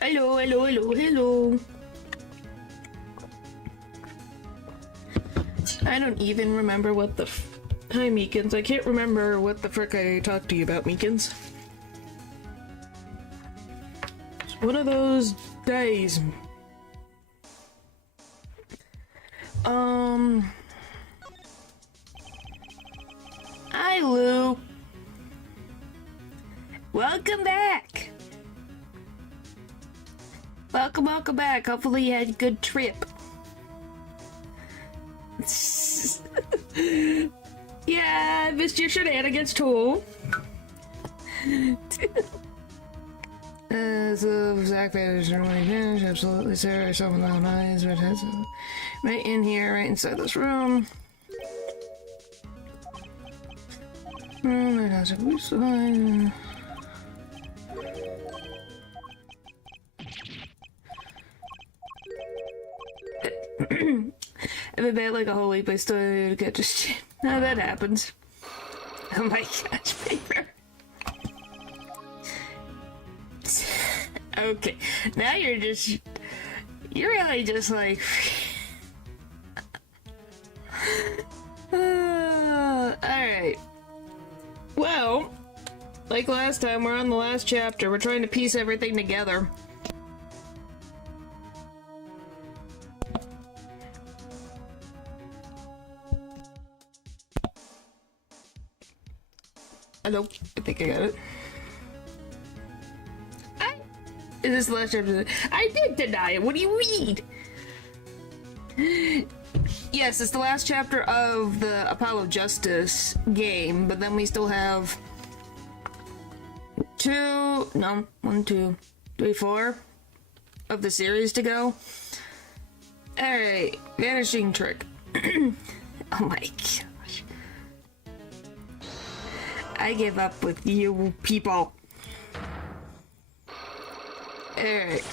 Hello, hello, hello, hello. I don't even remember what the Hi, Meekins. I can't remember what the frick I talked to you about, Meekins. It's one of those days. Hi, Lou. Welcome back. Welcome back. Hopefully you had a good trip. Yeah, I missed your shenanigans too. So Zach Vantage normally vanish, absolutely Sarah, I saw with my own eyes, red heads. Right in here, right inside this room. Red has a blue sign. I've been bad like a whole week, but I still get just no, that happens. Oh my gosh, paper. Okay, now you're really just like alright. Well, like last time, we're on the last chapter. We're trying to piece everything together. Hello, I think I got it. Is this the last chapter? I did deny it. What do you read? Yes, it's the last chapter of the Apollo Justice game, but then we still have 4 of the series to go. Alright, vanishing trick. Oh my gosh. I give up with you people. Alright.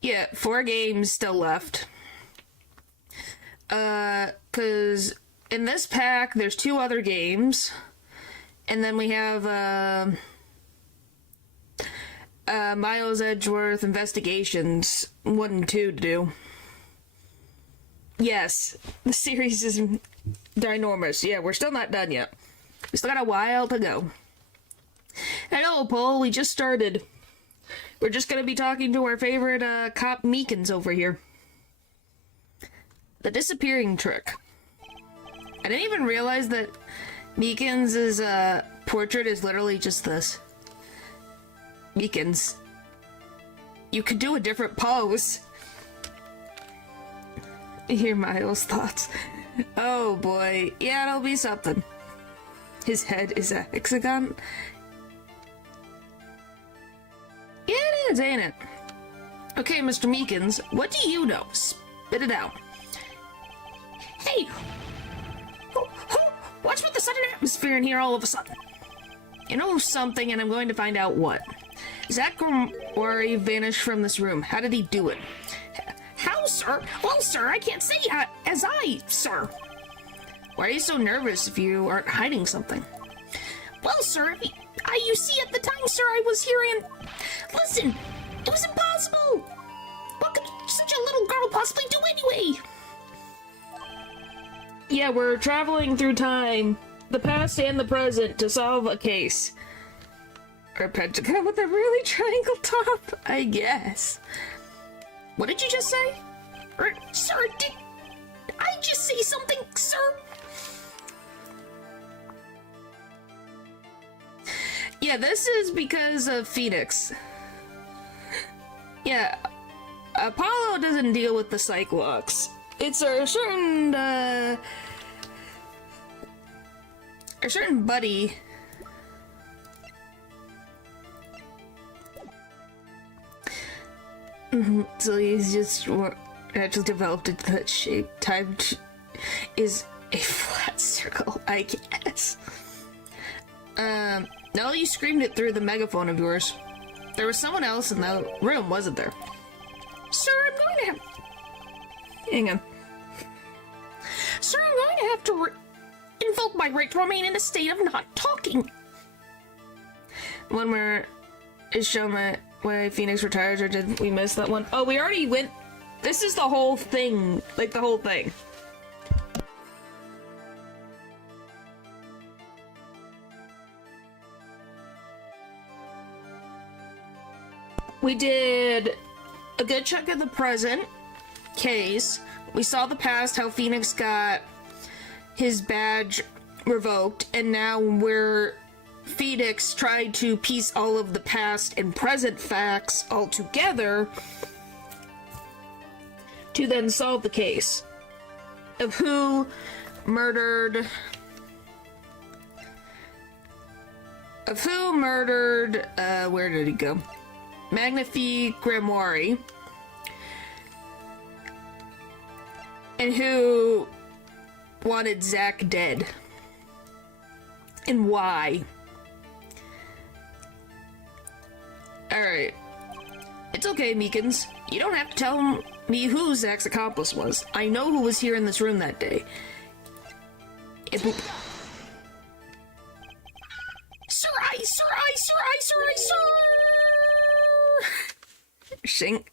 Yeah, 4 games still left. Cause in this pack, there's 2 other games. And then we have, Miles Edgeworth Investigations 1 and 2 to do. Yes, the series is ginormous. Yeah, we're still not done yet. We still got a while to go. Hello, Paul. We just started. We're just gonna be talking to our favorite, cop Meekins over here. The disappearing trick. I didn't even realize that Meekins' portrait is literally just this. Meekins. You could do a different pose. Hear Miles' thoughts. Oh boy. Yeah, it'll be something. His head is a hexagon. Yeah, it is, ain't it? Okay, Mr. Meekins, what do you know? Spit it out. Hey! What's with the sudden atmosphere in here all of a sudden? You know something, and I'm going to find out what. Zach Grimoire vanished from this room. How did he do it? How, sir? Well, sir, I can't say sir. Why are you so nervous if you aren't hiding something? Well, sir, you see, at the time, sir, I was here and... Listen, it was impossible! What could such a little girl possibly do anyway? Yeah, we're traveling through time, the past and the present, to solve a case. Or a pentagon with a really triangle top, I guess. What did you just say? Sir, did I just say something, sir? Yeah, this is because of Phoenix. Yeah, Apollo doesn't deal with the Cyclops. It's a certain buddy. So he's just actually developed into that shape. Time is a flat circle, I guess. No, you screamed it through the megaphone of yours. There was someone else in the room, wasn't there? Sir, I'm going to have... Hang on. Sir, I'm going to have to invoke my right to remain in a state of not talking. When we're is shown that when Phoenix retires, or did we miss that one? Oh, we already went. This is the whole thing. Like, the whole thing. We did a good chunk of the present case. We saw the past, how Phoenix got his badge revoked, and now Phoenix tried to piece all of the past and present facts all together to then solve the case of who murdered where did he go? Magnifique Grimoire, and who wanted Zach dead, and why. Alright. It's okay, Meekins. You don't have to tell me who Zach's accomplice was. I know who was here in this room that day. Sir!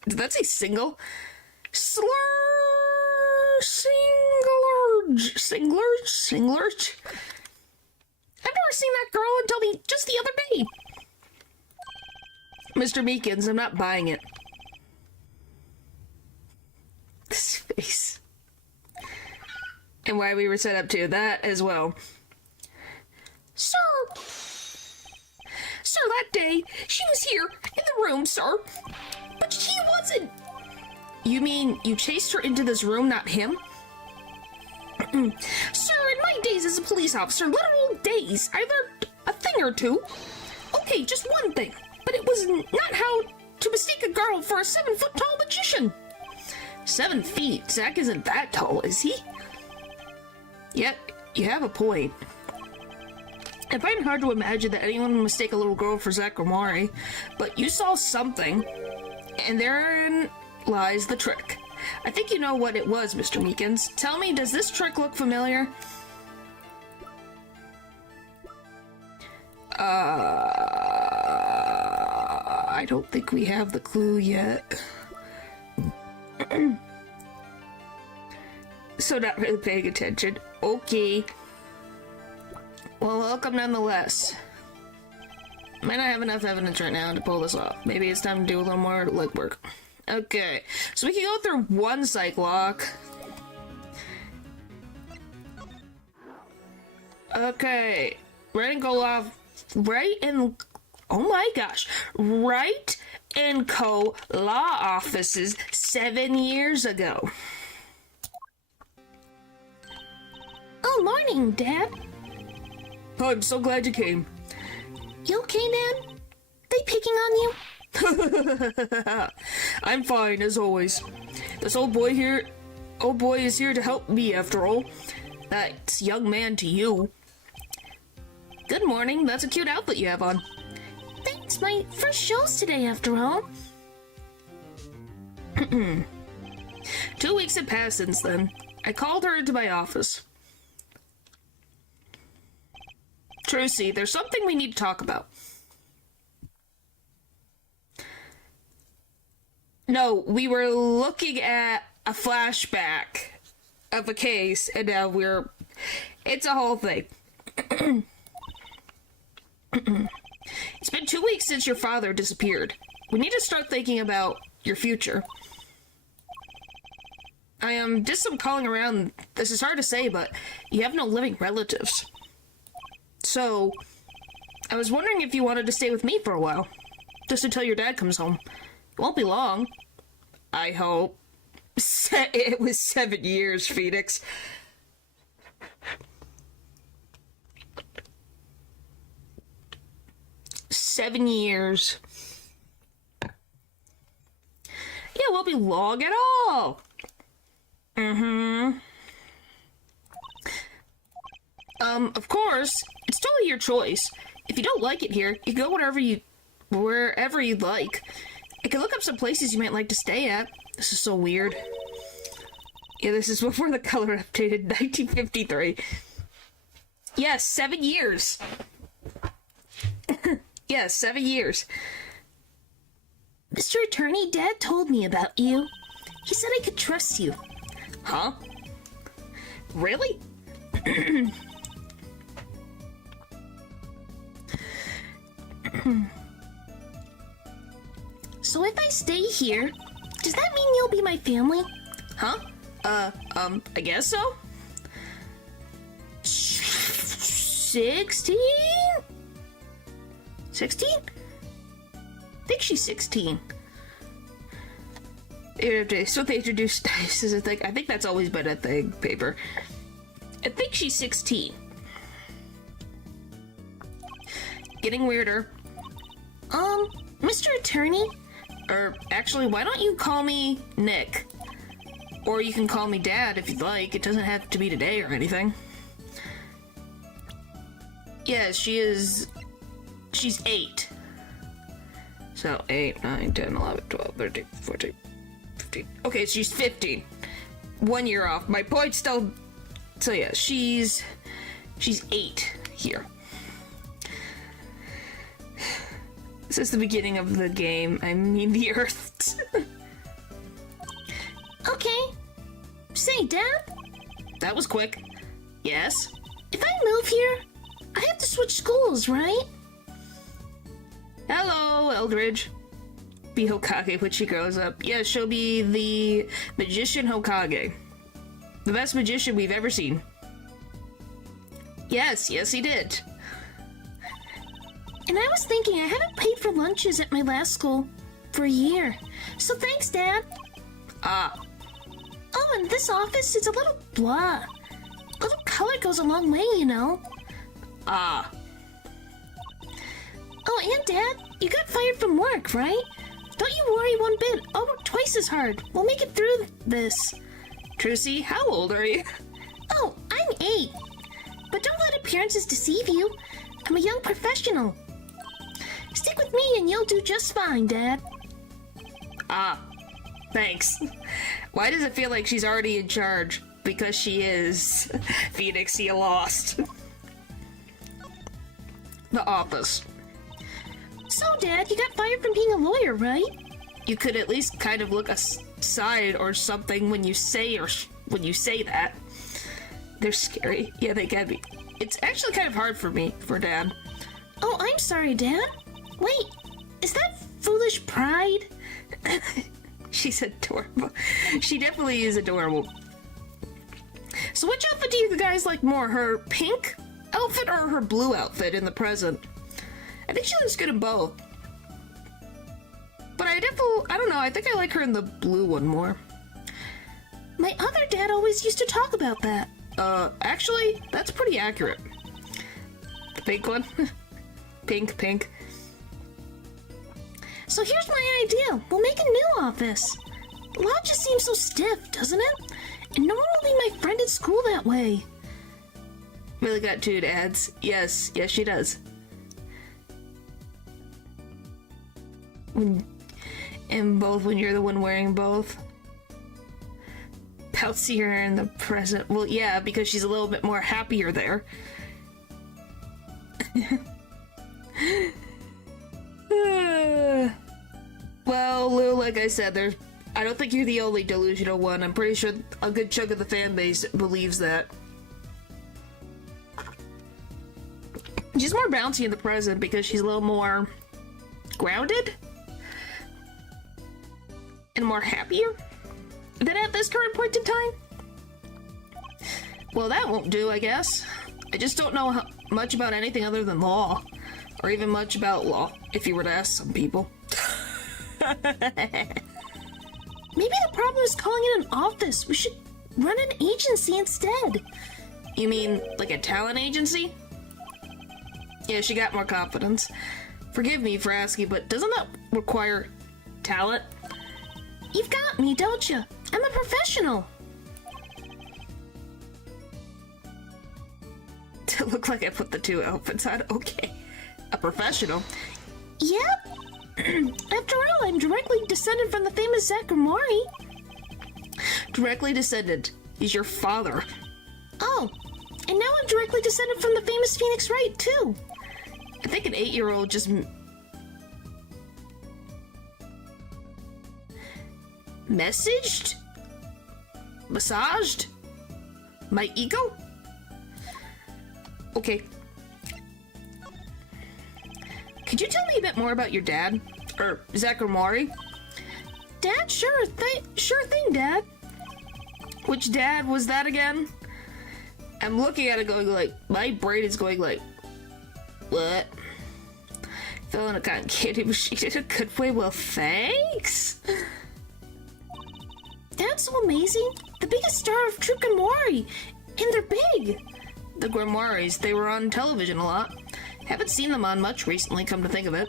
Did that say single? Slur! Singlurge? I've never seen that girl until just the other day. Mr. Meekins, I'm not buying it. This face. And why we were set up to that as well. Sir, that day, she was here in the room, sir. But she wasn't. You mean you chased her into this room, not him? Sir, in my days as a police officer, literal days, I learned a thing or two. Okay, just one thing. But it was not how to mistake a girl for a 7-foot-tall magician. 7 feet? Zach isn't that tall, is he? Yep, you have a point. I find it hard to imagine that anyone would mistake a little girl for Zach Grimoire, but you saw something, and therein lies the trick. I think you know what it was, Mr. Meekins. Tell me, does this trick look familiar? I don't think we have the clue yet. So not really paying attention. Okay. Well, welcome nonetheless. Might not have enough evidence right now to pull this off. Maybe it's time to do a little more legwork. Okay, so we can go through one psych lock. Okay, Right and oh my gosh, Wright and Co. law offices 7 years ago. Oh, morning, Dad. I'm so glad you came. You okay, Dad? They picking on you? I'm fine, as always. This old boy is here to help me, after all. That's young man to you. Good morning, that's a cute outfit you have on. Thanks, my first show's today, after all. 2 weeks had passed since then. I called her into my office. Trucy, there's something we need to talk about. No, we were looking at a flashback of a case, and now it's a whole thing. It's been 2 weeks since your father disappeared. We need to start thinking about your future. I did some calling around. This is hard to say, but you have no living relatives. So, I was wondering if you wanted to stay with me for a while. Just until your dad comes home. It won't be long. I hope. It was 7 years, Phoenix. Seven years. Yeah, it won't be long at all. Of course, it's totally your choice. If you don't like it here, you can go wherever you'd like. I can look up some places you might like to stay at. This is so weird. Yeah, this is before the color updated, 1953. Yes, 7 years. Yes, 7 years. Mr. Attorney, Dad told me about you. He said I could trust you. Huh? Really? So if I stay here, does that mean you'll be my family? Huh? I guess so. 16? 16? I think she's 16. So they introduced Dice as a thing. I think that's always been a thing, Paper. I think she's 16. Getting weirder. Mr. Attorney? Or actually, why don't you call me Nick? Or you can call me Dad if you'd like. It doesn't have to be today or anything. Yeah, she's 8. So 8, 9, 10, 11, 12, 13, 14, 15. Okay, she's 15. 1 year off. My point still... So yeah, she's 8 here. This is the beginning of the game. I mean the Earth. Okay. Say, Dad? That was quick. Yes? If I move here, I have to switch schools, right? Hello, Eldridge. Be Hokage when she grows up. Yeah, she'll be the Magician Hokage. The best magician we've ever seen. Yes, he did. And I was thinking I haven't paid for lunches at my last school for a year. So thanks, Dad. Ah. Oh, and this office is a little blah. A little color goes a long way, you know. Ah. Oh, and Dad, you got fired from work, right? Don't you worry one bit. I'll work twice as hard. We'll make it through this. Trucy, how old are you? Oh, I'm 8. But don't let appearances deceive you. I'm a young professional. Stick with me and you'll do just fine, Dad. Ah, thanks. Why does it feel like she's already in charge? Because she is. Phoenix, you lost. The office. So, Dad, you got fired from being a lawyer, right? You could at least kind of look aside or something when you say that. They're scary. Yeah, they can be. It's actually kind of hard for me, for Dad. Oh, I'm sorry, Dad. Wait, is that foolish pride? She's adorable. She definitely is adorable. So which outfit do you guys like more? Her pink outfit or her blue outfit in the present? I think she looks good in both. But I don't know, I think I like her in the blue one more. My other dad always used to talk about that. Actually, that's pretty accurate. The pink one? Pink. So here's my idea. We'll make a new office. The law just seems so stiff, doesn't it? And no one will be my friend at school that way. Really got 2 dads. Yes, she does. When you're the one wearing both. Poutsier in the present. Well, yeah, because she's a little bit more happier there. Well, Lou, like I said, I don't think you're the only delusional one. I'm pretty sure a good chunk of the fan base believes that. She's more bouncy in the present because she's a little more grounded and more happier than at this current point in time. Well, that won't do, I guess. I just don't know much about anything other than law, or even much about law, if you were to ask some people. Maybe the problem is calling it an office. We should run an agency instead. You mean like a talent agency? Yeah, she got more confidence. Forgive me for asking, but doesn't that require talent? You've got me, don't you? I'm a professional. To look like I put the 2 outfits on. Okay. A professional? Yep. After all, I'm directly descended from the famous Zakamori. Directly descended. He's your father. Oh, and now I'm directly descended from the famous Phoenix Wright, too. I think an 8-year-old just... Messaged? Massaged? My ego? Okay. Could you tell me a bit more about your dad? Or Zachary? Dad? Sure thing, Dad. Which dad was that again? I'm looking at it going like, my brain is going like, what? Fell in a cotton candy machine in a good way? Well, thanks. That's so amazing. The biggest star of True Grimoire. And they're big. The Grimoires, they were on television a lot. Haven't seen them on much recently, come to think of it.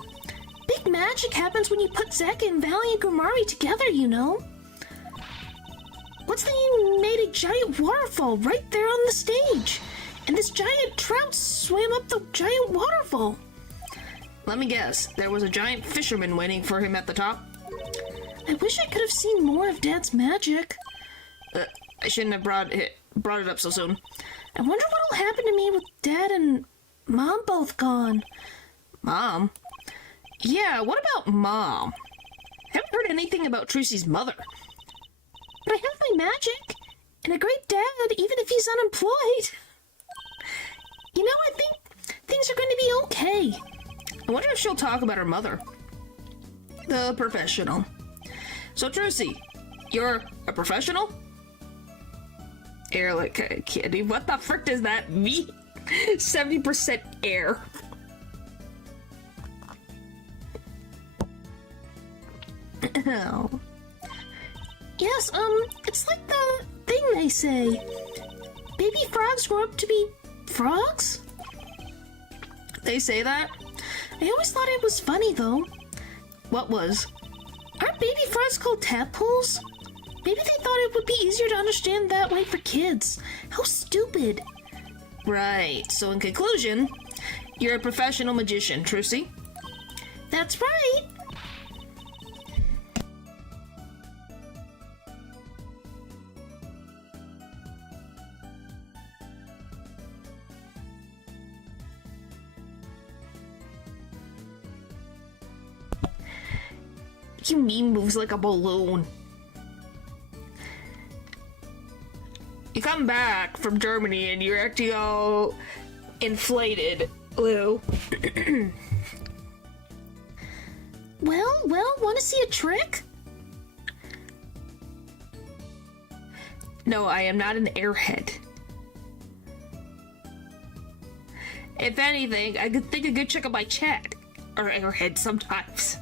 Big magic happens when you put Zack and Valiant Grimoire together, you know. What's the name made a giant waterfall right there on the stage? And this giant trout swam up the giant waterfall. Let me guess, there was a giant fisherman waiting for him at the top? I wish I could have seen more of Dad's magic. I shouldn't have brought it up so soon. I wonder what'll happen to me with Dad and Mom both gone. Mom? Yeah, what about Mom? Haven't heard anything about Trucy's mother. But I have my magic, and a great dad, even if he's unemployed. You know, I think things are going to be okay. I wonder if she'll talk about her mother. The professional. So, Trucy, you're a professional? Air like candy. What the frick does that mean? 70% air. Oh. Yes, it's like the thing they say. Baby frogs grow up to be frogs? They say that? I always thought it was funny, though. What was? Aren't baby frogs called tadpoles? Maybe they thought it would be easier to understand that way for kids. How stupid. Right, so in conclusion, you're a professional magician, Trucy. That's right. You mean moves like a balloon? You come back from Germany and you're acting all inflated, Lou. Well, want to see a trick? No, I am not an airhead. If anything, I could think a good trick on my chat. Or airhead sometimes.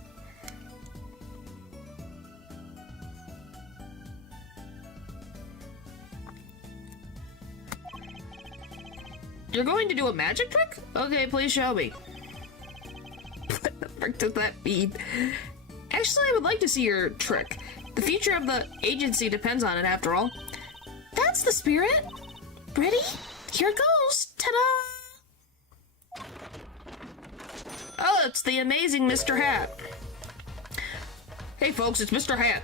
You're going to do a magic trick? Okay, please show me. What the frick does that mean? Actually, I would like to see your trick. The future of the agency depends on it, after all. That's the spirit. Ready? Here goes. Ta-da! Oh, it's the amazing Mr. Hat. Hey, folks, it's Mr. Hat.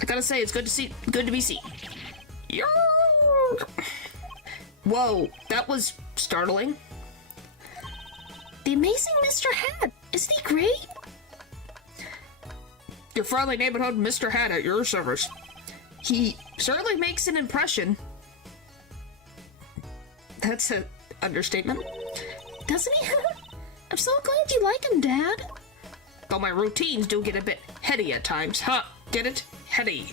I gotta say, it's good to be seen. Yo! Whoa, that was startling. The amazing Mr. Hat. Isn't he great? Your friendly neighborhood Mr. Hat at your service. He certainly makes an impression. That's an understatement. Doesn't he? I'm so glad you like him, Dad. Though my routines do get a bit heady at times. Huh, get it? Heady.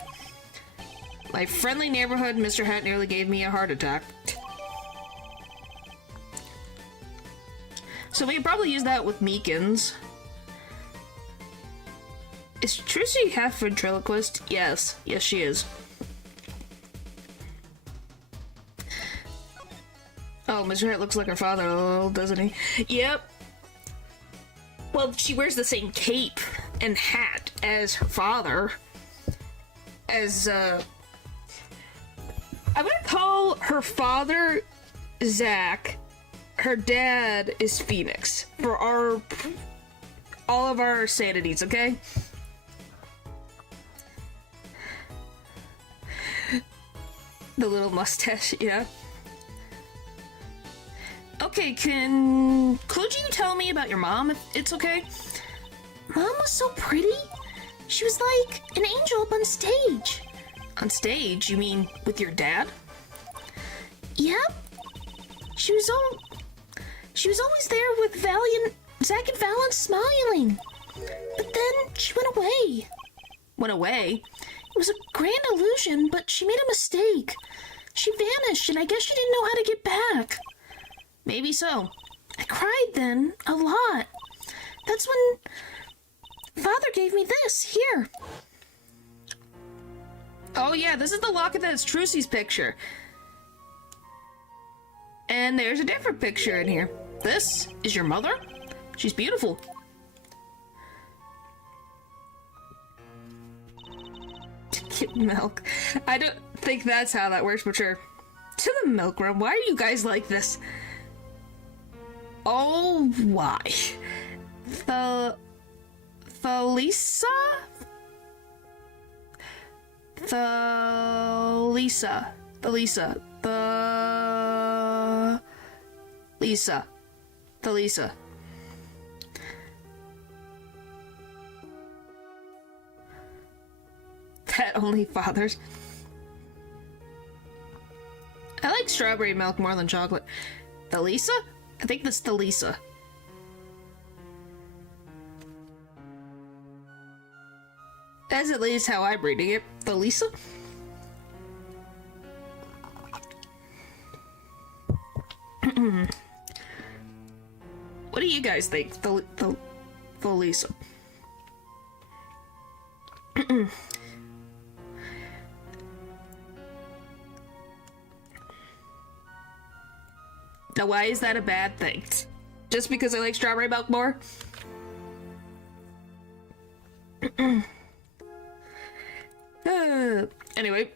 My friendly neighborhood Mr. Hat nearly gave me a heart attack. So we could probably use that with Meekins. Is Trucy half ventriloquist? Yes. Yes, she is. Oh, Mr. Hat looks like her father, doesn't he? Yep. Well, she wears the same cape and hat as her father. I'm gonna call her father Zack. Her dad is Phoenix. For all of our sanities, okay? The little mustache, yeah. Okay, could you tell me about your mom, if it's okay? Mom was so pretty. She was like an angel up on stage. On stage? You mean with your dad? Yep. She was always there with Zach and Valen smiling. But then she went away. Went away? It was a grand illusion, but she made a mistake. She vanished, and I guess she didn't know how to get back. Maybe so. I cried then, a lot. That's when Father gave me this, here. Oh yeah, this is the locket that's Trucy's picture. And there's a different picture in here. This is your mother? She's beautiful. To get milk. I don't think that's how that works, but sure. To the milk room. Why are you guys like this? Oh, why? Thalisa? That only fathers. I like strawberry milk more than chocolate. Thalisa? I think that's Thalisa. That's at least how I'm reading it. Thalisa? What do you guys think? Thalisa. Now, why is that a bad thing? Just because I like strawberry milk more? Anyway.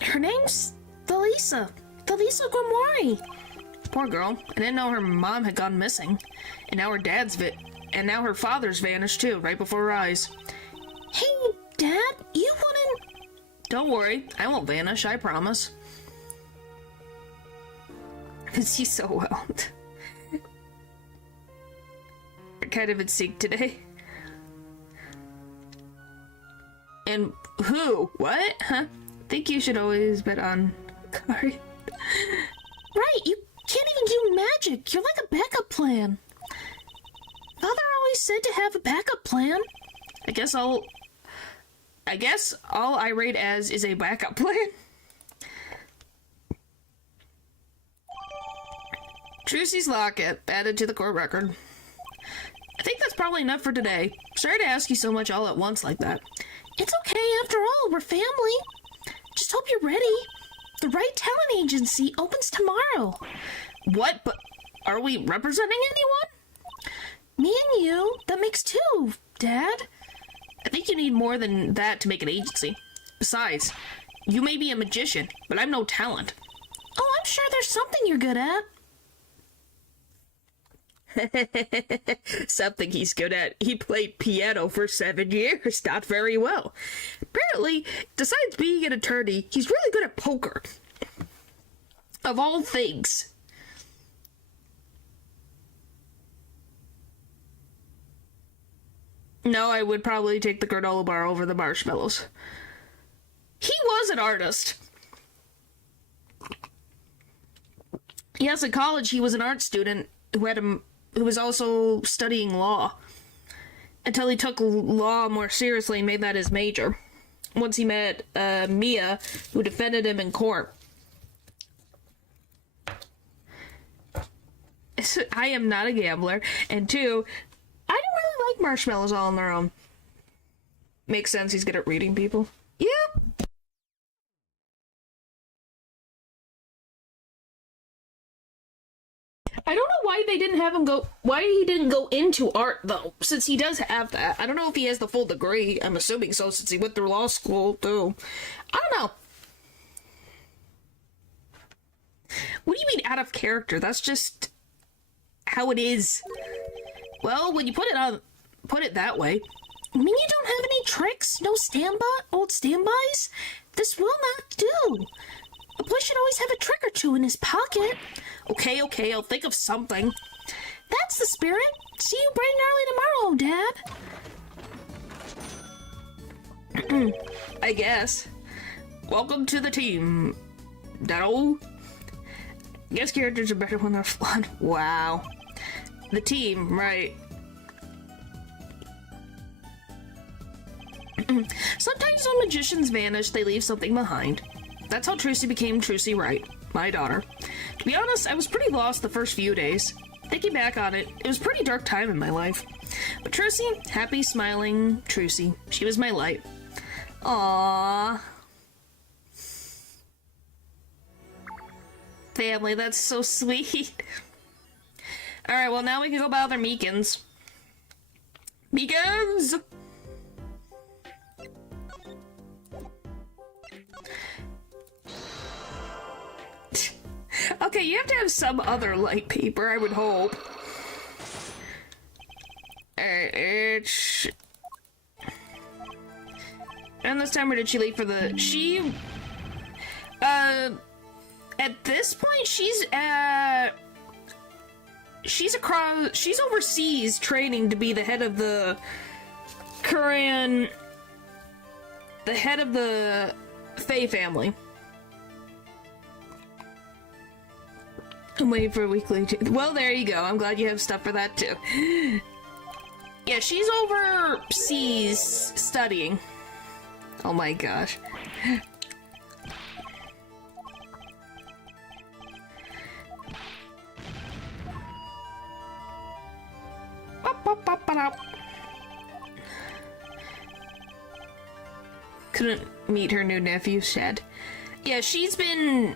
Her name's Thalisa. Thalisa Grimoire. Poor girl. I didn't know her mom had gone missing. And now her her father's vanished too, right before her eyes. Hey, Dad, you wouldn't... Don't worry, I won't vanish, I promise. She's so well. We're kind of in sync today. And who? What? Huh? Think you should always bet on Kari. Right, you can't even do magic. You're like a backup plan. Father always said to have a backup plan. I guess all I rate as is a backup plan. Trucy's locket added to the court record. I think that's probably enough for today. Sorry to ask you so much all at once like that. It's okay, after all, we're family. Just hope you're ready. The right talent agency opens tomorrow. What? But are we representing anyone? Me and you. That makes two, Dad. I think you need more than that to make an agency. Besides, you may be a magician, but I'm no talent. Oh, I'm sure there's something you're good at. Something he's good at. He played piano for 7 years, not very well. Apparently, besides being an attorney, he's really good at poker. Of all things. No, I would probably take the granola bar over the marshmallows. He was an artist. Yes, in college he was an art student who was also studying law. Until he took law more seriously and made that his major. Once he met Mia, who defended him in court. I am not a gambler. And two, I don't really like marshmallows all on their own. Makes sense, he's good at reading people. Yep. I don't know why why he didn't go into art, though, since he does have that. I don't know if he has the full degree. I'm assuming so, since he went through law school, too. I don't know. What do you mean out of character? That's just how it is. Well, when you put it that way. You mean you don't have any tricks? No old standbys? This will not do. A boy should always have a trick or two in his pocket. Okay, I'll think of something. That's the spirit. See you bright and early tomorrow, Dad. I guess. Welcome to the team, Dado. Guess characters are better when they're flawed. Wow. The team, right. Sometimes when magicians vanish, they leave something behind. That's how Trucy became Trucy Wright, my daughter. To be honest, I was pretty lost the first few days. Thinking back on it, it was a pretty dark time in my life. But Trucy, happy, smiling Trucy, she was my light. Aww. Family, that's so sweet. Alright, well now we can go bother Meekins. Meekins! Okay, you have to have some other light paper, I would hope. It's... And this time, or did she leave for the... She... At this point, she's across... She's overseas training to be the head of the... The head of the... Faye family. I'm waiting for a weekly... Well, there you go. I'm glad you have stuff for that, too. Yeah, she's overseas studying. Oh my gosh. Couldn't meet her new nephew, Shed. Yeah, she's studying.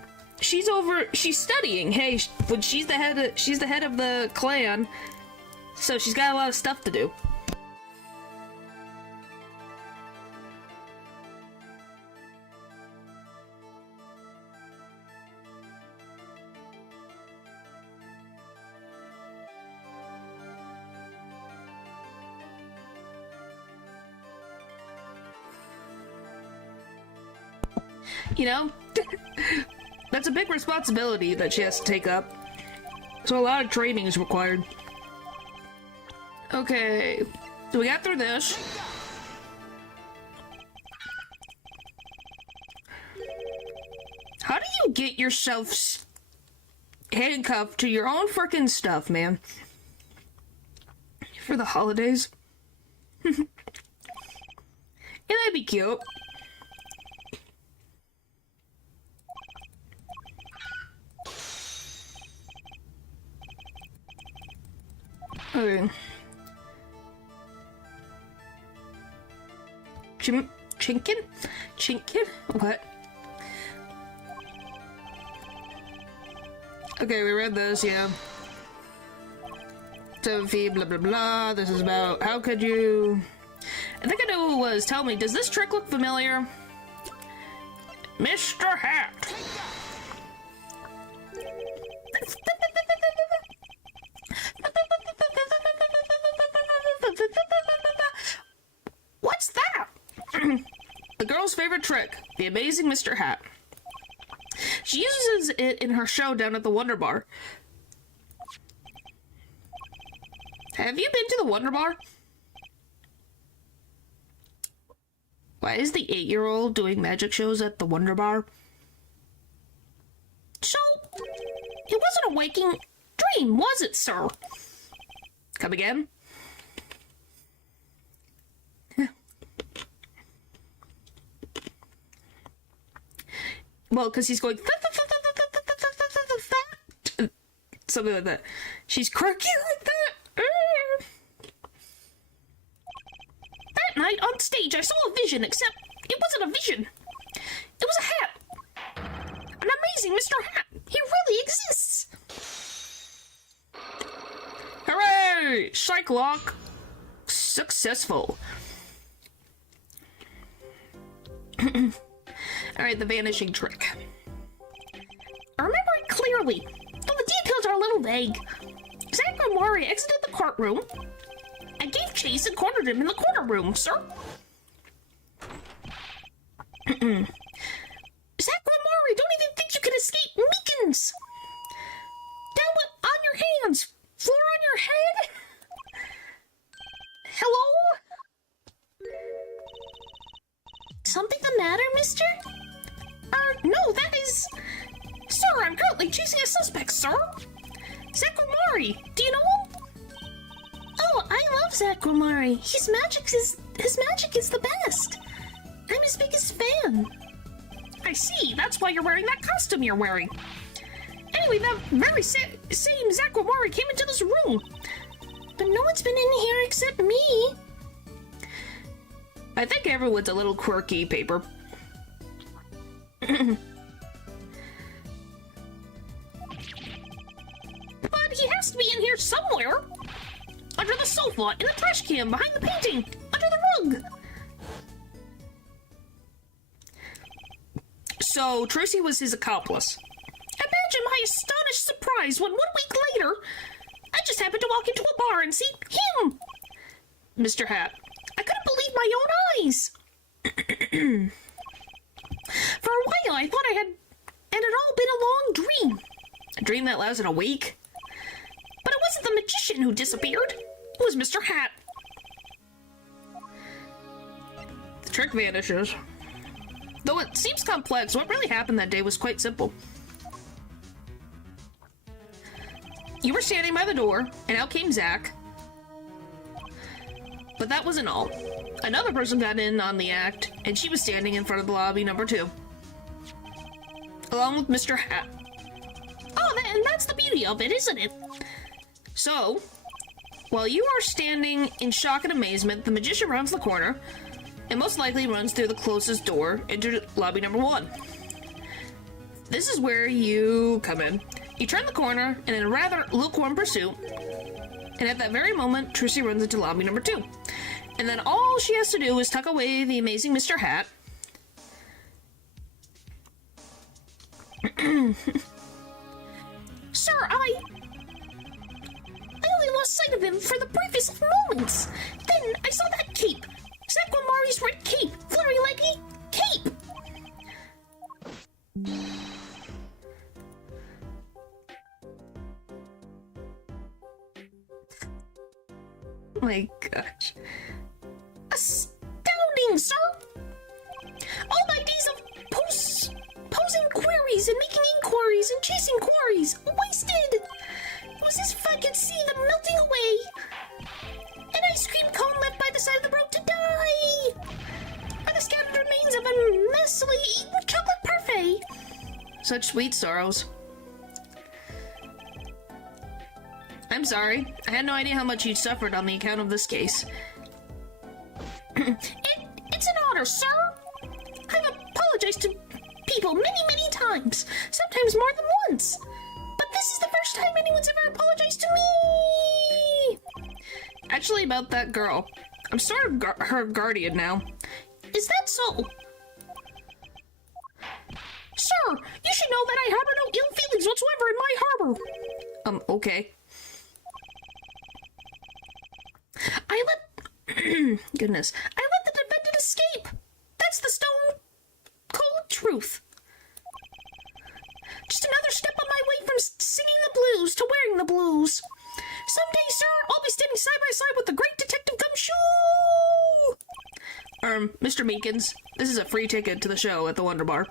Hey, when she's the head of the clan, so she's got a lot of stuff to do. You know, that's a big responsibility that she has to take up. So a lot of training is required. Okay, so we got through this. How do you get yourself handcuffed to your own frickin' stuff, man? For the holidays? Yeah, that'd be cute. Okay. Chinkin? Chinkin? What? Okay, we read this, yeah. Sophie, blah blah blah. This is about how could you... I think I know who it was. Tell me, does this trick look familiar? Mr. Hat! What's that? The girl's favorite trick, the amazing Mr. Hat. She uses it in her show down at the Wonder Bar. Have you been to the Wonder Bar? Why is the 8-year-old doing magic shows at the Wonder Bar? So, it wasn't a waking dream, was it, sir? Come again? Well, because he's going something like that. She's quirky like that. That night on stage, I saw a vision, except it wasn't a vision. It was a hat. An amazing Mr. Hat. He really exists. Hooray! Psych lock. Successful. Alright, the vanishing trick. I remember it clearly, though the details are a little vague. Zach Grimoire exited the courtroom. I gave chase and cornered him in the corner room, sir. Zach Grimoire, don't even think you can escape Meekins! Down on your hands! Floor on your head! Hello? something the matter, mister? No, that is... Sir, I'm currently chasing a suspect, sir. Zakumari, do you know him? Oh, I love Zakumari. His magic is the best. I'm his biggest fan. I see, that's why you're wearing that costume you're wearing. Anyway, that very same Zakumari came into this room. But no one's been in here except me. I think everyone's a little quirky, Paper. But he has to be in here somewhere. Under the sofa, in the trash can, behind the painting, under the rug. So, Tracy was his accomplice. Imagine my astonished surprise when 1 week later, I just happened to walk into a bar and see him! Mr. Hat, I couldn't believe my own eyes. For a while, I thought it had all been a long dream. A dream that lasted a week. But it wasn't the magician who disappeared. It was Mr. Hat. The trick vanishes. Though it seems complex, what really happened that day was quite simple. You were standing by the door, and out came Zack. But that wasn't all. Another person got in on the act, and she was standing in front of the lobby number 2. Along with Mr. Hat. Oh, and that's the beauty of it, isn't it? So, while you are standing in shock and amazement, the magician rounds the corner, and most likely runs through the closest door into lobby number 1. This is where you come in. You turn the corner, and in a rather lukewarm pursuit, and at that very moment, Trissy runs into lobby number 2. And then all she has to do is tuck away the amazing Mr. Hat. Sir, I only lost sight of him for the briefest of moments. Then I saw that cape. Zakumari's red cape. Flurry-leggy cape. My gosh. Astounding, sir! All my days of posing queries and making inquiries and chasing quarries wasted! It was as if I could see them melting away. An ice cream cone left by the side of the road to die! Or the scattered remains of a messily eaten chocolate parfait! Such sweet sorrows. I'm sorry. I had no idea how much you'd suffered on the account of this case. It's an honor, sir. I've apologized to people many times, sometimes more than once. But this is the first time anyone's ever apologized to me. Actually, about that girl. I'm sort of her guardian now. Is that so? Sir, you should know that I harbor no ill feelings whatsoever in my harbor. Okay. Goodness. I let the defendant escape! That's the stone cold truth. Just another step on my way from singing the blues to wearing the blues. Someday, sir, I'll be standing side by side with the great Detective Gumshoe! Mr. Meekins, this is a free ticket to the show at the Wonder Bar.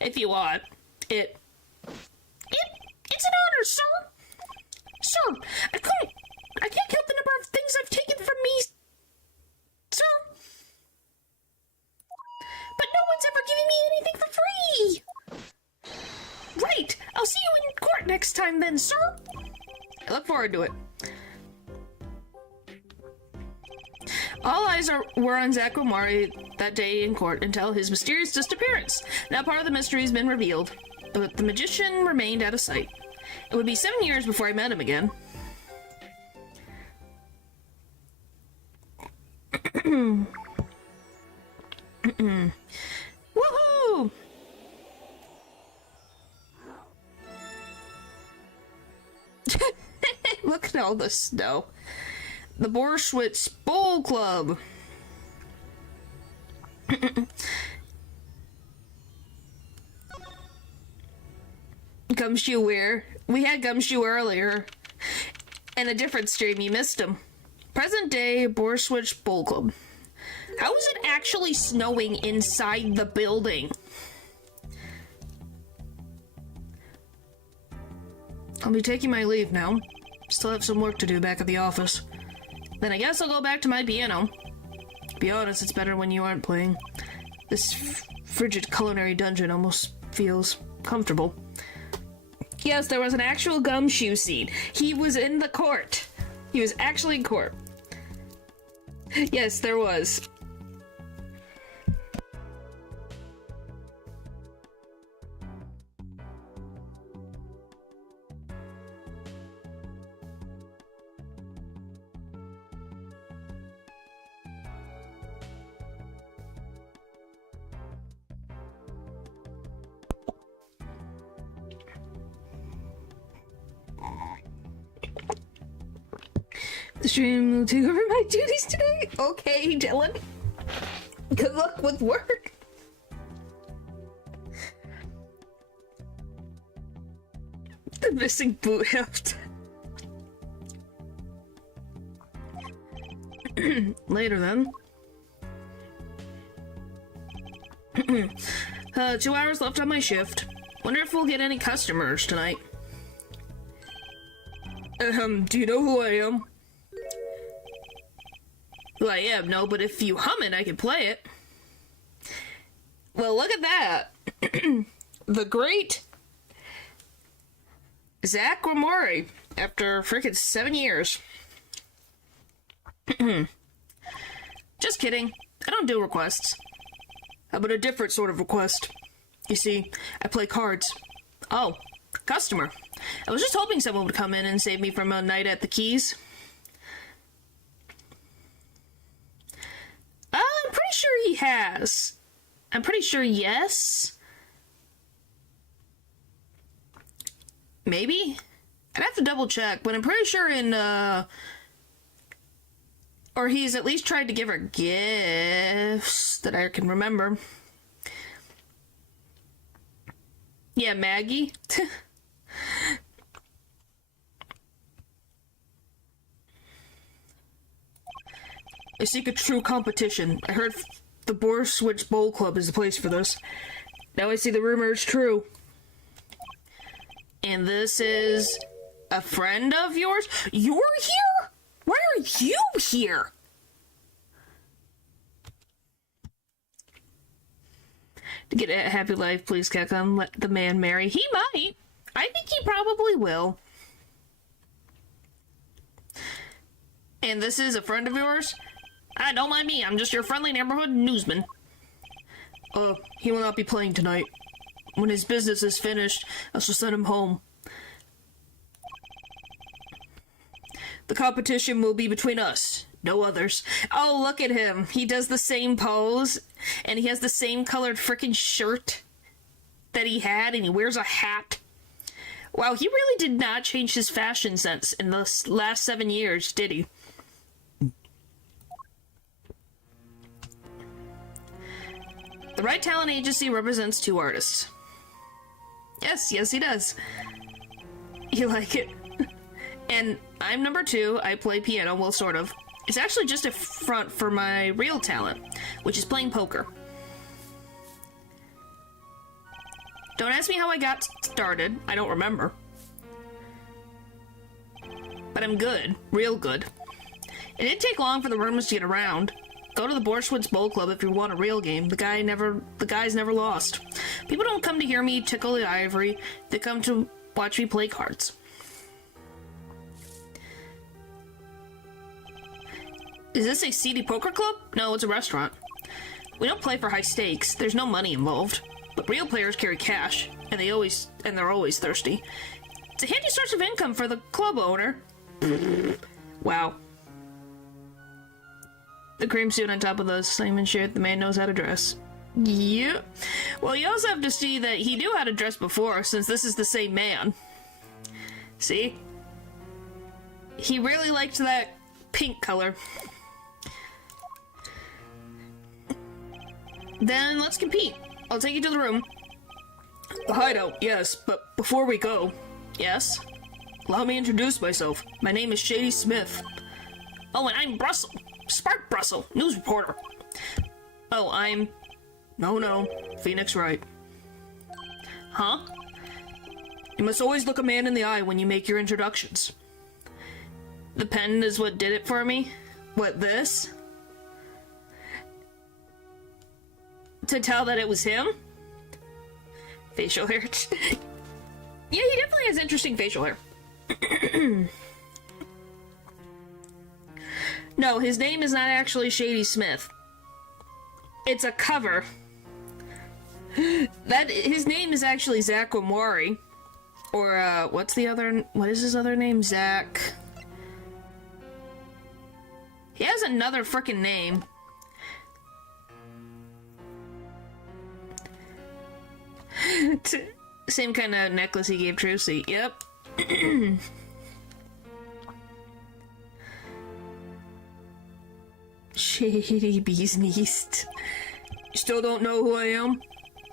If you want, it's an honor, sir! Sir, I can't count the number of things I've taken from me, sir. But no one's ever given me anything for free. Right. I'll see you in court next time then, sir. I look forward to it. All eyes were on Zakumari that day in court until his mysterious disappearance. Now part of the mystery has been revealed, but the magician remained out of sight. It would be 7 years before I met him again. Woohoo! Look at all the snow. The Borschwitz Bowl Club. Gumshoe Weir. We had Gumshoe earlier. And a different stream, you missed him. Present day Borschwitz Bowl Club. How is it actually snowing inside the building? I'll be taking my leave now. Still have some work to do back at the office. Then I guess I'll go back to my piano. To be honest, it's better when you aren't playing. This frigid culinary dungeon almost feels comfortable. Yes, there was an actual gumshoe scene. He was in the court. He was actually in court. Yes, there was. The stream will take over my duties today. Okay, Dylan. Good luck with work. The missing boot heft. Later then. 2 hours left on my shift. Wonder if we'll get any customers tonight. Do you know who I am? Who I am, no, but if you hum it, I can play it. Well, look at that. The great Zach Grimori, after frickin' 7 years. Just kidding. I don't do requests. How about a different sort of request? You see, I play cards. Oh, customer. I was just hoping someone would come in and save me from a night at the Keys. I'm pretty sure he has. I'm pretty sure yes. Maybe? I'd have to double check, but I'm pretty sure in, or he's at least tried to give her gifts that I can remember. Yeah, Maggie. I seek a true competition. I heard the Borswich Bowl Club is the place for this. Now I see the rumor is true. And this is a friend of yours? You're here? Why are you here? To get a happy life, please, Kekon, let the man marry. He might. I think he probably will. And this is a friend of yours? Ah, don't mind me. I'm just your friendly neighborhood newsman. He will not be playing tonight. When his business is finished, I shall send him home. The competition will be between us, no others. Oh, look at him. He does the same pose, and he has the same colored frickin' shirt that he had, and he wears a hat. Wow, he really did not change his fashion sense in the last 7 years, did he? The right talent agency represents 2 artists. Yes, he does. You like it? And I'm number 2. I play piano, well, sort of. It's actually just a front for my real talent, which is playing poker. Don't ask me how I got started. I don't remember. But I'm good. Real good. It didn't take long for the rumors to get around. Go to the Borswich Bowl Club if you want a real game. The guy's never lost. People don't come to hear me tickle the ivory. They come to watch me play cards. Is this a seedy poker club? No, it's a restaurant. We don't play for high stakes. There's no money involved. But real players carry cash, and they're always thirsty. It's a handy source of income for the club owner. Wow. The cream suit on top of the Simon shirt, the man knows how to dress. Yep. Well, you also have to see that he knew how to dress before, since this is the same man. See? He really liked that pink color. Then let's compete. I'll take you to the room. The hideout, yes, but before we go... Yes? Allow me to introduce myself. My name is Shady Smith. Oh, and I'm Brussel. Spark Brussel, news reporter. Oh, No, Phoenix Wright. Huh? You must always look a man in the eye when you make your introductions. The pen is what did it for me? What, this? To tell that it was him? Facial hair. Yeah, he definitely has interesting facial hair. No, his name is not actually Shady Smith. It's a cover. His name is actually Zach Omori. Or, what is his other name? Zach. He has another frickin' name. Same kind of necklace he gave Trucy. Yep. Shady Bee's Knees. You still don't know who I am?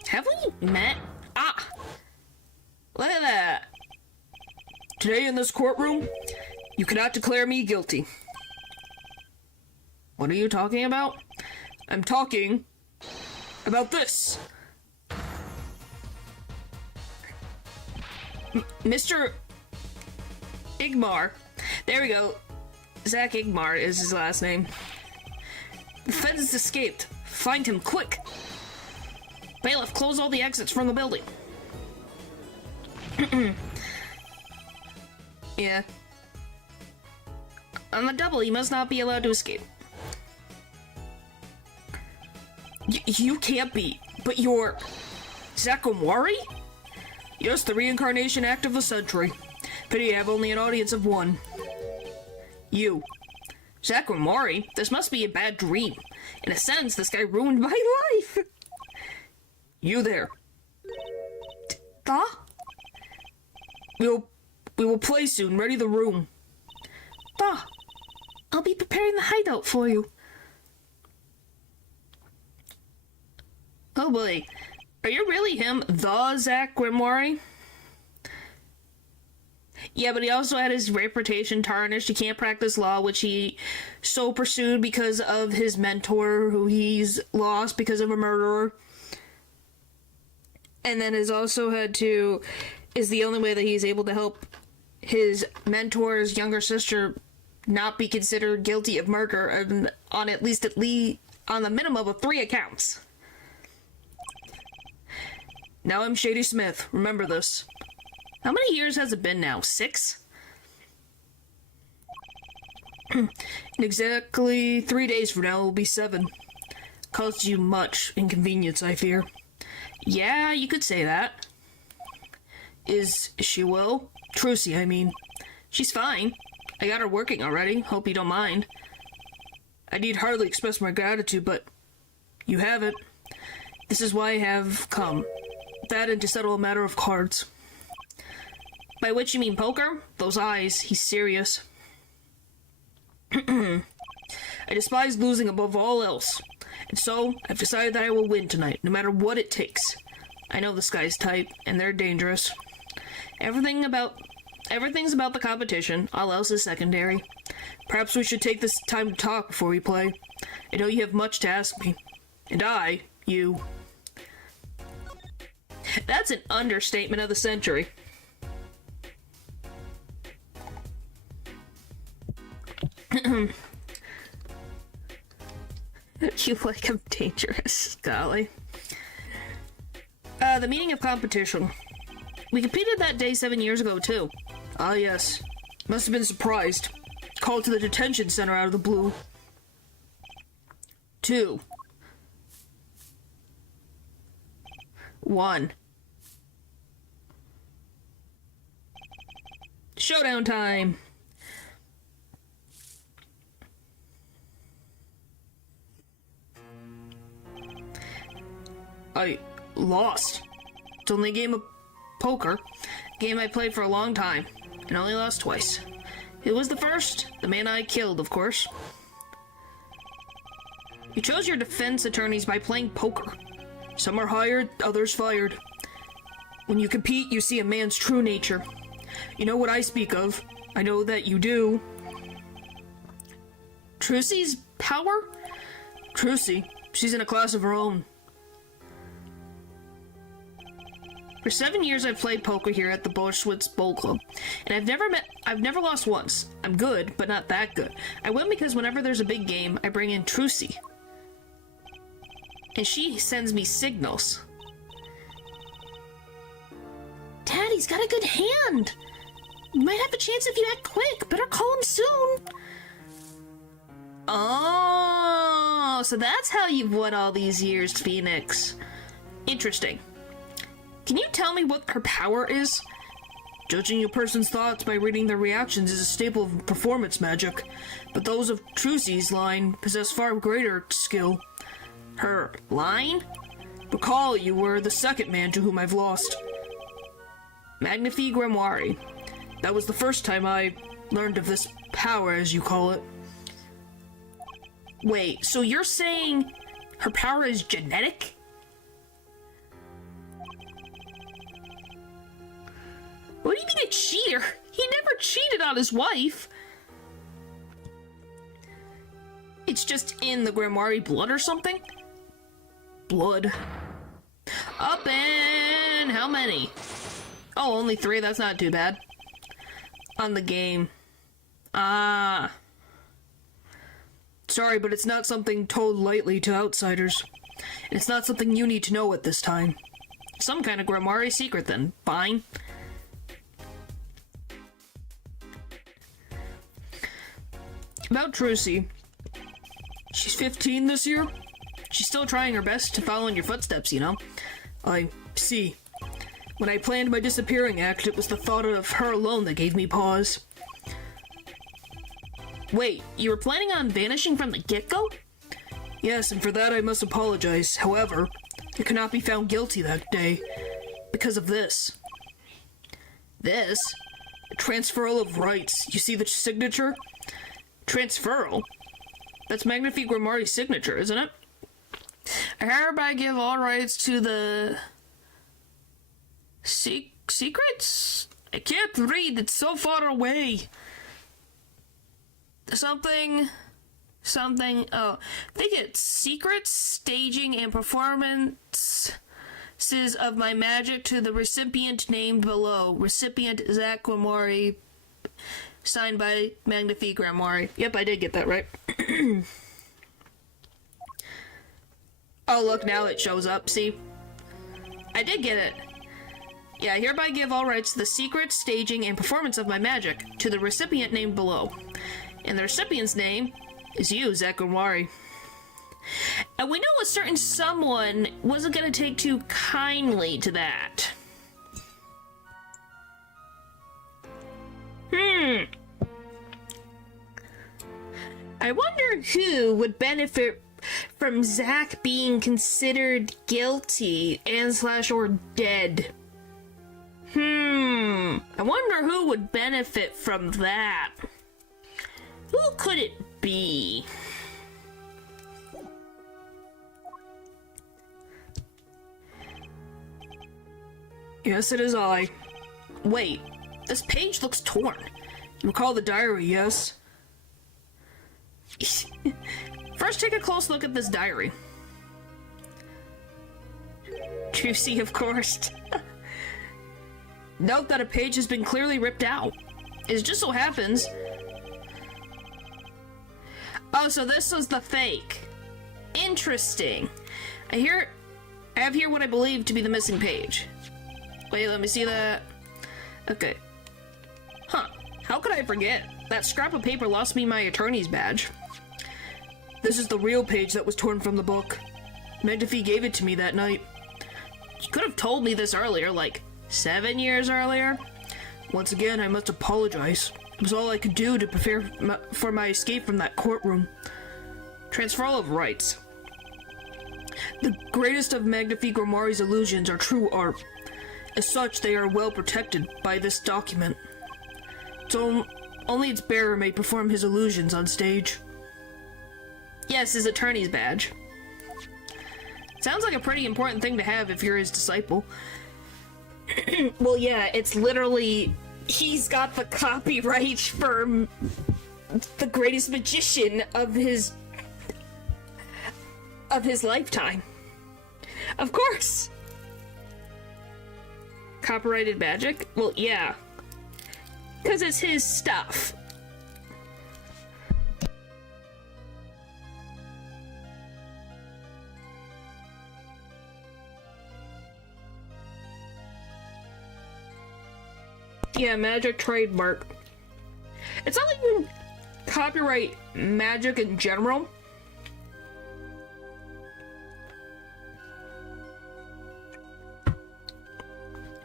Have we met? Ah! Look at that. Today in this courtroom, you cannot declare me guilty. What are you talking about? I'm talking about this. Mr. Igmar. There we go. Zach Igmar is his last name. The feds escaped. Find him quick. Bailiff, close all the exits from the building. Yeah. On the double, he must not be allowed to escape. You can't be, but you're... Zakomori? Yes, the reincarnation act of a century. Pity I have only an audience of one. You. Zakomori? This must be a bad dream. In a sense, this guy ruined my life. You there. Huh? We will play soon. Ready the room. I'll be preparing the hideout for you. Oh boy. Are you really him, the Zach Grimoire? Yeah, but he also had his reputation tarnished. He can't practice law, which he so pursued because of his mentor, who he's lost because of a murderer. And then has also had to... is the only way that he's able to help his mentor's younger sister not be considered guilty of murder on at least on the minimum of 3 accounts. Now I'm Shady Smith. Remember this. How many years has it been now? 6? In exactly 3 days from now, it will be 7. Caused you much inconvenience, I fear. Yeah, you could say that. Is she well? Trucy, I mean. She's fine. I got her working already. Hope you don't mind. I need hardly express my gratitude, but you have it. This is why I have come. That and to settle a matter of cards. By which you mean poker? Those eyes. He's serious. I despise losing above all else. And so, I've decided that I will win tonight, no matter what it takes. I know this guy's type, and they're dangerous. Everything's about the competition. All else is secondary. Perhaps we should take this time to talk before we play. I know you have much to ask me. And you. That's an understatement of the century. You like I'm dangerous, golly. The meaning of competition. We competed that day 7 years ago, too. Ah, yes. Must have been surprised. Called to the detention center out of the blue. 2. 1. Showdown time! I lost. It's only a game of poker. A game I played for a long time, and only lost twice. Who was the first? The man I killed, of course. You chose your defense attorneys by playing poker. Some are hired, others fired. When you compete, you see a man's true nature. You know what I speak of. I know that you do. Trucy's power? Trucy? She's in a class of her own. For 7 years, I've played poker here at the Bolshewitz Bowl Club, and I've never lost once. I'm good, but not that good. I win because whenever there's a big game, I bring in Trilogy, and she sends me signals. Daddy's got a good hand. You might have a chance if you act quick. Better call him soon. Oh, so that's how you've won all these years, Phoenix. Interesting. Can you tell me what her power is? Judging a person's thoughts by reading their reactions is a staple of performance magic, but those of Trilogy's line possess far greater skill. Her line? Recall you were the second man to whom I've lost. Magnifique Grimoire. That was the first time I learned of this power, as you call it. Wait, so you're saying her power is genetic? What do you mean a cheater? He never cheated on his wife. It's just in the Grimoire blood or something? Blood. Up and how many? Oh, only 3. That's not too bad. On the game. Ah. Sorry, but it's not something told lightly to outsiders. It's not something you need to know at this time. Some kind of Grimoire secret, then. Fine. About Trilogy. She's 15 this year. She's still trying her best to follow in your footsteps, you know? I see. When I planned my disappearing act, it was the thought of her alone that gave me pause. Wait, you were planning on vanishing from the get-go? Yes, and for that I must apologize. However, I could not be found guilty that day because of this. This? A transferal of rights. You see the signature? Transferal? That's Magnifique Grimoire's signature, isn't it? I hereby give all rights to the... secrets? I can't read, it's so far away. Something, oh, I think it's secrets, staging, and performances of my magic to the recipient named below. Recipient Zach Grimoire, signed by Magnifique Grimoire. Yep, I did get that right. Oh, look, now it shows up, see? I did get it. Yeah, I hereby give all rights to the secret, staging, and performance of my magic to the recipient named below. And the recipient's name is you, Zach Grimoire. And we know a certain someone wasn't going to take too kindly to that. I wonder who would benefit from Zach being considered guilty and / or dead. I wonder who would benefit from that. Who could it be? Yes, it is I. Wait, this page looks torn. You recall the diary, yes? First, take a close look at this diary. Juicy, of course. Note that a page has been clearly ripped out. It just so happens... Oh, so this was the fake. Interesting. I have here what I believe to be the missing page. Wait, let me see that. Okay. Huh. How could I forget? That scrap of paper lost me my attorney's badge. This is the real page that was torn from the book. Magnifique gave it to me that night. You could have told me this earlier, like 7 years earlier. Once again, I must apologize. It was all I could do to prepare for my escape from that courtroom. Transferal of rights. The greatest of Magnifique Grimoire's illusions are true art. As such, they are well protected by this document. So only its bearer may perform his illusions on stage. Yes, his attorney's badge. Sounds like a pretty important thing to have if you're his disciple. Well, yeah, it's literally... He's got the copyright for the greatest magician of his... of his lifetime. Of course. Copyrighted magic? Well, yeah. Because it's his stuff. Yeah, magic trademark. It's not like you copyright magic in general.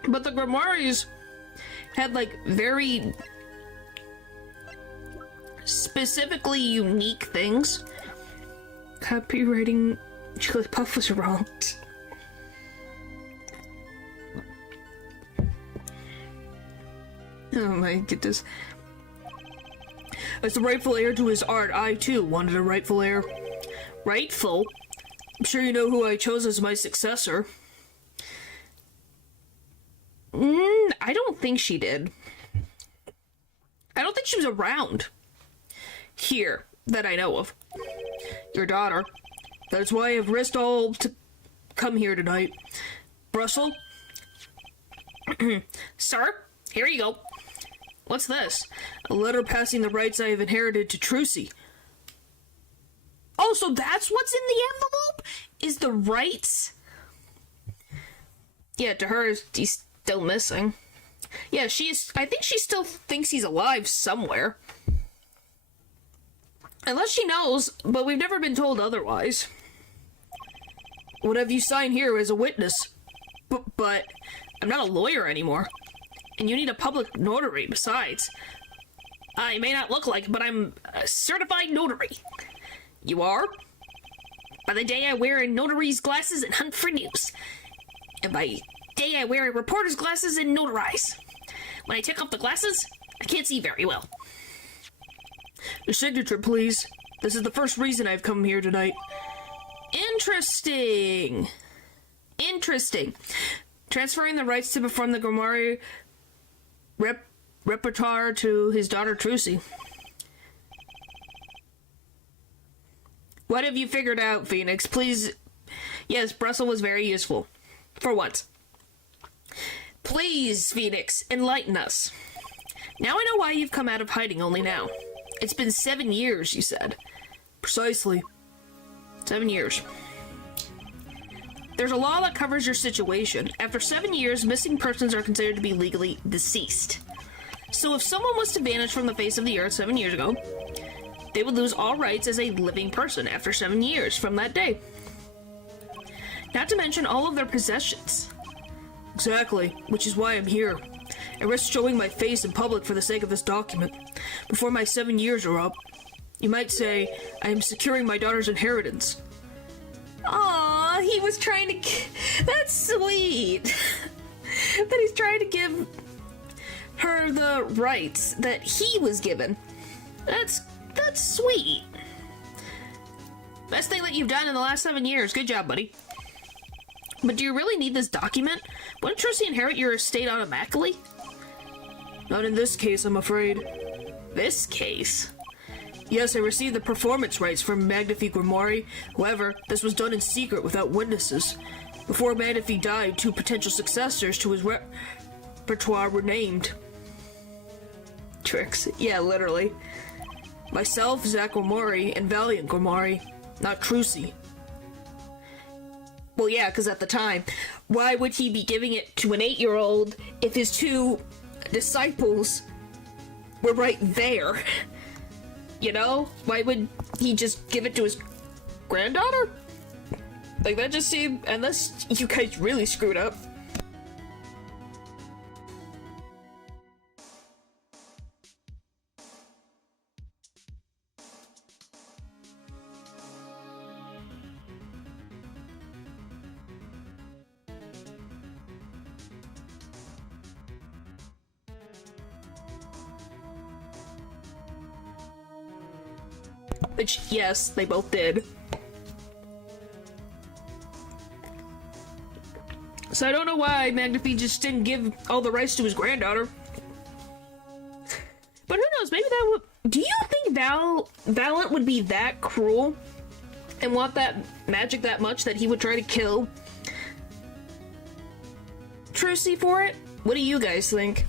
But the Grimoires had like very specifically unique things. Copywriting Jigglypuff was wrong. Oh my goodness. As the rightful heir to his art, I too wanted a rightful heir. Rightful? I'm sure you know who I chose as my successor. I don't think she did. I don't think she was around. Here, that I know of. Your daughter. That's why I've risked all to come here tonight. Brussels? Sir, here you go. What's this? A letter passing the rights I have inherited to Trucy. Oh, so that's what's in the envelope? Is the rights? Yeah, to her, he's still missing. Yeah, I think she still thinks he's alive somewhere. Unless she knows, but we've never been told otherwise. What have you signed here as a witness? But I'm not a lawyer anymore. And you need a public notary besides. I may not look like it, but I'm a certified notary. You are? By the day I wear a notary's glasses and hunt for news. And by day I wear a reporter's glasses and notarize. When I take off the glasses, I can't see very well. Your signature, please. This is the first reason I've come here tonight. Interesting. Interesting. Transferring the rights to perform the Grimoire repertoire to his daughter Trucy. What have you figured out, Phoenix? Please. Yes, Brussels was very useful. For once. Please, Phoenix, enlighten us. Now I know why you've come out of hiding only now. It's been 7 years, you said. Precisely. 7 years. There's a law that covers your situation. After 7 years, missing persons are considered to be legally deceased. So if someone was to vanish from the face of the earth 7 years ago, they would lose all rights as a living person after 7 years from that day. Not to mention all of their possessions. Exactly, which is why I'm here. I risk showing my face in public for the sake of this document. Before my 7 years are up, you might say I am securing my daughter's inheritance. Aww, he was trying to... That's sweet. That he's trying to give her the rights that he was given. That's sweet. Best thing that you've done in the last 7 years. Good job, buddy. But do you really need this document? Wouldn't Trucy inherit your estate automatically? Not in this case, I'm afraid. This case? Yes, I received the performance rights from Magnifique Grimoire. However, this was done in secret without witnesses. Before Magnifique died, 2 potential successors to his repertoire were named. Tricks. Yeah, literally. Myself, Zack Grimoire, and Valiant Grimoire, not Trucy. Well, yeah, because at the time, why would he be giving it to an 8-year-old if his 2 disciples were right there? You know? Why would he just give it to his granddaughter? Like, that just seemed... Unless you guys really screwed up. Which, yes, they both did. So I don't know why Magnifique just didn't give all the rights to his granddaughter. But who knows, maybe that would... Do you think Valiant would be that cruel and want that magic that much that he would try to kill Trucy for it? What do you guys think?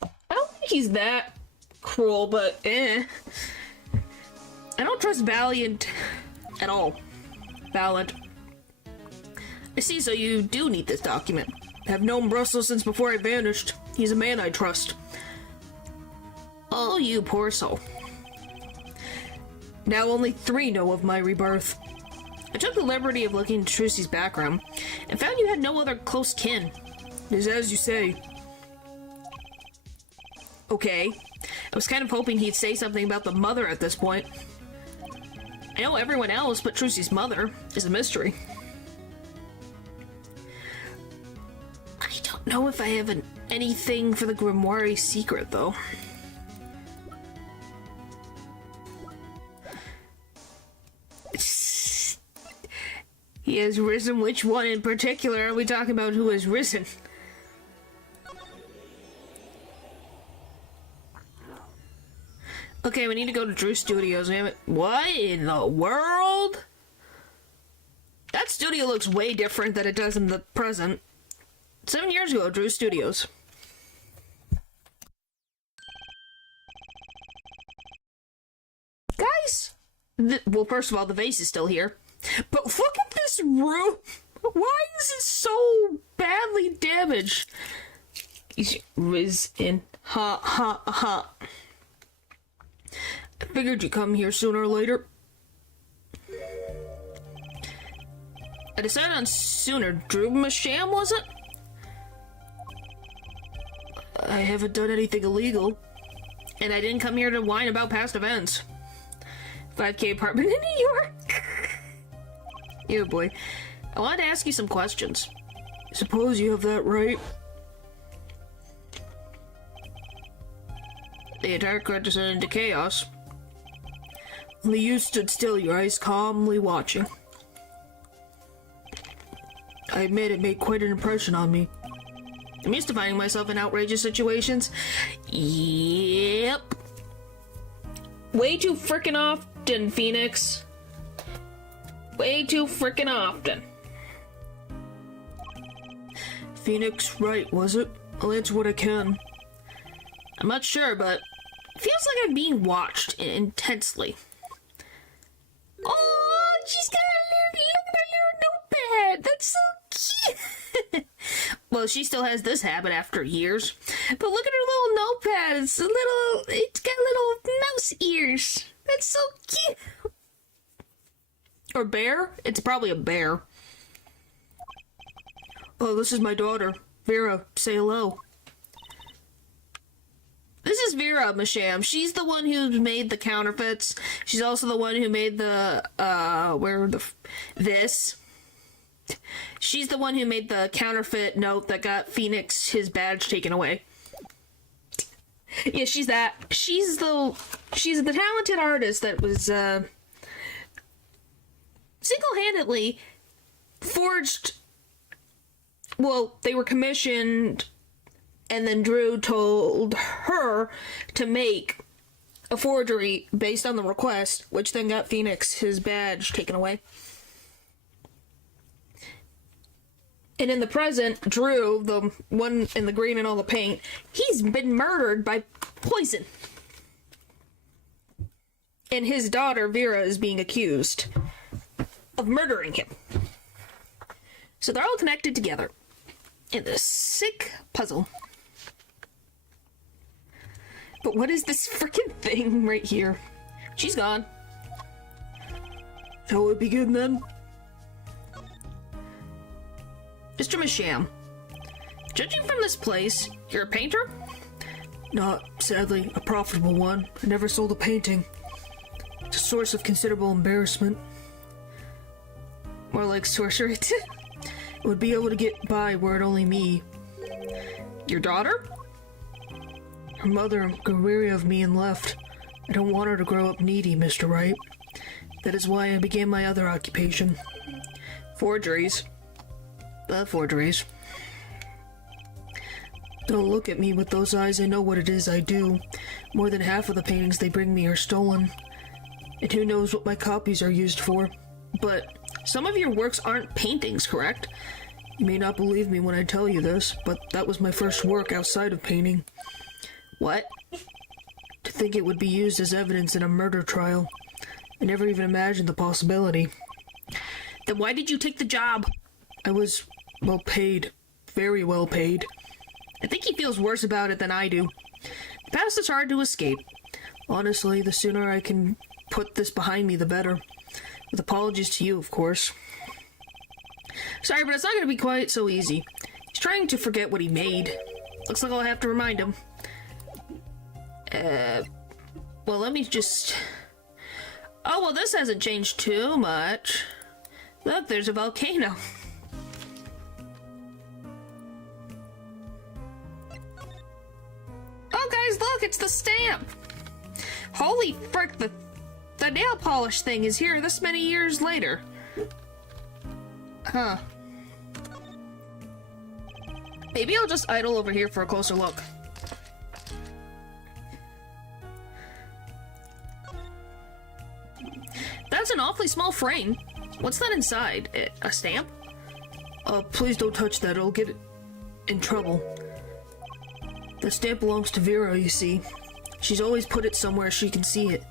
I don't think he's that cruel, but I don't trust Valiant at all. Valiant. I see, so you do need this document. I've known Russell since before I vanished. He's a man I trust. Oh, you poor soul. Now only 3 know of my rebirth. I took the liberty of looking into Trucy's background, and found you had no other close kin. It is as you say. Okay. I was kind of hoping he'd say something about the mother at this point. I know everyone else, but Trucy's mother is a mystery. I don't know if I have anything for the Grimoire secret, though. He has risen. Which one in particular are we talking about who has risen? Okay, we need to go to Drew Studios. What in the world? That studio looks way different than it does in the present. 7 years ago, Drew Studios. Guys! Well, first of all, the vase is still here. But look at this room! Why is it so badly damaged? He's risen. Ha ha ha. I figured you'd come here sooner or later. I decided on sooner. Drew Masham, was it? I haven't done anything illegal. And I didn't come here to whine about past events. 5K apartment in New York. Yeah, boy. I wanted to ask you some questions. I suppose you have that right. The entire crowd descended into chaos. Only you stood still, your eyes calmly watching. I admit it made quite an impression on me. I'm used to finding myself in outrageous situations. Yep. Way too frickin' often, Phoenix. Way too frickin' often. Phoenix, right, was it? I'll answer what I can. I'm not sure, but it feels like I'm being watched intensely. Oh, she's got a little notepad. That's so cute. Well, she still has this habit after years. But look at her little notepad. It's got little mouse ears. That's so cute. Or bear? It's probably a bear. Oh, this is my daughter. Vera, say hello. This is Vera Masham. She's the one who made the counterfeits. She's also the one who made the, this. She's the one who made the counterfeit note that got Phoenix his badge taken away. Yeah, she's that. She's the talented artist that was, single-handedly forged. Well, they were commissioned, and then Drew told her to make a forgery based on the request, which then got Phoenix his badge taken away. And in the present, Drew, the one in the green and all the paint, he's been murdered by poison. And his daughter, Vera, is being accused of murdering him. So they're all connected together in this sick puzzle. But what is this freaking thing right here? She's gone. Shall we begin then? Mr. Masham, judging from this place, you're a painter? Not, sadly, a profitable one. I never sold a painting. It's a source of considerable embarrassment. More like sorcery. I would be able to get by were it only me. Your daughter? Her mother grew weary of me and left. I don't want her to grow up needy, Mr. Wright. That is why I began my other occupation. Forgeries. Forgeries. Don't look at me with those eyes. I know what it is I do. More than half of the paintings they bring me are stolen. And who knows what my copies are used for. But some of your works aren't paintings, correct? You may not believe me when I tell you this, but that was my first work outside of painting. What? To think it would be used as evidence in a murder trial. I never even imagined the possibility. Then why did you take the job? I was well paid. Very well paid. I think he feels worse about it than I do. The past is hard to escape. Honestly, the sooner I can put this behind me, the better. With apologies to you, of course. Sorry, but it's not going to be quite so easy. He's trying to forget what he made. Looks like I'll have to remind him. Well, let me just... Oh, well, this hasn't changed too much. Look, there's a volcano. Oh, guys, look, it's the stamp. Holy frick, the nail polish thing is here this many years later. Huh. Maybe I'll just idle over here for a closer look. That's an awfully small frame. What's that inside? A stamp? Please don't touch that. It'll get in trouble. The stamp belongs to Vera, you see. She's always put it somewhere she can see it.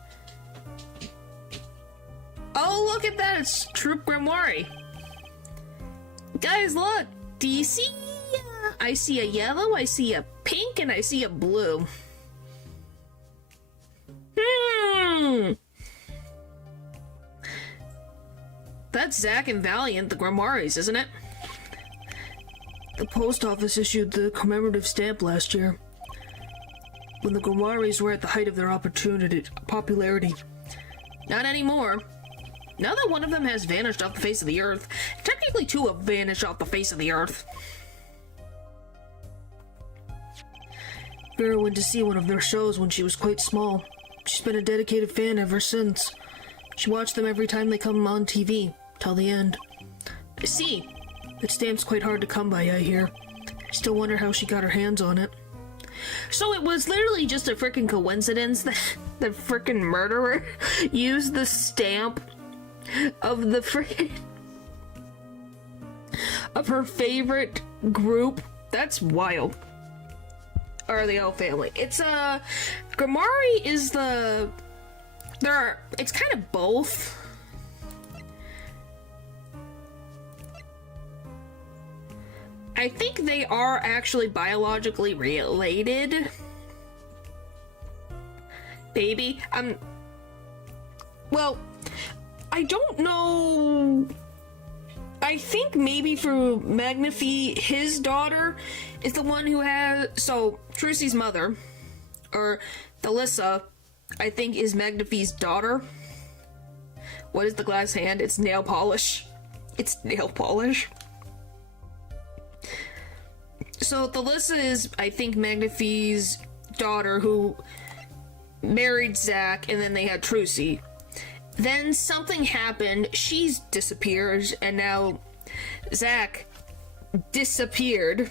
Oh, look at that! It's Troop Grimoire. Guys, look! Do you see? I see a yellow, I see a pink, and I see a blue. That's Zack and Valiant, the Grimoires, isn't it? The post office issued the commemorative stamp last year, when the Grimoires were at the height of their popularity. Not anymore. Now that one of them has vanished off the face of the earth, technically two have vanished off the face of the earth. Vera went to see one of their shows when she was quite small. She's been a dedicated fan ever since. She watched them every time they come on TV, till the end. I see. That stamp's quite hard to come by, I hear. I still wonder how she got her hands on it. So it was literally just a freaking coincidence that the freaking murderer used the stamp of the freaking... of her favorite group? That's wild. Or the O family. It's Grimoire is the... it's kind of both. I think they are actually biologically related. Baby, well, I don't know. I think maybe through Magnifi, his daughter is the one who has... So, Trucy's mother, or Thalissa, I think is Magnifi's daughter. What is the glass hand? It's nail polish. It's nail polish. So, Thalissa is, I think, Magnifi's daughter who married Zack, and then they had Trucy. Then something happened, she disappears, and now Zack disappeared.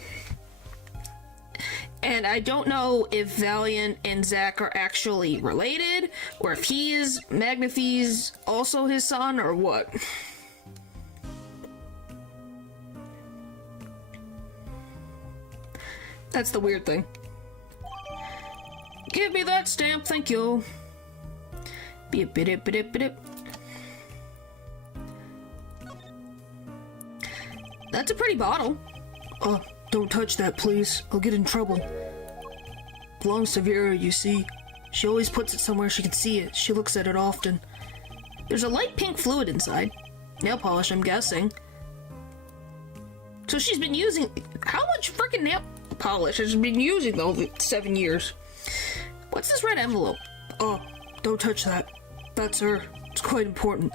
And I don't know if Valiant and Zack are actually related, or if he is Magnifi's also his son, or what. That's the weird thing. Give me that stamp, thank you. Bip, bip, bip, bip. That's a pretty bottle. Oh, don't touch that, please. I'll get in trouble. Belongs to Vera, you see. She always puts it somewhere she can see it. She looks at it often. There's a light pink fluid inside. Nail polish, I'm guessing. So she's been using... How much freaking nail polish has she been using, though, over 7 years? What's this red envelope? Oh, don't touch that. That's her. It's quite important.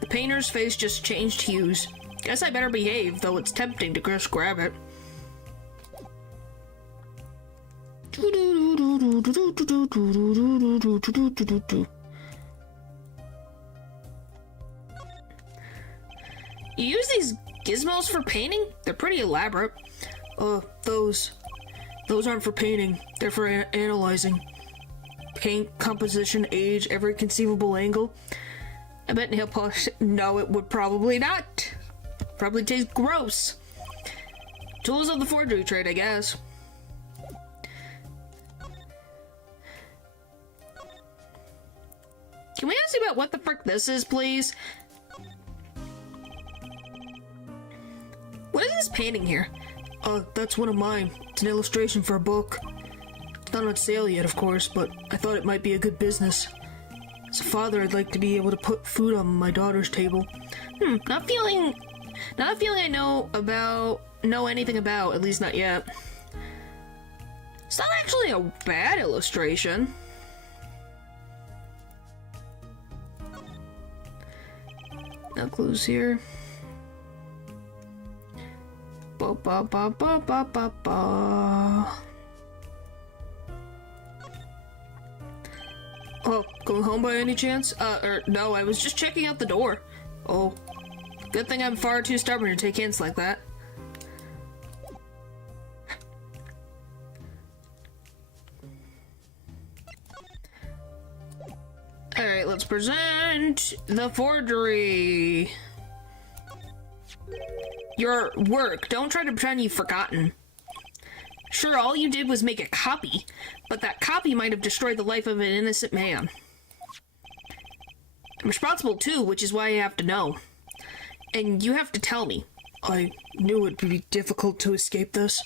The painter's face just changed hues. Guess I better behave, though it's tempting to just grab it. You use these gizmos for painting? They're pretty elaborate. Those... Those aren't for painting. They're for analyzing. Paint, composition, age, every conceivable angle. I bet nail polish... No, it would probably not. Probably taste gross. Tools of the forgery trade, I guess. Can we ask you about what the frick this is, please? What is this painting here? That's one of mine. It's an illustration for a book. It's not on sale yet, of course, but I thought it might be a good business. As a father, I'd like to be able to put food on my daughter's table. Not feeling I know anything about, at least not yet. It's not actually a bad illustration. No clues here. Ba ba ba ba ba ba ba. Oh, going home by any chance? No, I was just checking out the door. Oh, good thing I'm far too stubborn to take hints like that. Alright, let's present the forgery. Your work. Don't try to pretend you've forgotten. Sure, all you did was make a copy, but that copy might have destroyed the life of an innocent man. I'm responsible too, which is why I have to know. And you have to tell me. I knew it would be difficult to escape this.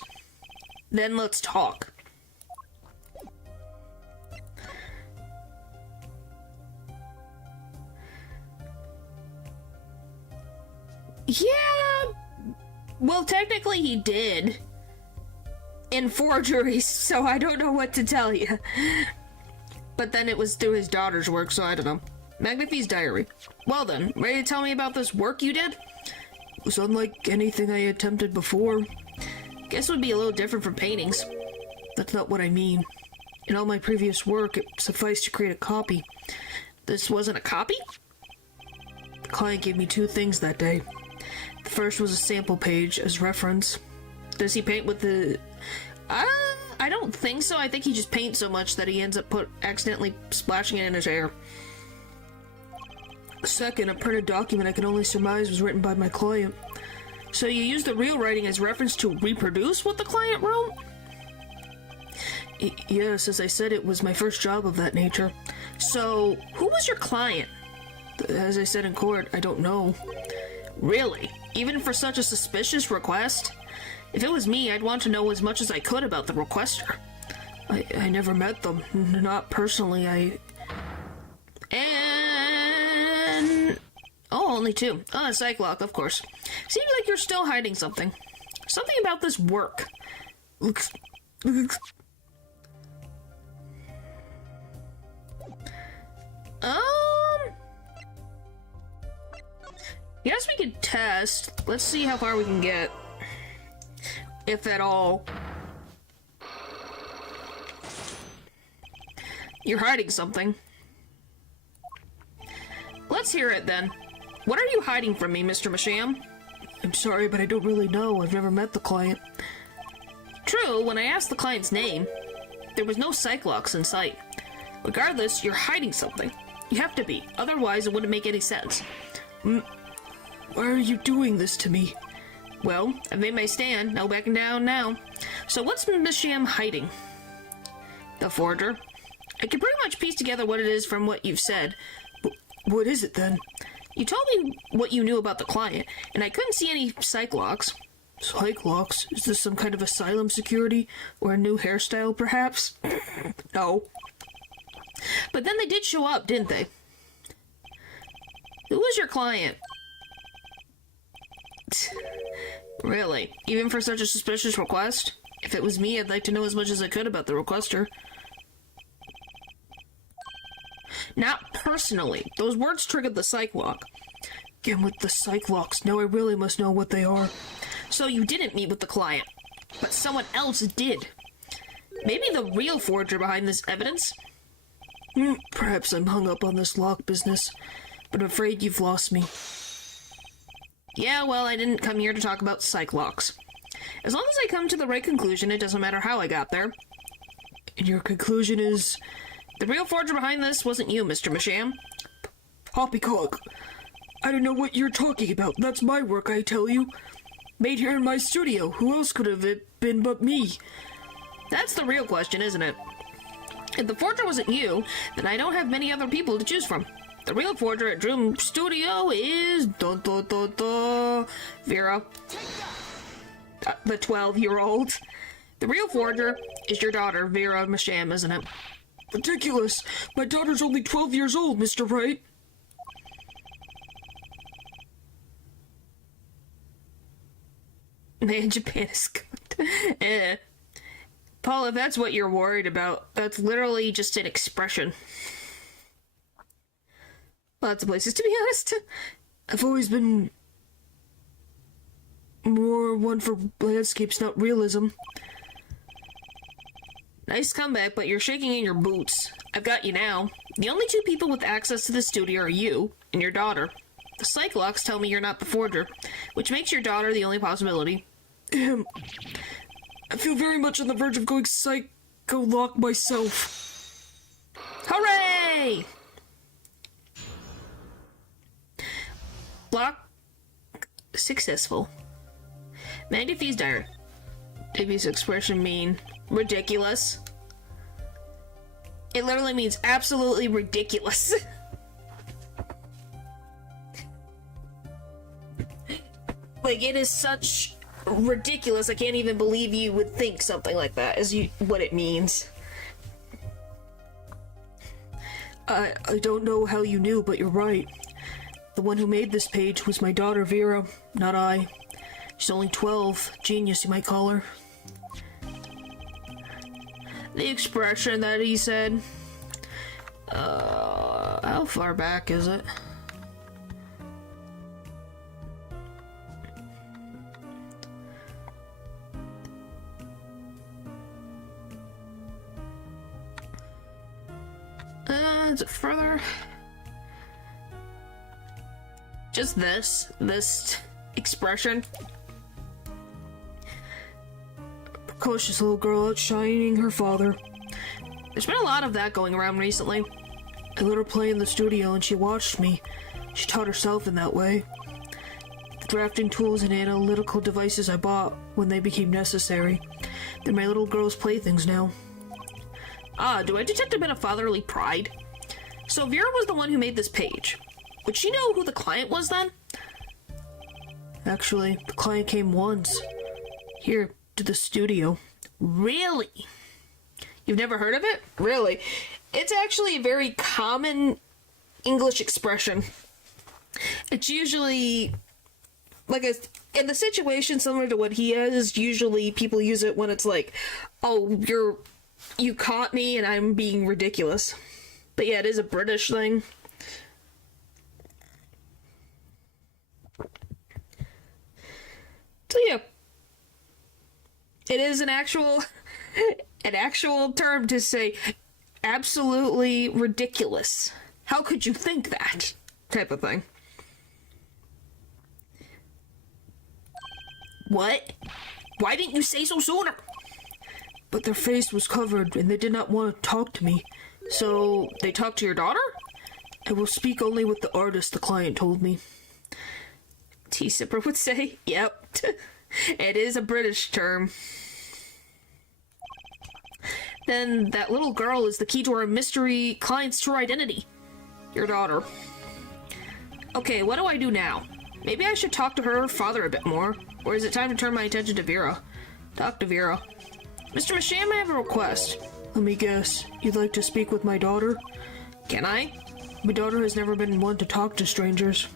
Then let's talk. Yeah, well, technically he did. In forgeries, so I don't know what to tell you. But then it was through his daughter's work, so I don't know. Magnifi's diary. Well then, ready to tell me about this work you did? It was unlike anything I attempted before. Guess it would be a little different from paintings. That's not what I mean. In all my previous work, it sufficed to create a copy. This wasn't a copy? The client gave me two things that day. The first was a sample page as reference. Does he paint with the... I don't think so. I think he just paints so much that he ends up accidentally splashing it in his hair. Second, a printed document I can only surmise was written by my client. So you used the real writing as reference to reproduce what the client wrote? Yes, as I said, it was my first job of that nature. So, who was your client? As I said in court, I don't know. Really? Even for such a suspicious request? If it was me, I'd want to know as much as I could about the requester. I never met them. Not personally, And... Oh, only two. A psych lock, of course. Seems like you're still hiding something. Something about this work. Yes, we could test. Let's see how far we can get. If at all. You're hiding something. Let's hear it then. What are you hiding from me, Mr. Masham? I'm sorry, but I don't really know. I've never met the client. True, when I asked the client's name, there was no psychlocks in sight. Regardless, you're hiding something. You have to be, otherwise it wouldn't make any sense. Why are you doing this to me? Well, I've made my stand, no backing down now. So what's Masham hiding? The forger. I can pretty much piece together what it is from what you've said. What is it then? You told me what you knew about the client, and I couldn't see any psych locks. Psych locks? Is this some kind of asylum security? Or a new hairstyle, perhaps? No. But then they did show up, didn't they? Who was your client? Really? Even for such a suspicious request? If it was me, I'd like to know as much as I could about the requester. Not personally. Those words triggered the psych lock. Again with the psych locks. Now I really must know what they are. So you didn't meet with the client, but someone else did. Maybe the real forger behind this evidence? Perhaps I'm hung up on this lock business, but I'm afraid you've lost me. Yeah, well, I didn't come here to talk about psych locks. As long as I come to the right conclusion, it doesn't matter how I got there. And your conclusion is... The real forger behind this wasn't you, Mr. Masham. Poppycock. I don't know what you're talking about. That's my work, I tell you. Made here in my studio. Who else could have it been but me? That's the real question, isn't it? If the forger wasn't you, then I don't have many other people to choose from. The real forger at Dream Studio is... Vera. The 12-year-old. The real forger is your daughter, Vera Masham, isn't it? Ridiculous! My daughter's only 12 years old, Mr. Wright. Man, Japan is good. Paul, if that's what you're worried about, that's literally just an expression. Lots of places, to be honest. I've always been more one for landscapes, not realism. Nice comeback, but you're shaking in your boots. I've got you now. The only two people with access to the studio are you and your daughter. The psych locks tell me you're not the forger, which makes your daughter the only possibility. I feel very much on the verge of going psycho-lock myself. Hooray! Block successful. Mandy Fee's diary. Divvy's expression mean ridiculous. It literally means absolutely ridiculous. Like, it is such ridiculous, I can't even believe you would think something like that is what it means. I don't know how you knew, but you're right. The one who made this page was my daughter, Vera, not I. She's only 12. Genius, you might call her. The expression that he said. How far back is it? Is it further? Just this expression. Precocious little girl outshining her father. There's been a lot of that going around recently. I let her play in the studio and she watched me. She taught herself in that way. The drafting tools and analytical devices I bought when they became necessary. They're my little girl's playthings now. Ah, do I detect a bit of fatherly pride? So Vera was the one who made this page. Would she know who the client was then? Actually, the client came once. Here, to the studio. Really? You've never heard of it? Really? It's actually a very common English expression. It's usually, like, in the situation similar to what he has, usually people use it when it's like, oh, you caught me and I'm being ridiculous. But yeah, it is a British thing. So yeah, it is an actual term to say absolutely ridiculous. How could you think that? Type of thing. What? Why didn't you say so sooner? But their face was covered and they did not want to talk to me. So they talked to your daughter? I will speak only with the artist, the client told me. Tea sipper would say, yep. It is a British term. Then that little girl is the key to our mystery client's true identity. Your daughter. Okay, what do I do now? Maybe I should talk to her father a bit more. Or is it time to turn my attention to Vera? Talk to Vera. Mr. Masham, I have a request. Let me guess. You'd like to speak with my daughter? Can I? My daughter has never been one to talk to strangers.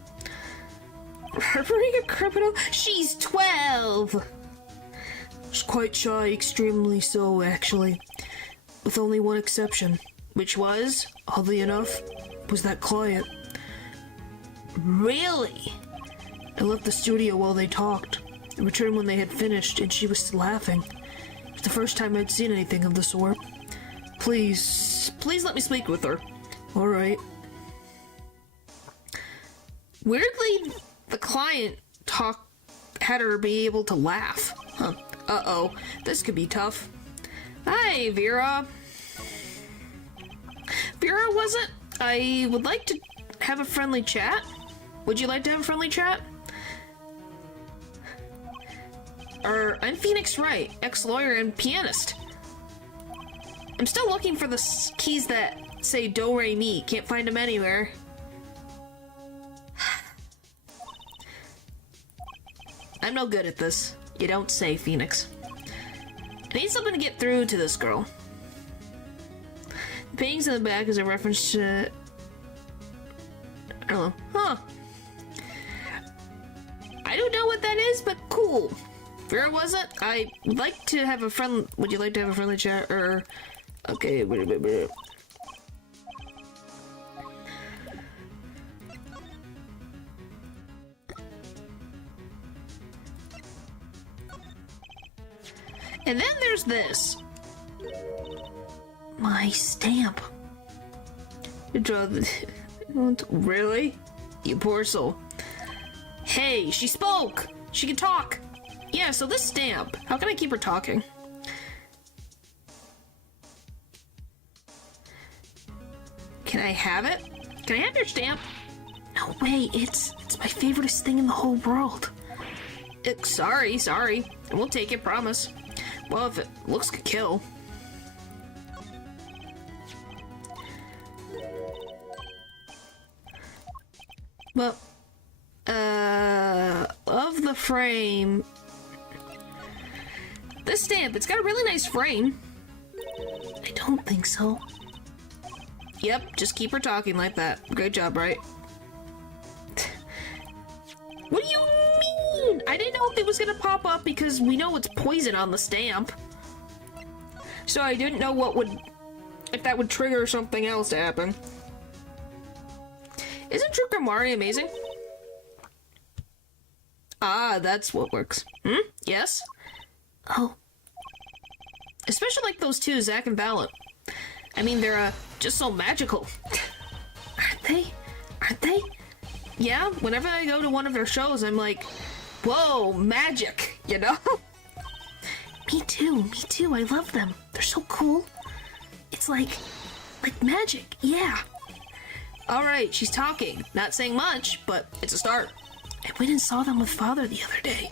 Harboring a criminal? She's 12! She's quite shy, extremely so, actually. With only one exception. Which was, oddly enough, was that client. Really? I left the studio while they talked. I returned when they had finished, and she was still laughing. It was the first time I'd seen anything of the sort. Please let me speak with her. Alright. Weirdly, the client had her be able to laugh. Huh. Uh-oh. This could be tough. Hi, Vera. Vera, was it? I would like to have a friendly chat. Would you like to have a friendly chat? I'm Phoenix Wright, ex-lawyer and pianist. I'm still looking for the keys that say do, re, mi. Can't find them anywhere. I'm no good at this. You don't say, Phoenix. I need something to get through to this girl. The paintings in the back is a reference to... I don't know. Huh. I don't know what that is, but cool. Vera, was it? I would like to have a friend... Would you like to have a friendly chat? Or... Okay, wait. And then there's this. My stamp. You draw the... Really? You poor soul. Hey, she spoke! She can talk! Yeah, so this stamp. How can I keep her talking? Can I have it? Can I have your stamp? No way, it's my favoriteest thing in the whole world. Sorry. We'll take it, promise. Well, if it looks could kill. Well, of the frame... This stamp, it's got a really nice frame. I don't think so. Yep, just keep her talking like that. Great job, right? What do you mean? I didn't know if it was gonna pop up because we know it's poison on the stamp. So I didn't know if that would trigger something else to happen. Isn't True Grimari amazing? Ah, that's what works. Yes? Oh. Especially like those two, Zach and Valiant. I mean, they're, just so magical. Aren't they? Aren't they? Yeah, whenever I go to one of their shows, I'm like, whoa, magic, you know? Me too, I love them. They're so cool. It's like magic, yeah. Alright, she's talking. Not saying much, but it's a start. I went and saw them with Father the other day.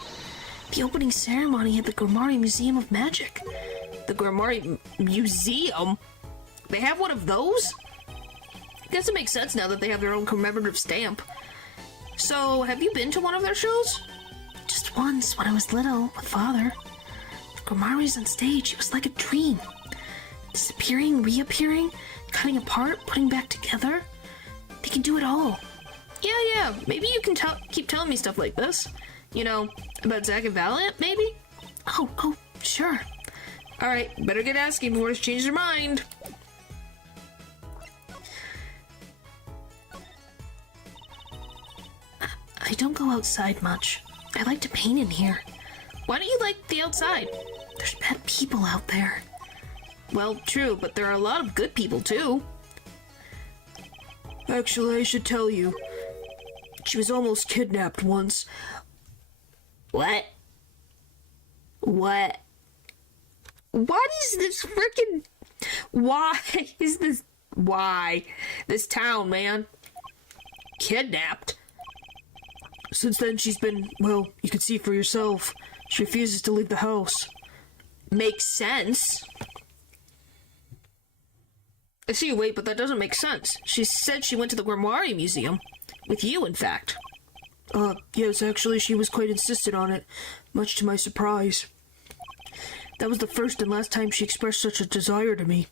The opening ceremony at the Grimari Museum of Magic. The Grimari Museum? They have one of those? I guess it makes sense now that they have their own commemorative stamp. So, have you been to one of their shows? Just once, when I was little, with Father. Grimari's on stage, it was like a dream. Disappearing, reappearing, cutting apart, putting back together. They can do it all. Yeah, maybe you can keep telling me stuff like this. You know, about Zack and Valiant, maybe? Oh, sure. Alright, better get asking before it's changed their mind. I don't go outside much. I like to paint in here. Why don't you like the outside? There's bad people out there. Well, true, but there are a lot of good people, too. Actually, I should tell you. She was almost kidnapped once. What? What is this freaking... Why is this... Why? This town, man. Kidnapped? Since then, she's been... Well, you can see for yourself. She refuses to leave the house. Makes sense. I see, wait, but that doesn't make sense. She said she went to the Grimari Museum. With you, in fact. Yes, actually, she was quite insistent on it, much to my surprise. That was the first and last time she expressed such a desire to me.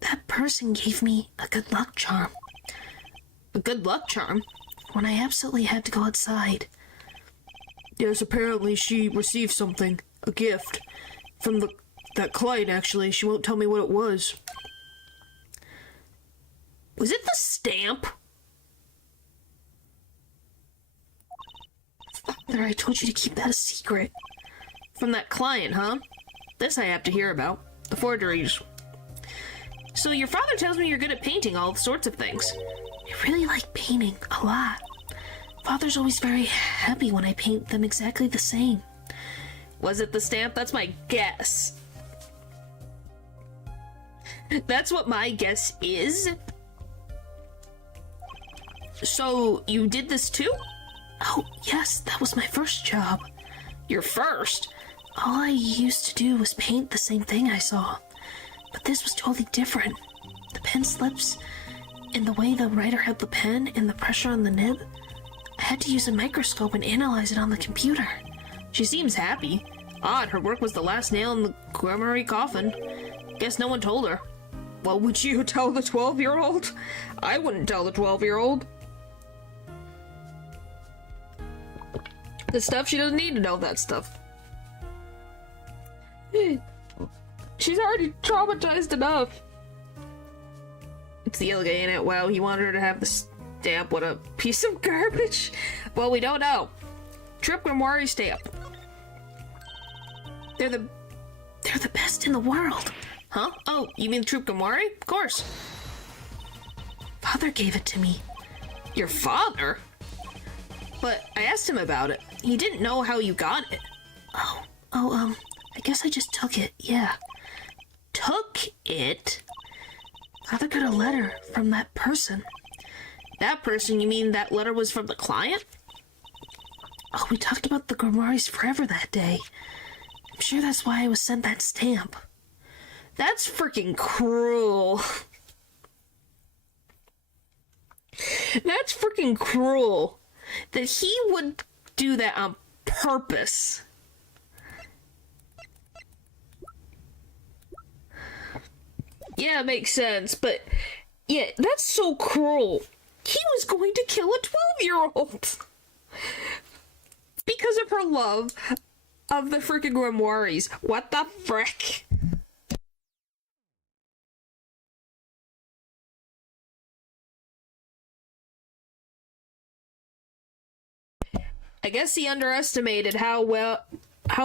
That person gave me a good luck charm. A good luck charm? When I absolutely had to go outside. Yes, apparently she received something. A gift. From that client, actually. She won't tell me what it was. Was it the stamp? Father, I told you to keep that a secret. From that client, huh? This I have to hear about. The forgeries. So your father tells me you're good at painting all sorts of things. I really like painting, a lot. Father's always very happy when I paint them exactly the same. Was it the stamp? That's my guess. That's what my guess is. So, you did this too? Oh, yes, that was my first job. Your first? All I used to do was paint the same thing I saw. But this was totally different. The pen slips, and the way the writer held the pen, and the pressure on the nib. I had to use a microscope and analyze it on the computer. She seems happy. Odd, her work was the last nail in the Grimoire coffin. Guess no one told her. Well, would you tell the 12-year-old? I wouldn't tell the 12-year-old. The stuff she doesn't need to know that stuff. She's already traumatized enough. It's the Ilga, ain't it? Wow, he wanted her to have the stamp. What a piece of garbage. Well, we don't know. Trip Grimoire stamp. They're the best in the world. Huh? Oh, you mean Troop Grimoire? Of course. Father gave it to me. Your father? But I asked him about it. He didn't know how you got it. I guess I just took it, yeah. Took it? Father got a letter from that person. That person? You mean that letter was from the client? Oh, we talked about the Grimoires forever that day. I'm sure that's why I was sent that stamp. That's freaking cruel. That's freaking cruel. That he would do that on purpose. Yeah, it makes sense, but yeah, that's so cruel. He was going to kill a 12-year-old because of her love of the freaking Grimoires. What the frick? I guess he underestimated how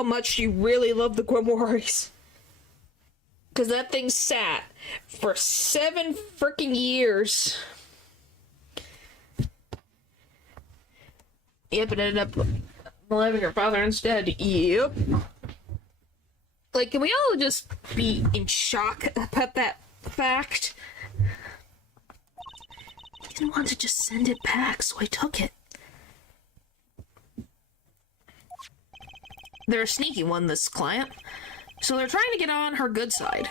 much she really loved the Grimoires. Because that thing sat for 7 freaking years. Yep, it ended up loving her father instead. Yep. Like, can we all just be in shock about that fact? I didn't want to just send it back, so I took it. They're a sneaky one, this client. So they're trying to get on her good side.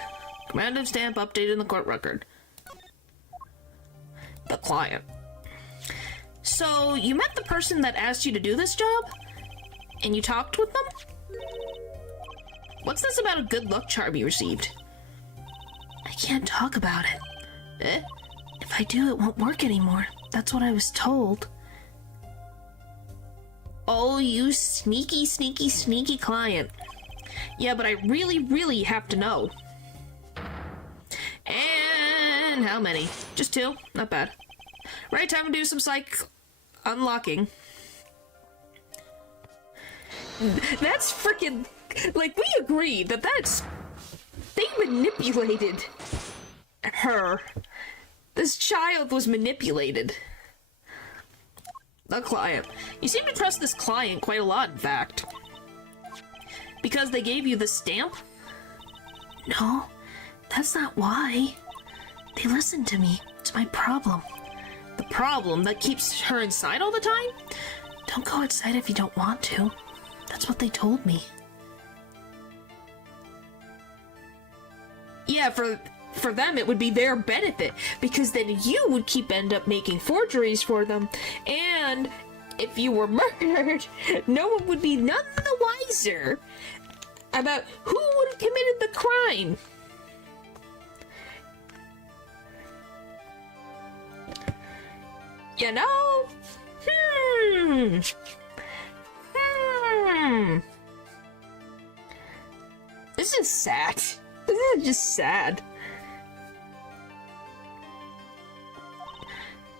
Commemorative stamp updated in the court record. The client. So, you met the person that asked you to do this job? And you talked with them? What's this about a good luck charm you received? I can't talk about it. Eh? If I do, it won't work anymore. That's what I was told. Oh, you sneaky, sneaky, sneaky client. Yeah, but I really, really have to know. And how many? Just 2? Not bad. Right, time to do some psych unlocking. That's freaking... Like, we agreed that that's... They manipulated her. This child was manipulated. The client. You seem to trust this client quite a lot, in fact. Because they gave you the stamp? No, that's not why. They listened to me. It's my problem. The problem that keeps her inside all the time? Don't go outside if you don't want to. That's what they told me. Yeah, for them it would be their benefit, because then you would end up making forgeries for them, and if you were murdered, no one would be none the wiser about who would have committed the crime. You know? This is sad. This is just sad.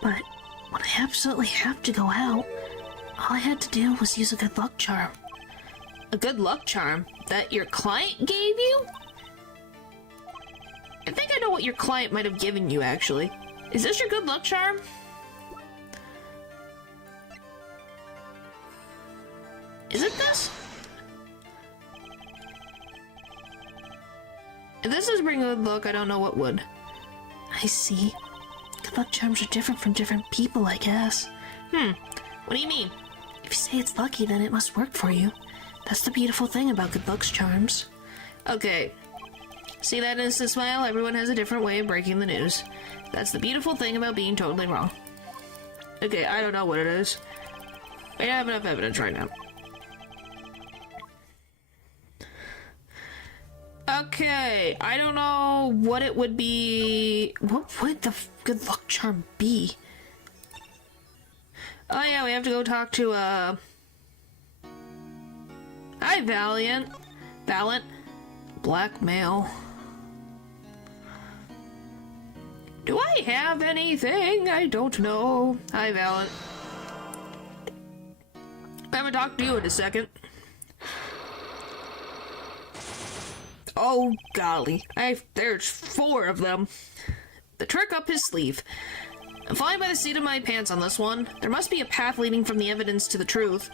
But when I absolutely have to go out, all I had to do was use a good luck charm. A good luck charm that your client gave you? I think I know what your client might have given you, actually. Is this your good luck charm? Is it this? If this is bring good luck, I don't know what would. I see. Good luck charms are different from different people, I guess. What do you mean? If you say it's lucky, then it must work for you. That's the beautiful thing about good luck's charms. Okay. See that instant smile? Everyone has a different way of breaking the news. That's the beautiful thing about being totally wrong. Okay, I don't know what it is. I have enough evidence right now. Okay, I don't know what it would be. What would the good luck charm be? Oh yeah, we have to go talk to, Hi, Valiant. Blackmail. Do I have anything? I don't know. Hi, Valiant. I haven't talked to you in a second. Oh, golly. There's 4 of them. The trick up his sleeve. I'm flying by the seat of my pants on this one. There must be a path leading from the evidence to the truth,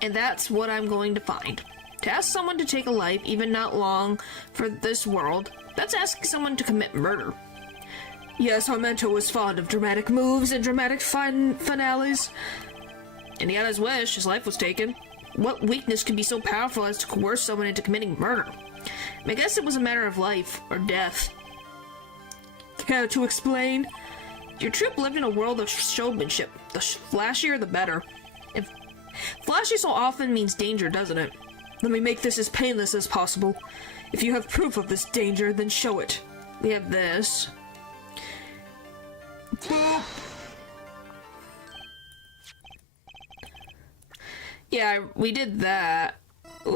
and that's what I'm going to find. To ask someone to take a life, even not long for this world, that's asking someone to commit murder. Yes, our mentor was fond of dramatic moves and dramatic finales. And he had his wish, his life was taken. What weakness could be so powerful as to coerce someone into committing murder? I guess it was a matter of life or death. Care to explain? Your troop lived in a world of showmanship. The flashier, the better. If flashy so often means danger, doesn't it? Let me make this as painless as possible. If you have proof of this danger, then show it. We have this. Boop. Yeah, we did that. Woo!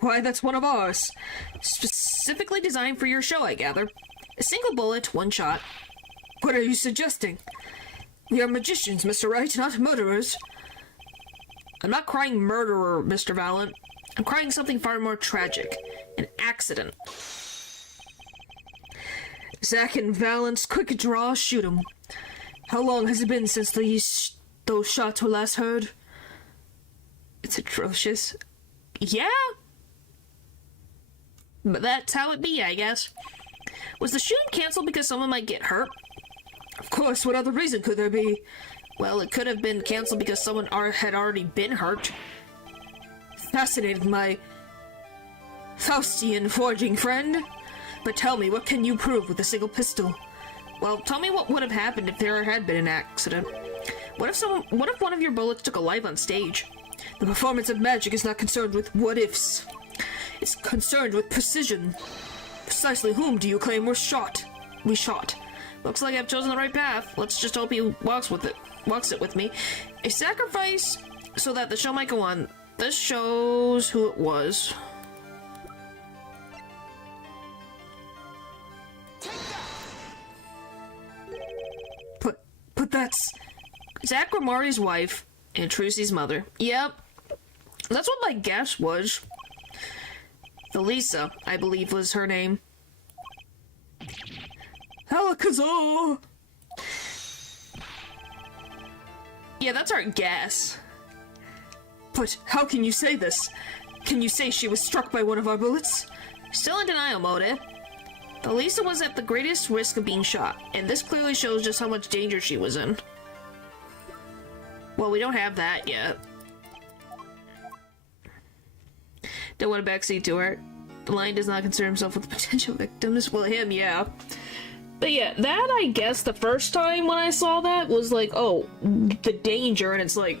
Why, that's one of ours. Specifically designed for your show, I gather. A single bullet, 1 shot. What are you suggesting? We are magicians, Mr. Wright, not murderers. I'm not crying murderer, Mr. Valiant. I'm crying something far more tragic. An accident. Zack and Valance, quick draw, shoot 'em. How long has it been since those shots were last heard? It's atrocious. Yeah? But that's how it be, I guess. Was the shooting canceled because someone might get hurt? Of course, what other reason could there be? Well, it could have been canceled because someone had already been hurt. Fascinating, my Faustian forging friend. But tell me, what can you prove with a single pistol? Well, tell me what would have happened if there had been an accident. What if one of your bullets took a life on stage? The performance of magic is not concerned with what-ifs. It's concerned with precision. Precisely whom do you claim we shot? Looks like I've chosen the right path. Let's just hope he walks it with me. A sacrifice so that the show might go on. This shows who it was. But that's Zack Grimori's wife and Trucy's mother. Yep. That's what my guess was. Elisa, I believe was her name. Alakazar! Yeah, that's our guess. But how can you say this? Can you say she was struck by one of our bullets? Still in denial mode, eh? Elisa was at the greatest risk of being shot, and this clearly shows just how much danger she was in. Well, we don't have that yet. Don't want a backseat to her. The lion does not concern himself with potential victims. Well, him, yeah. But yeah, that, I guess, the first time when I saw that was like, oh, the danger, and it's like...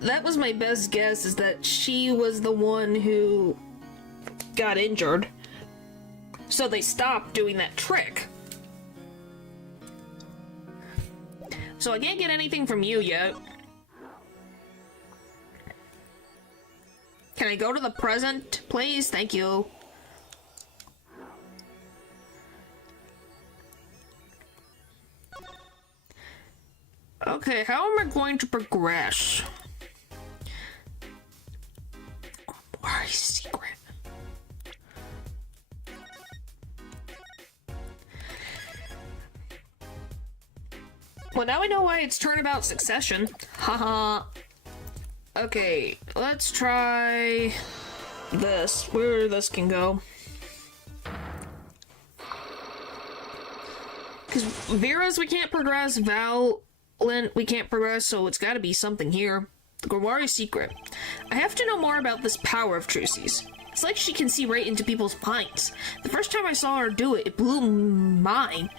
That was my best guess, is that she was the one who got injured. So they stopped doing that trick. So I can't get anything from you yet. Can I go to the present, please? Thank you. Okay, how am I going to progress? Why secret? Well, now I know why it's turnabout succession. Haha. Okay, let's try this. Where this can go. Because Vera's we can't progress, Valent we can't progress, so it's gotta be something here. The Grimoire secret. I have to know more about this power of Trucy's. It's like she can see right into people's minds. The first time I saw her do it, it blew mine.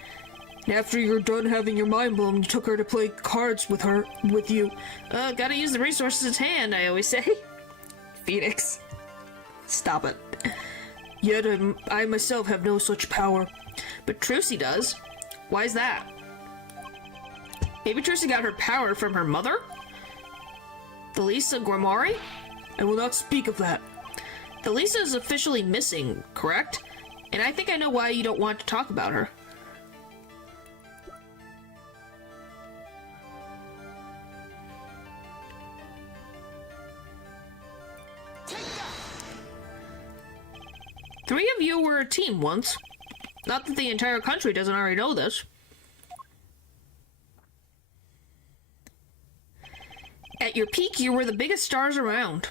And after you're done having your mind blown, you took her to play cards with you. Gotta use the resources at hand, I always say. Phoenix. Stop it. Yet I myself have no such power. But Trucy does. Why is that? Maybe Trucy got her power from her mother? Thalissa Grimoire? I will not speak of that. Thalissa is officially missing, correct? And I think I know why you don't want to talk about her. Three of you were a team once. Not that the entire country doesn't already know this. At your peak, you were the biggest stars around.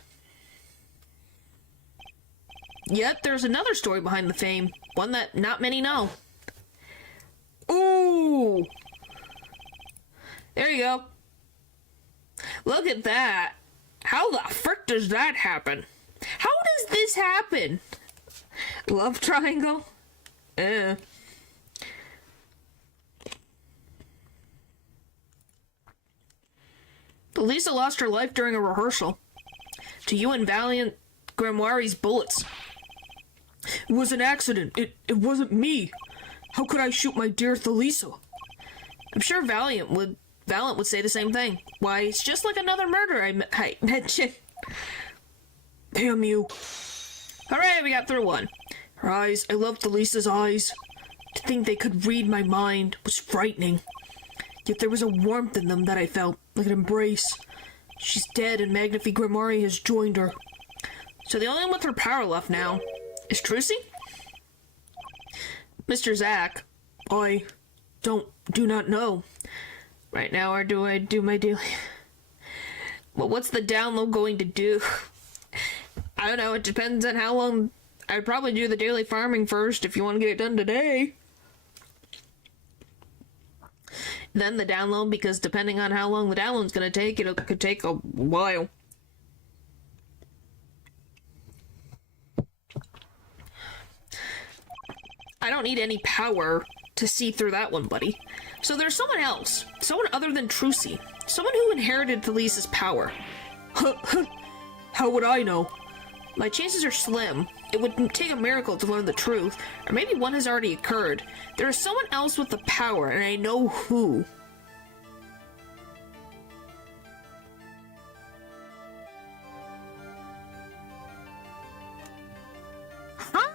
Yet, there's another story behind the fame. One that not many know. Ooh! There you go. Look at that. How the frick does that happen? How does this happen? Love triangle? Lisa lost her life during a rehearsal. To you and Valiant Grimoire's bullets. It was an accident. It wasn't me. How could I shoot my dear Thalissa? I'm sure Valiant would say the same thing. Why, it's just like another murder I mentioned. Damn you. Hooray, we got through one. Her eyes, I loved Thalissa's eyes. To think they could read my mind was frightening. Yet there was a warmth in them that I felt, like an embrace. She's dead and Magnifi Grimoire has joined her. So the only one with her power left now is Trucy? Mr. Zack, I do not know. Right now, or do I do my daily? Well, what's the download going to do? I don't know, it depends on how long. I'd probably do the daily farming first if you want to get it done today. Then the download, because depending on how long the download's gonna take, it could take a while. I don't need any power to see through that one, buddy. So there's someone else. Someone other than Trucy. Someone who inherited Thalissa's power. How would I know? My chances are slim. It would take a miracle to learn the truth, or maybe one has already occurred. There is someone else with the power, and I know who. Huh?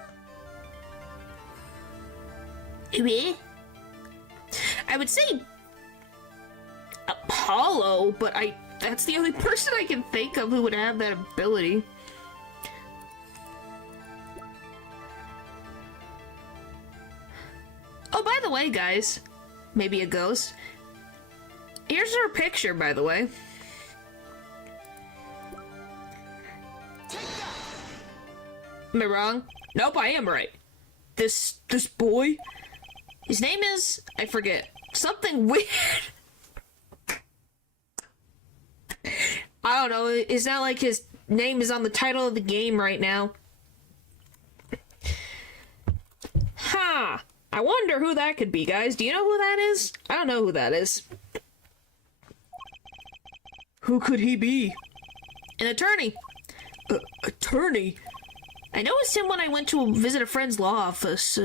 I would say Apollo, but that's the only person I can think of who would have that ability. Oh, by the way, guys, maybe a ghost. Here's her picture, by the way. Am I wrong? Nope, I am right. This boy? His name is, I forget, something weird. I don't know, it's not like his name is on the title of the game right now. Huh. I wonder who that could be, guys. Do you know who that is? I don't know who that is. Who could he be? An attorney. Attorney? I noticed him when I went to visit a friend's law office.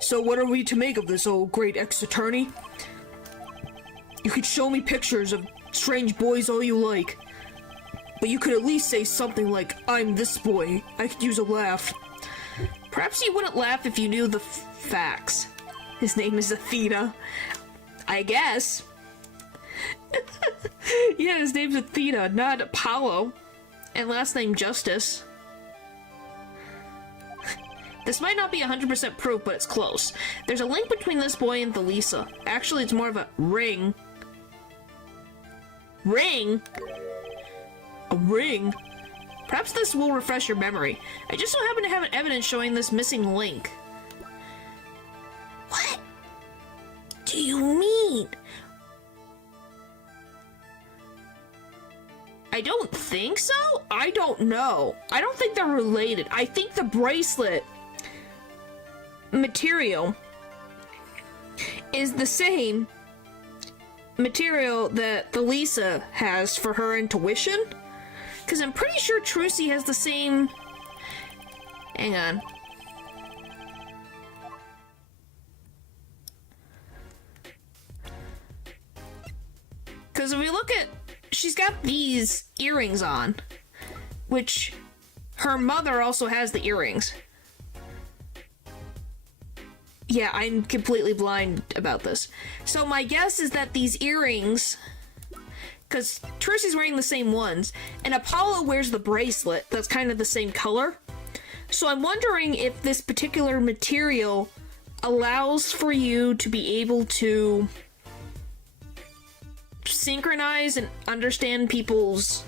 So what are we to make of this, old great ex-attorney? You could show me pictures of strange boys all you like. But you could at least say something like, I'm this boy. I could use a laugh. Perhaps you wouldn't laugh if you knew the facts. His name is Athena. I guess. Yeah, his name's Athena, not Apollo. And last name Justice. This might not be 100% proof, but it's close. There's a link between this boy and Thalisa. Actually, it's more of a ring. Ring? A ring? Perhaps this will refresh your memory. I just so happen to have an evidence showing this missing link. What do you mean? I don't think so? I don't know. I don't think they're related. I think the bracelet material is the same material that Thalisa has for her intuition. Because I'm pretty sure Trucy has the same... Hang on. Because if we look at... She's got these earrings on, which her mother also has the earrings. Yeah, I'm completely blind about this. So my guess is that these earrings, because Trucy's wearing the same ones, and Apollo wears the bracelet that's kind of the same color. So I'm wondering if this particular material allows for you to be able to synchronize and understand people's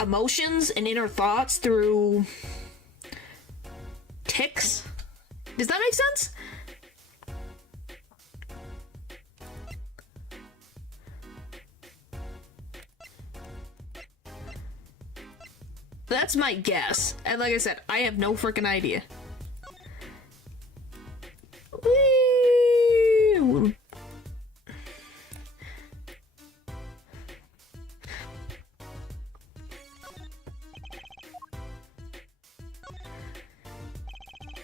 emotions and inner thoughts through tics. Does that make sense? That's my guess. And like I said, I have no freaking idea. Whee!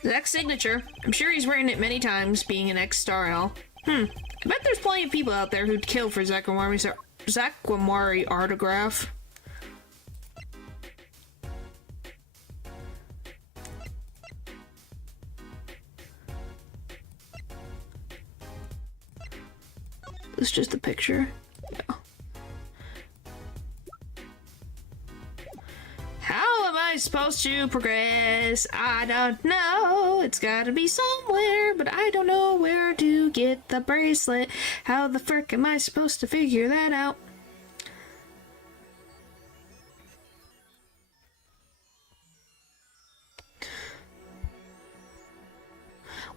Zach's signature. I'm sure he's written it many times, being an ex-Star L. I bet there's plenty of people out there who'd kill for Zach Guamari autograph. This is just a picture. Yeah. How am I supposed to progress? I don't know. It's gotta be somewhere, but I don't know where to get the bracelet. How the frick am I supposed to figure that out?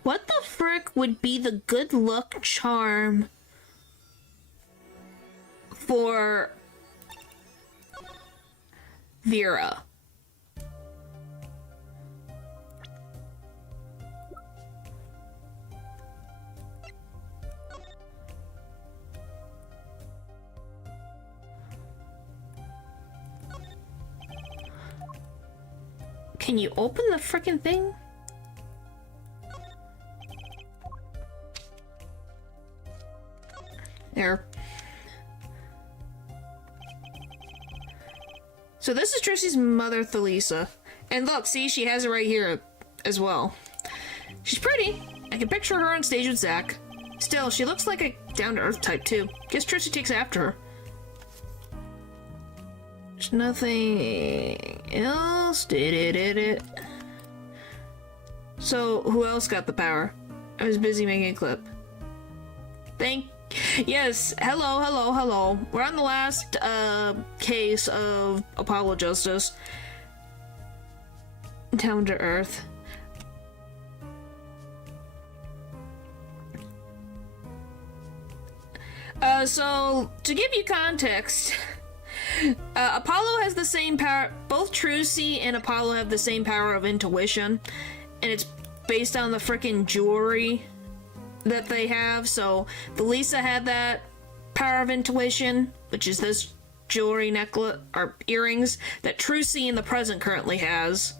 What the frick would be the good luck charm for Vera? Can you open the frickin' thing? There. So this is Trucy's mother, Thalisa. And look, see, she has it right here as well. She's pretty. I can picture her on stage with Zach. Still, she looks like a down-to-earth type, too. Guess Trucy takes after her. There's nothing else. So, who else got the power? I was busy making a clip. Yes, hello. We're on the last case of Apollo Justice. Down to Earth. So, to give you context, Apollo has the same power, both Trucy and Apollo have the same power of intuition, and it's based on the frickin' jewelry that they have. So Thalisa had that power of intuition, which is this jewelry necklace or earrings that Trucy in the present currently has,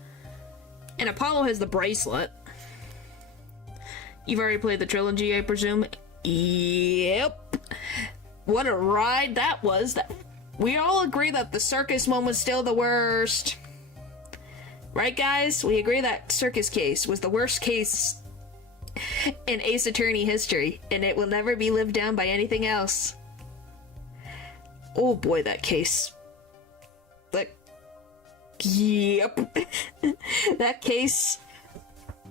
and Apollo has the bracelet. You've already played the trilogy, I presume. Yep. What a ride that was. We all agree that the circus one was still the worst, right, guys? We agree that circus case was the worst case in Ace Attorney history, and it will never be lived down by anything else. Oh boy, that case. Yep. That case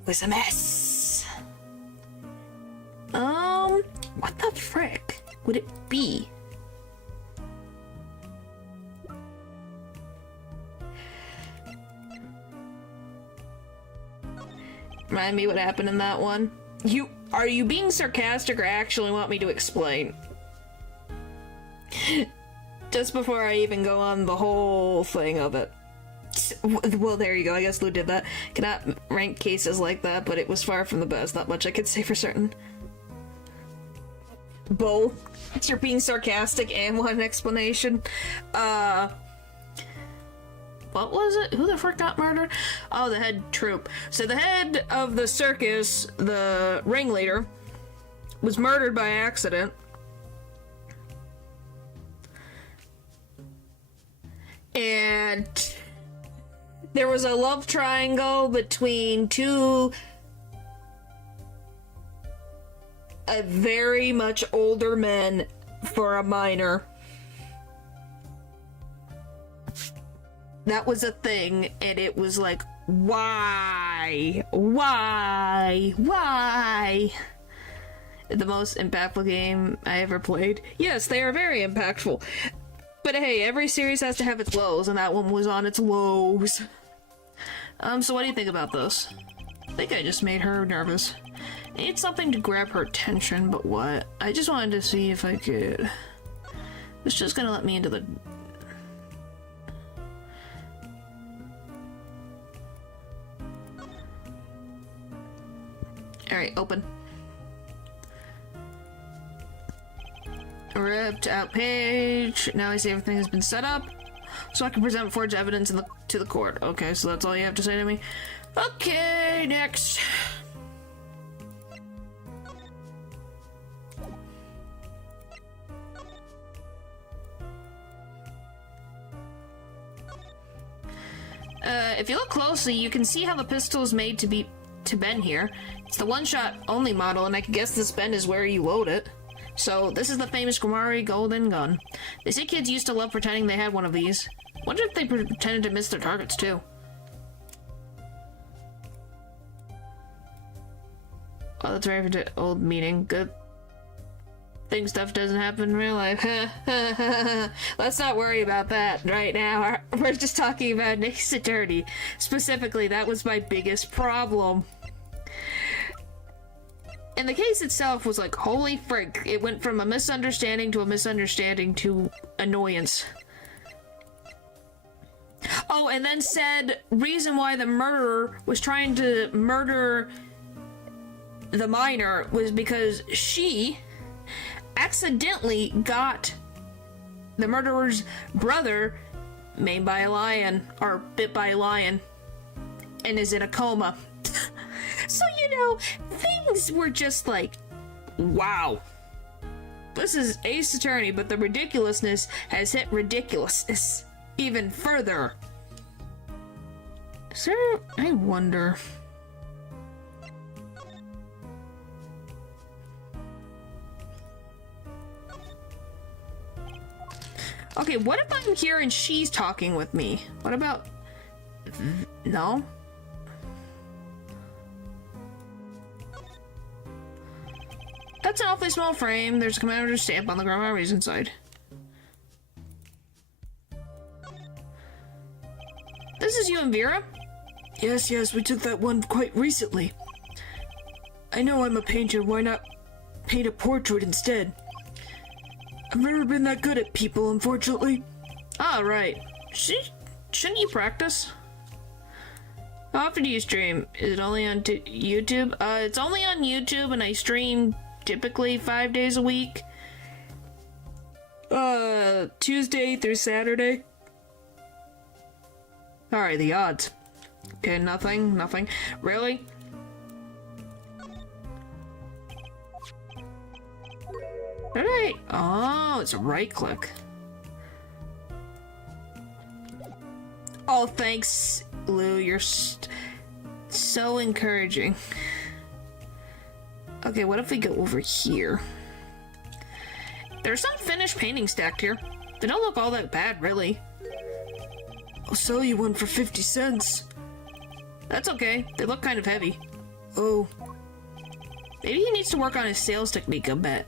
was a mess. What the frick would it be? Remind me what happened in that one. Are you being sarcastic or actually want me to explain? Just before I even go on the whole thing of it. Well, there you go. I guess Lou did that. Cannot rank cases like that, but it was far from the best. Not much I could say for certain. Both. You're being sarcastic and want an explanation. What was it? Who the frick got murdered? Oh, the head troop. So the head of the circus, the ringleader, was murdered by accident. And there was a love triangle between two very much older men for a minor. That was a thing, and it was like, why? Why? Why? The most impactful game I ever played. Yes, they are very impactful. But hey, every series has to have its lows, and that one was on its lows. So what do you think about this? I think I just made her nervous. I need something to grab her attention, but what? I just wanted to see if I could... It's just gonna let me into the... Alright, open. Ripped out page. Now I see everything has been set up, so I can present forged evidence to the court. Okay, so that's all you have to say to me? Okay, next. If you look closely, you can see how the pistol is made to bend here. It's the one-shot only model, and I can guess this bend is where you load it. So, this is the famous Gromari golden gun. They say kids used to love pretending they had one of these. Wonder if they pretended to miss their targets, too. Oh, that's very old meaning. Good thing stuff doesn't happen in real life. Let's not worry about that right now. We're just talking about Ace Attorney. Specifically, that was my biggest problem. And the case itself was like, holy frick, it went from a misunderstanding to annoyance. Oh, and then said reason why the murderer was trying to murder the minor was because she accidentally got the murderer's brother maimed by a lion, or bit by a lion, and is in a coma. So, you know, things were just like, wow. This is Ace Attorney, but the ridiculousness has hit ridiculousness even further. Is there... I wonder... Okay, what if I'm here and she's talking with me? What about... No? That's an awfully small frame. There's a commemorative stamp on the Gromari's inside. This is you and Vera? Yes, we took that one quite recently. I know I'm a painter, why not paint a portrait instead? I've never been that good at people, unfortunately. Ah, right. Shouldn't you practice? How often do you stream? Is it only on YouTube? It's only on YouTube, and I stream typically 5 days a week. Tuesday through Saturday. Alright, the odds. Okay, nothing. Really? Alright. Oh, it's a right click. Oh, thanks, Lou. You're so encouraging. Okay, what if we go over here? There's some finished paintings stacked here. They don't look all that bad, really. I'll sell you one for 50 cents. That's okay. They look kind of heavy. Oh. Maybe he needs to work on his sales technique a bit.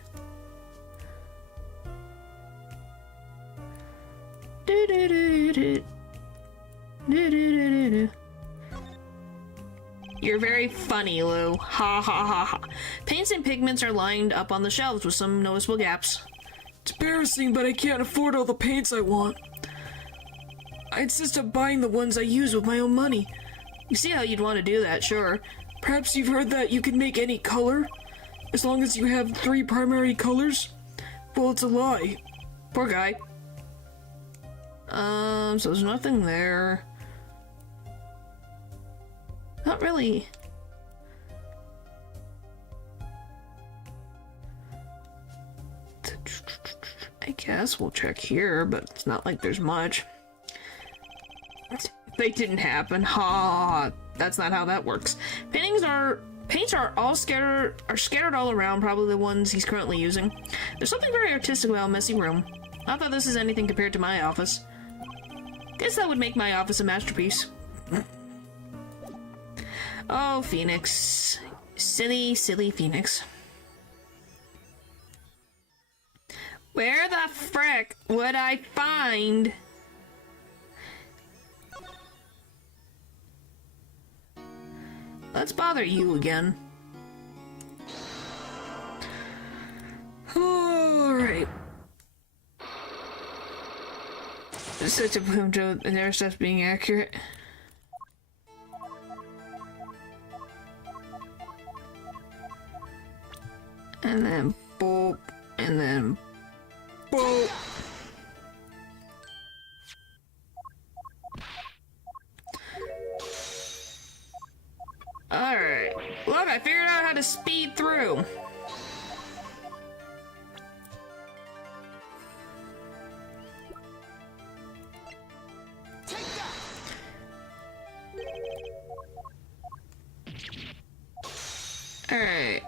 You're very funny, Lou. Ha ha ha ha. Paints and pigments are lined up on the shelves with some noticeable gaps. It's embarrassing, but I can't afford all the paints I want. I insist on buying the ones I use with my own money. You see how you'd want to do that, sure. Perhaps you've heard that you can make any color, as long as you have 3 primary colors? Well, it's a lie. Poor guy. So there's nothing there. Not really. I guess we'll check here, but it's not like there's much. They didn't happen. Ha! That's not how that works. Paints are all scattered all around, probably the ones he's currently using. There's something very artistic about a messy room. Not that this is anything compared to my office. Guess that would make my office a masterpiece. Oh, Phoenix. Silly, silly Phoenix. Where the frick would I find... Let's bother you again. Alright. Such a boom to their stuff being accurate. And then boop, and then boop. Alright. Look, I figured out how to speed through. Alright.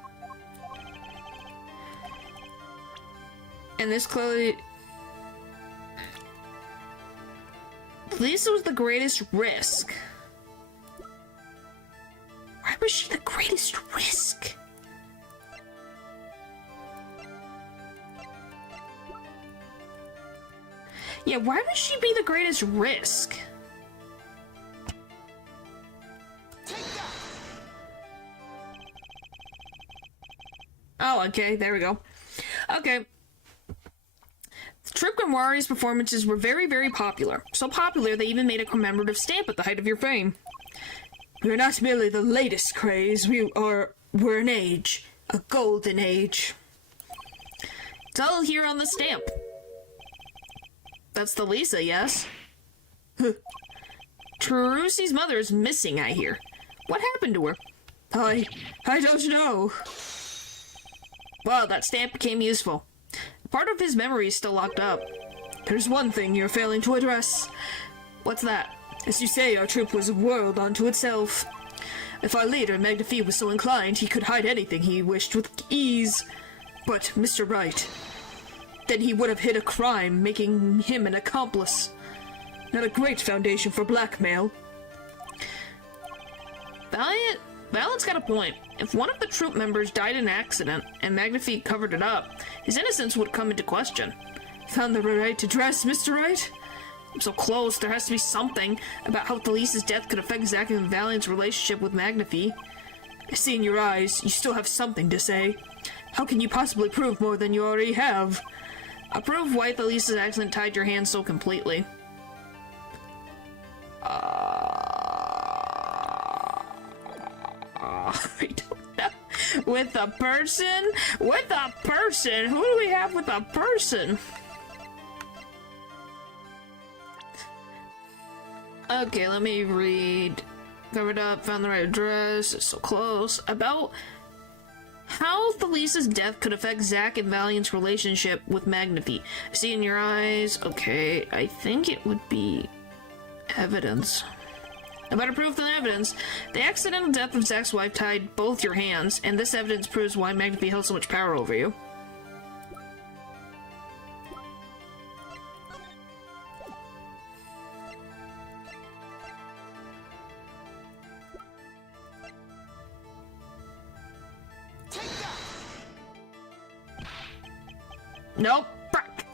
And this clearly... Lisa was the greatest risk. Why was she the greatest risk? Yeah, why would she be the greatest risk? Oh, okay, there we go. Okay. Troop Grimoire's performances were very, very popular. So popular, they even made a commemorative stamp at the height of your fame. We're not merely the latest craze, we're an age. A golden age. It's all here on the stamp. That's the Lisa, yes? Terusi's mother is missing, I hear. What happened to her? I don't know. Well, that stamp became useful. Part of his memory is still locked up. There's one thing you're failing to address. What's that? As you say, our troop was a world unto itself. If our leader, Magnifi, was so inclined, he could hide anything he wished with ease. But, Mr. Wright, then he would have hid a crime, making him an accomplice. Not a great foundation for blackmail. Valiant's got a point. If one of the troop members died in an accident, and Magnifi covered it up, his innocence would come into question. Found the right address, Mr. Wright? I'm so close, there has to be something about how Thalisa's death could affect Zack and Valiant's relationship with Magnifi. I see in your eyes, you still have something to say. How can you possibly prove more than you already have? I'll prove why Thalisa's accident tied your hands so completely. I don't know. With a person? With a person? Who do we have with a person? Okay, let me read. Covered up, found the right address, it's so close. About how Thalisa's death could affect Zack and Valiant's relationship with Magnifi. I see in your eyes. Okay, I think it would be evidence. A better proof than evidence. The accidental death of Zack's wife tied both your hands, and this evidence proves why Magnifi held so much power over you. Nope. Frick.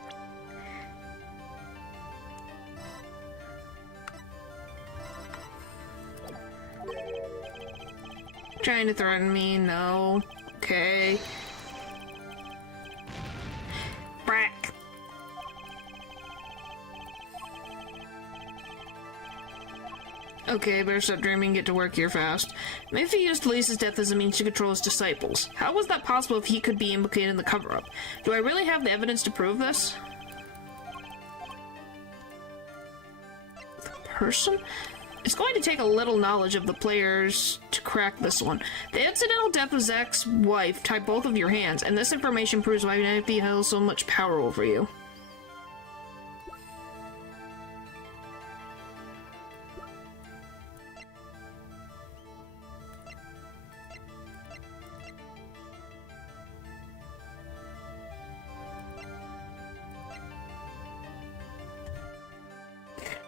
Trying to threaten me? No. Okay. Frick. Okay, better stop dreaming, get to work here fast. Maybe he used Lisa's death as a means to control his disciples. How was that possible if he could be implicated in the cover-up? Do I really have the evidence to prove this? The person? It's going to take a little knowledge of the players to crack this one. The incidental death of Zach's wife tied both of your hands, and this information proves why Nightbeat has so much power over you.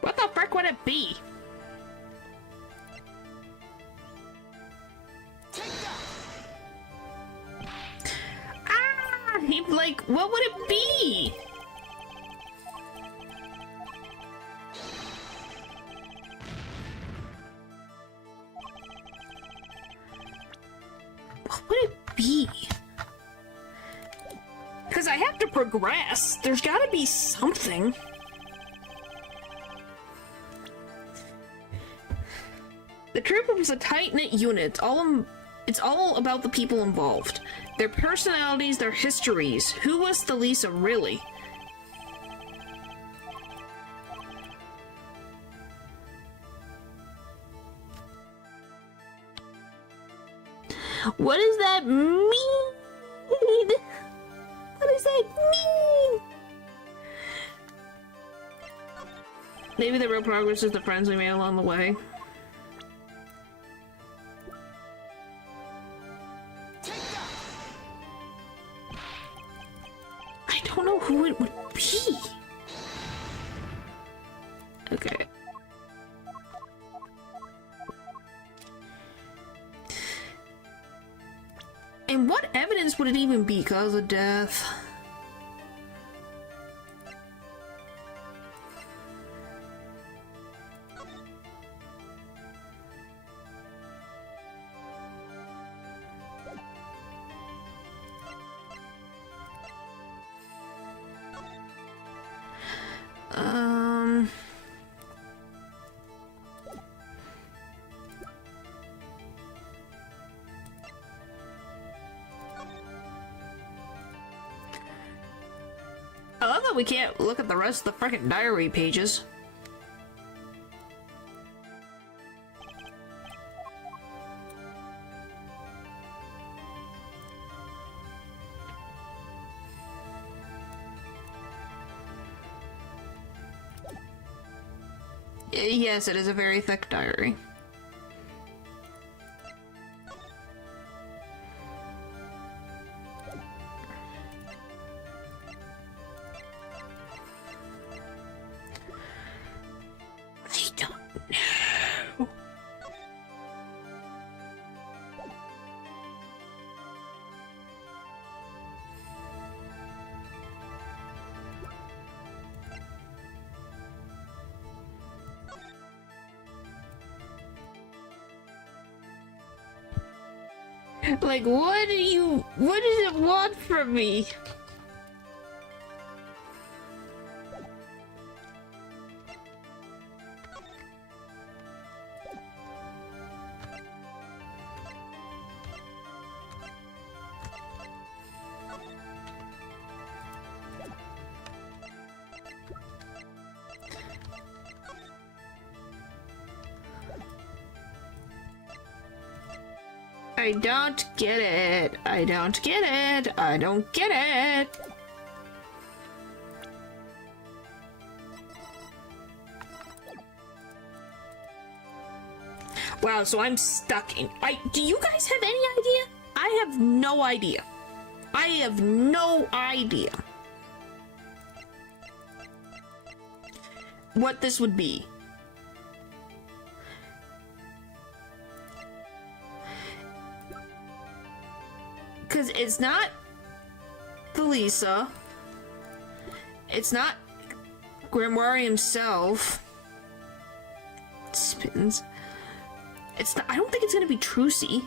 What the frick would it be? Ah! Like, what would it be? What would it be? Because I have to progress. There's gotta be something. The troop was a tight-knit unit. It's all about the people involved. Their personalities, their histories. Who was the Lisa, really? What does that mean? What does that mean? Maybe the real progress is the friends we made along the way. I don't know who it would be. Okay. And what evidence would it even be? Cause of death? I love that we can't look at the rest of the frickin' diary pages. Yes, it is a very thick diary. I don't know. Like, what does it want from me? I don't get it. I don't get it. I don't get it. Wow, so I'm stuck in... do you guys have any idea? I have no idea. I have no idea what this would be. Because it's not the Lisa. It's not Grimoire himself. Spins. It's not, I don't think it's gonna be Trucy.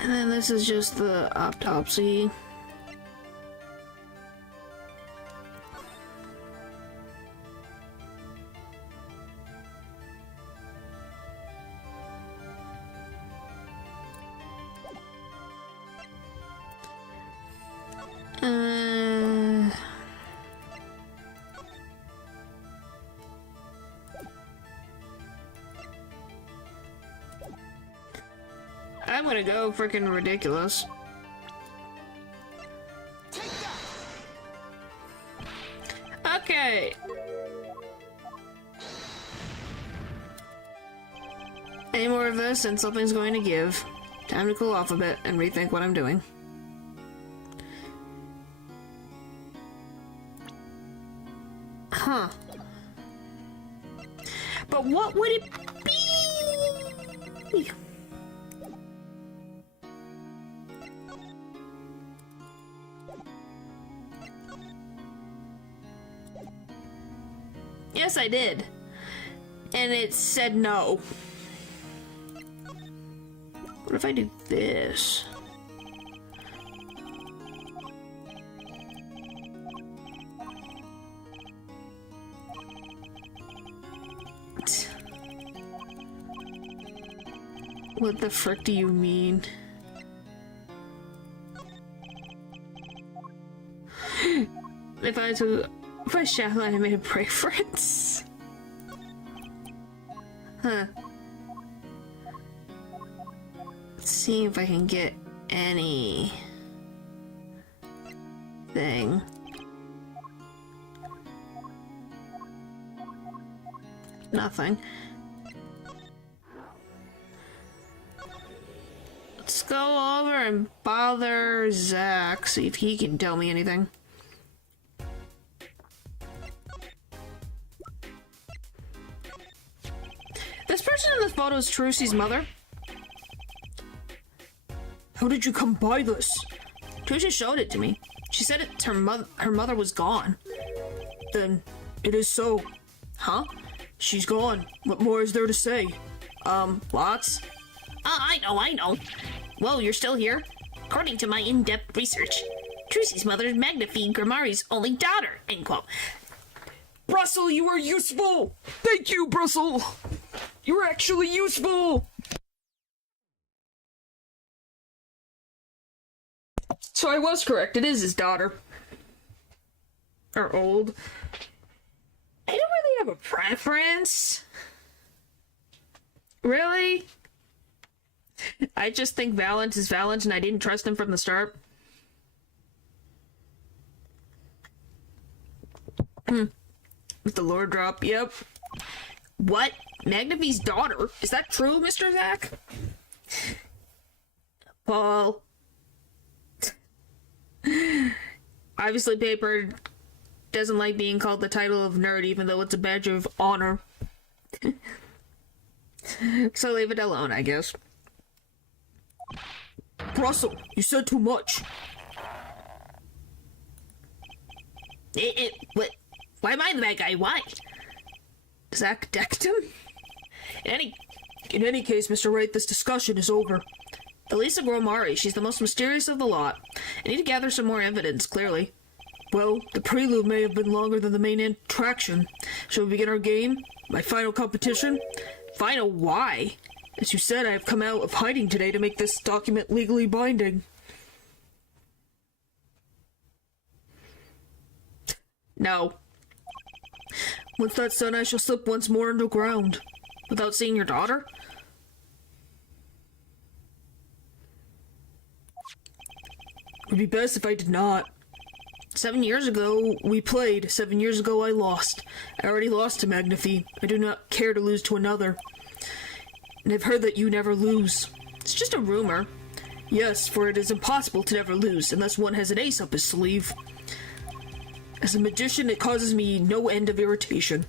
And then this is just the autopsy. I'm gonna go freaking ridiculous. Okay. Any more of this and something's going to give. Time to cool off a bit and rethink what I'm doing. Huh. But what would it be? Yes, I did. And it said no. What if I do this? What the frick do you mean? If I shall, I made a preference. Huh. Let's see if I can get any thing. Nothing. Let's go over and bother Zach, see if he can tell me anything. This person in this photo is Trucy's mother. How did you come by this? Trucy showed it to me. She said it, her mother was gone. Then it is so. Huh? She's gone. What more is there to say? Lots? I know. Well, you're still here. According to my in-depth research, Trucy's mother is Magnifique Grimari's only daughter, end quote. Brussel, you are useful! Thank you, Brussel! You're actually useful! So I was correct, it is his daughter. Or old. I don't really have a preference. Really? I just think Valent is Valent and I didn't trust him from the start. With the lore drop, yep. What? Magnifique's daughter? Is that true, Mr. Zach? Paul. Obviously, Paper doesn't like being called the title of nerd, even though it's a badge of honor. So leave it alone, I guess. Brussel, you said too much. What? Why am I the bad guy? Why? Zach decked him? In any case, Mr. Wright, this discussion is over. Elisa Gromari, she's the most mysterious of the lot. I need to gather some more evidence, clearly. Well, the prelude may have been longer than the main attraction. Shall we begin our game? My final competition? Final why? As you said, I have come out of hiding today to make this document legally binding. No. Once that's done, I shall slip once more underground. Without seeing your daughter? It would be best if I did not. 7 years ago, We played. 7 years ago, I lost. I already lost to Magnifique. I do not care to lose to another. And I've heard that you never lose. it's just a rumor. Yes, for it is impossible to never lose unless one has an ace up his sleeve. As a magician, it causes me no end of irritation.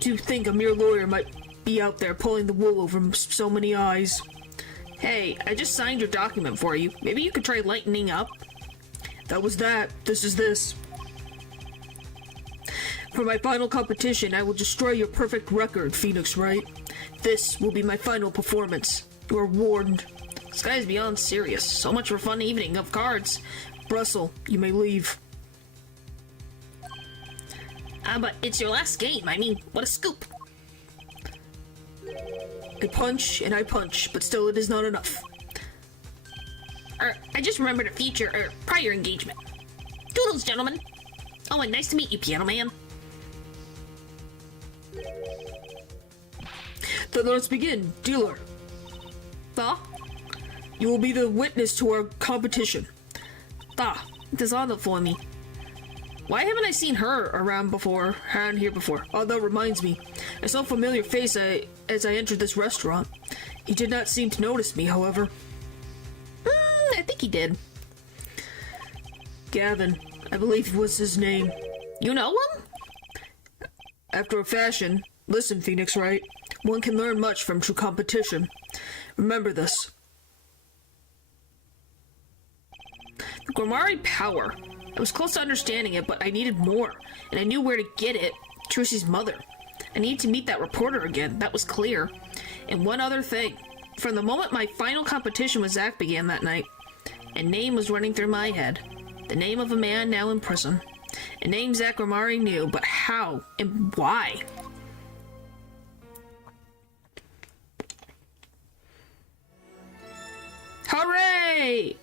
to think a mere lawyer might be out there pulling the wool over so many eyes. Hey, I just signed your document for you. Maybe you could try lightening up? That was that. This is this. For my final competition, I will destroy your perfect record, Phoenix Wright. This will be my final performance. You are warned. This guy's beyond serious. So much for a fun evening of cards. Brussel, you may leave. But it's your last game. I mean, what a scoop. I punch and I punch, but still it is not enough. I just remembered a prior engagement. Doodles, gentlemen. Oh, and nice to meet you, Piano Man. Then let's begin. Dealer, you will be the witness to our competition. It is honor for me. Why haven't I seen her around here before? Oh, that reminds me. I saw a familiar face as I entered this restaurant. He did not seem to notice me, however. I think he did. Gavin, I believe was his name. You know him? After a fashion. Listen, Phoenix Wright. One can learn much from true competition. Remember this. The Gromari power. I was close to understanding it, but I needed more, and I knew where to get it. Trucy's mother. I needed to meet that reporter again, that was clear. And one other thing. From the moment my final competition with Zach began that night, a name was running through my head. The name of a man now in prison. A name Zach Gromari knew, but how and why? Hooray!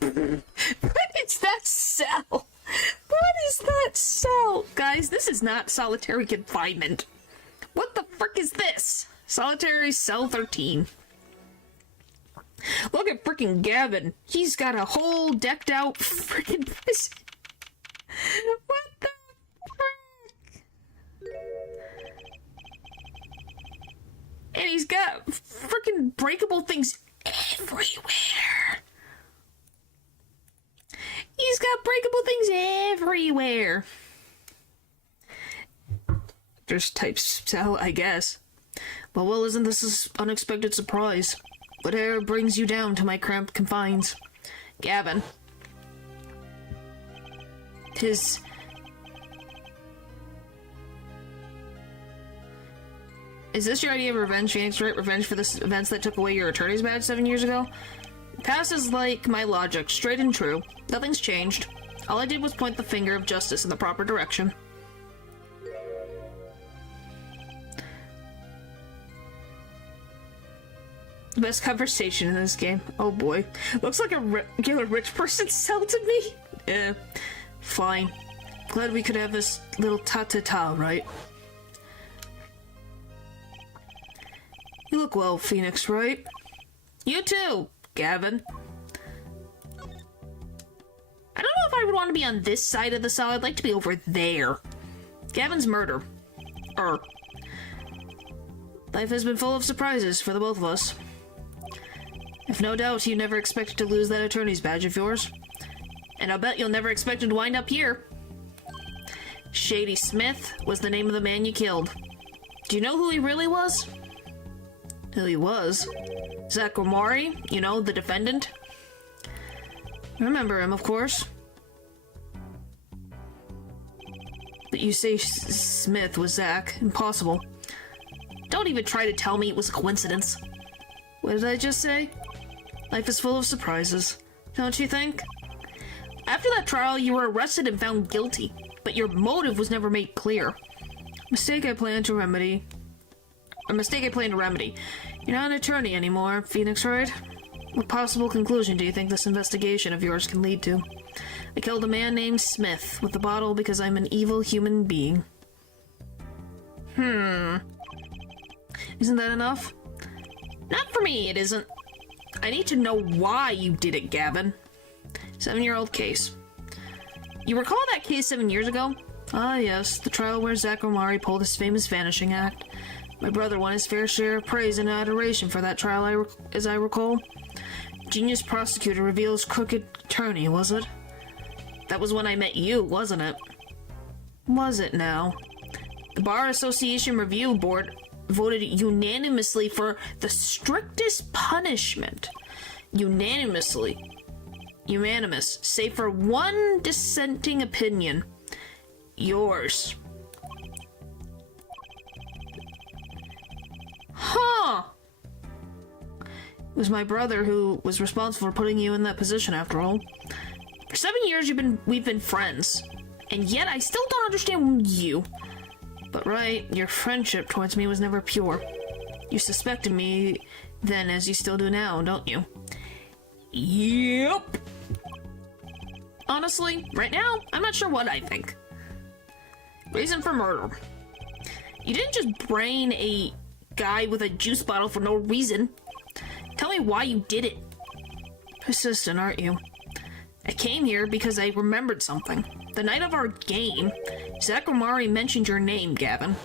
What is that cell? What is that cell? Guys, this is not solitary confinement. What the frick is this? Solitary cell 13. Look at frickin' Gavin. He's got a whole decked out frickin' prison. What the frick? And he's got frickin' breakable things everywhere. He's got breakable things everywhere. Just type cell, I guess. But well, isn't this an unexpected surprise? Whatever brings you down to my cramped confines? Gavin. Is this your idea of revenge, Phoenix Wright? Revenge for the events that took away your attorney's badge 7 years ago? Past is like my logic, straight and true. Nothing's changed. All I did was point the finger of justice in the proper direction. The best conversation in this game. Oh boy. Looks like a regular rich person cell to me. Fine. Glad we could have this little ta-ta-ta, right? You look well, Phoenix, right? You too, Gavin. I don't know if I would want to be on this side of the cell. I'd like to be over there. Gavin's murder. Life has been full of surprises for the both of us. I've no doubt you never expected to lose that attorney's badge of yours. And I'll bet you'll never expect to wind up here. Shady Smith was the name of the man you killed. Do you know who he really was? Who he was? Zach Gromari, you know, the defendant. Remember him, of course. But you say Smith was Zach. Impossible. Don't even try to tell me it was a coincidence. What did I just say? Life is full of surprises, don't you think? After that trial, you were arrested and found guilty, but your motive was never made clear. A mistake I plan to remedy. You're not an attorney anymore, Phoenix Wright. What possible conclusion do you think this investigation of yours can lead to? I killed a man named Smith with the bottle because I'm an evil human being. Isn't that enough? Not for me, it isn't. I need to know why you did it, Gavin. 7-year-old case. You recall that case 7 years ago? Ah, yes, the trial where Zach Gromari pulled his famous vanishing act. My brother won his fair share of praise and adoration for that trial, as I recall. Genius prosecutor reveals crooked attorney, was it? That was when I met you, wasn't it? Was it now? The Bar Association Review Board voted unanimously for the strictest punishment. Unanimous, save for one dissenting opinion. Yours. Huh. It was my brother who was responsible for putting you in that position, after all. For 7 years we've been friends, and yet I still don't understand you. But right, your friendship towards me was never pure. You suspected me then, as you still do now, don't you? Yep. Honestly, right now, I'm not sure what I think. Reason for murder. You didn't just brain a guy with a juice bottle for no reason. Tell me why you did it. Persistent, aren't you? I came here because I remembered something. The night of our game, Zachary mentioned your name, Gavin.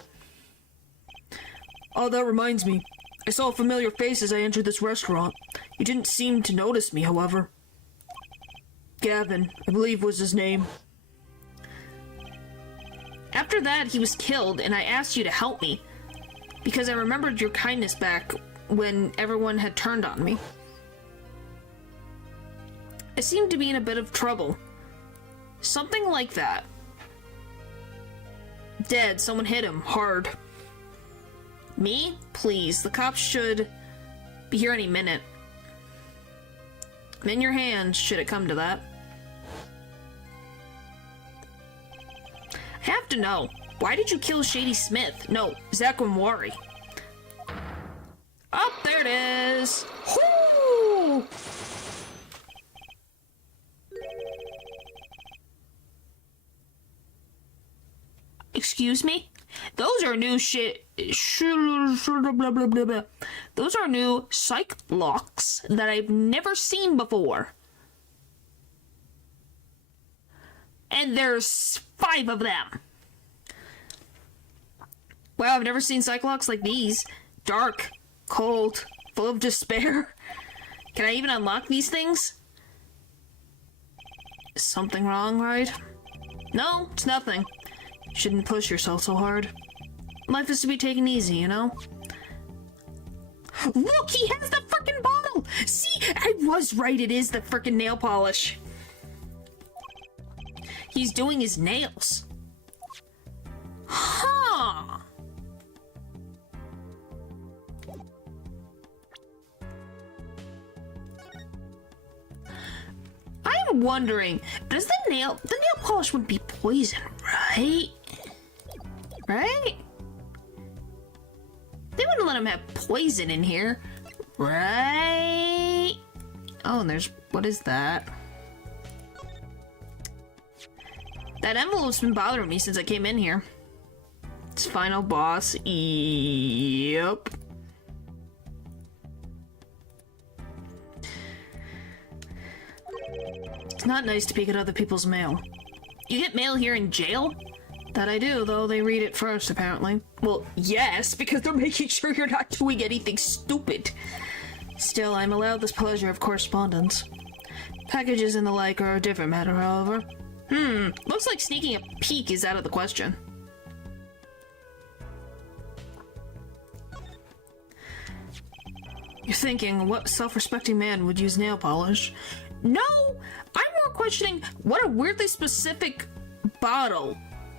Oh, that reminds me. I saw a familiar face as I entered this restaurant. You didn't seem to notice me, however. Gavin, I believe was his name. After that, he was killed, and I asked you to help me, because I remembered your kindness back when everyone had turned on me. I seemed to be in a bit of trouble. Something like that. Dead, someone hit him, hard. Me? Please, the cops should be here any minute. I'm in your hands, should it come to that. I have to know, why did you kill Shady Smith? No, Zachary. Oh, there it is! Whoo! Excuse me? Those are new Those are new psych locks that I've never seen before. And there's 5 of them. Wow, I've never seen psych locks like these. Dark, cold, full of despair. Can I even unlock these things? Is something wrong, right? No, it's nothing. Shouldn't push yourself so hard. Life is to be taken easy, you know? Look, he has the frickin' bottle! See, I was right, it is the frickin' nail polish. He's doing his nails. Huh. I'm wondering, does the nail polish would be poison, right? Right? They wouldn't let him have poison in here, right? Oh, and there's, what is that? That envelope's been bothering me since I came in here. It's final boss. Yep. It's not nice to peek at other people's mail. You get mail here in jail? That I do, though they read it first, apparently. Well, yes, because they're making sure you're not doing anything stupid. Still, I'm allowed this pleasure of correspondence. Packages and the like are a different matter, however. Looks like sneaking a peek is out of the question. You're thinking, what self-respecting man would use nail polish? No! I'm more questioning what a weirdly specific bottle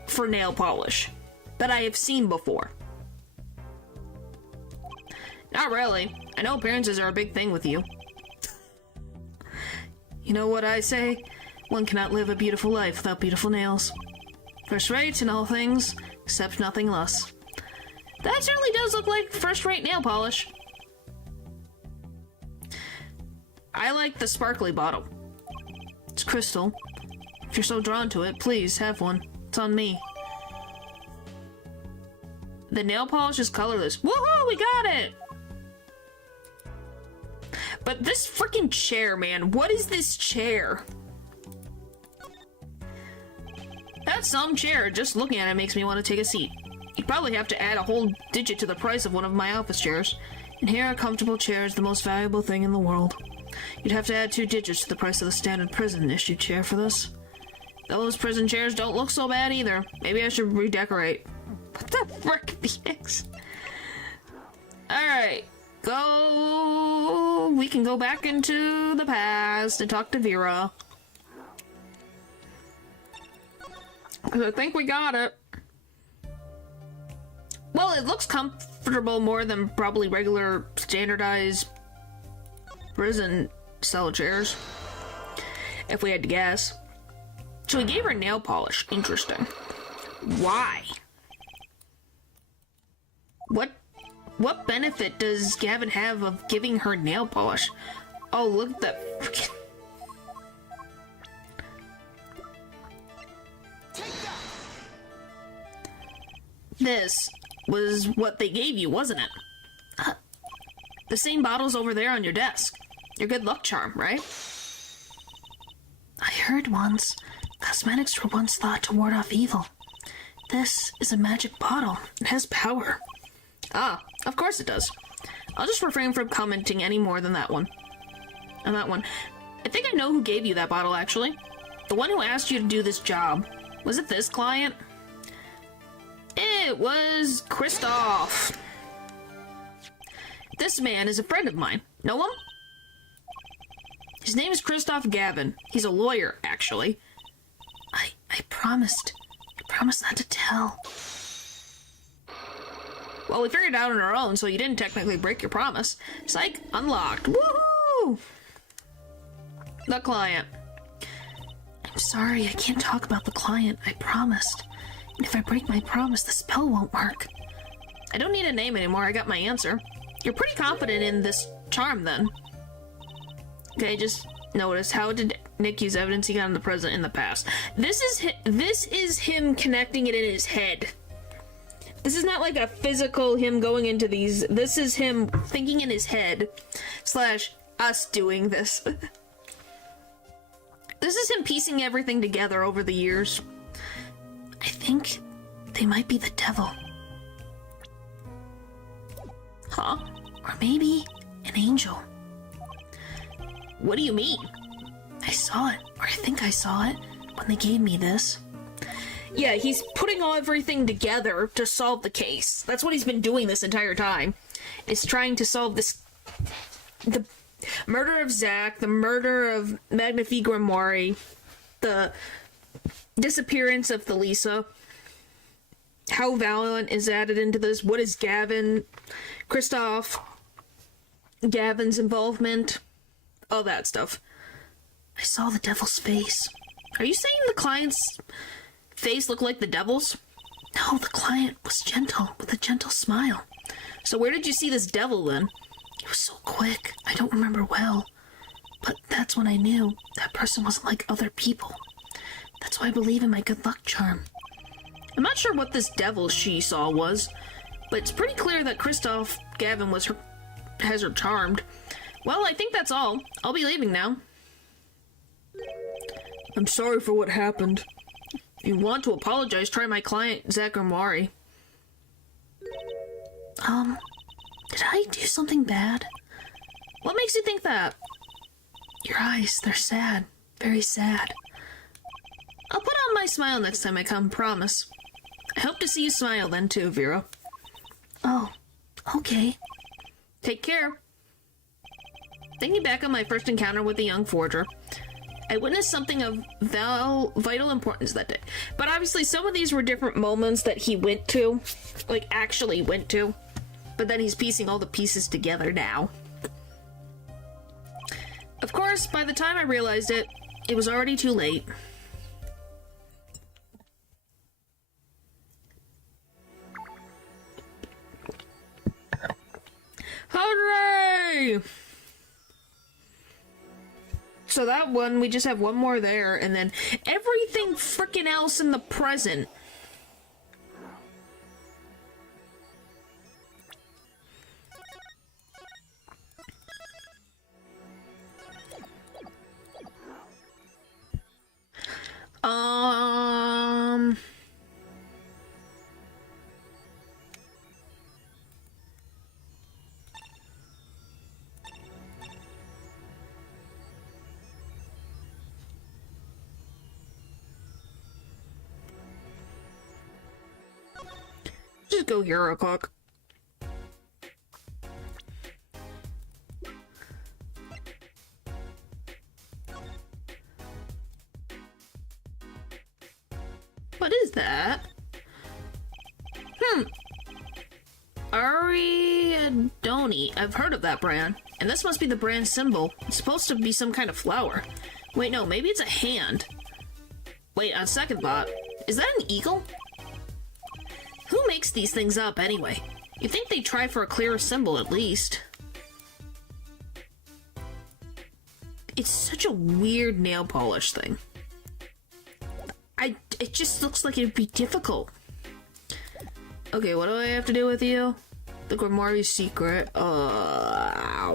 for nail polish that I have seen before. Not really. I know appearances are a big thing with you. You know what I say? One cannot live a beautiful life without beautiful nails. First-rate in all things, except nothing less. That certainly does look like first-rate nail polish. I like the sparkly bottle. It's crystal. If you're so drawn to it, please have one. It's on me. The nail polish is colorless. Woohoo! We got it! But this freaking chair, man. What is this chair? That's some chair. Just looking at it makes me want to take a seat. You'd probably have to add a whole digit to the price of one of my office chairs. And here, a comfortable chair is the most valuable thing in the world. You'd have to add 2 digits to the price of the standard prison-issued chair for this. Those prison chairs don't look so bad either. Maybe I should redecorate. What the frick, BX? Alright. Go... We can go back into the past and talk to Vera. Because I think we got it. Well, it looks comfortable more than probably regular standardized prison cell chairs. If we had to guess. So he gave her nail polish. Interesting. Why? What benefit does Gavin have of giving her nail polish? Oh, look at that freaking... This was what they gave you, wasn't it? The same bottle's over there on your desk. Your good luck charm, right? I heard once, cosmetics were once thought to ward off evil. This is a magic bottle. It has power. Ah, of course it does. I'll just refrain from commenting any more than that one. On that one. I think I know who gave you that bottle, actually. The one who asked you to do this job. Was it this client? It was Kristoff. This man is a friend of mine. Know him? His name is Kristoff Gavin. He's a lawyer, actually. I promised. I promised not to tell. Well, we figured it out on our own, so you didn't technically break your promise. Psych, unlocked. Woohoo! The client. I'm sorry, I can't talk about the client. I promised. And if I break my promise, the spell won't work. I don't need a name anymore. I got my answer. You're pretty confident in this charm, then. Okay, just notice. How did Nick use evidence he got in the present in the past? This is him connecting it in his head. This is not like a physical him going into these. This is him thinking in his head. / us doing this. This is him piecing everything together over the years. I think they might be the devil. Huh? Or maybe an angel. What do you mean? I saw it, or I think I saw it, when they gave me this. Yeah, he's putting everything together to solve the case. That's what he's been doing this entire time. Is trying to solve this... The murder of Zach, the murder of Magnifique Grimoire, the disappearance of Thalisa. How Valiant is added into this. What is Gavin? Kristoff? Gavin's involvement? All that stuff. I saw the devil's face. Are you saying the client's face looked like the devil's? No, the client was gentle, with a gentle smile. So where did you see this devil then? It was so quick, I don't remember well. But that's when I knew that person wasn't like other people. That's why I believe in my good luck charm. I'm not sure what this devil she saw was, but it's pretty clear that Kristoff Gavin has her charmed. Well, I think that's all. I'll be leaving now. I'm sorry for what happened. If you want to apologize, try my client, Zach Grimoire. Did I do something bad? What makes you think that? Your eyes, they're sad. Very sad. I'll put on my smile next time I come, promise. I hope to see you smile then too, Vera. Oh, okay. Take care. Thinking back on my first encounter with the young forger, I witnessed something of vital importance that day. But obviously some of these were different moments that he went to. Like, actually went to. But then he's piecing all the pieces together now. Of course, by the time I realized it, it was already too late. Hooray! So that one, we just have one more there, and then everything frickin' else in the present. just go here real quick. What is that? Ariadone. I've heard of that brand. And this must be the brand symbol. It's supposed to be some kind of flower. Wait, no, maybe it's a hand. Wait, on second thought, is that an eagle? Who makes these things up anyway? You'd think they'd try for a clearer symbol at least. It's such a weird nail polish thing. It just looks like it'd be difficult. Okay, what do I have to do with you? The Grimoire's secret. I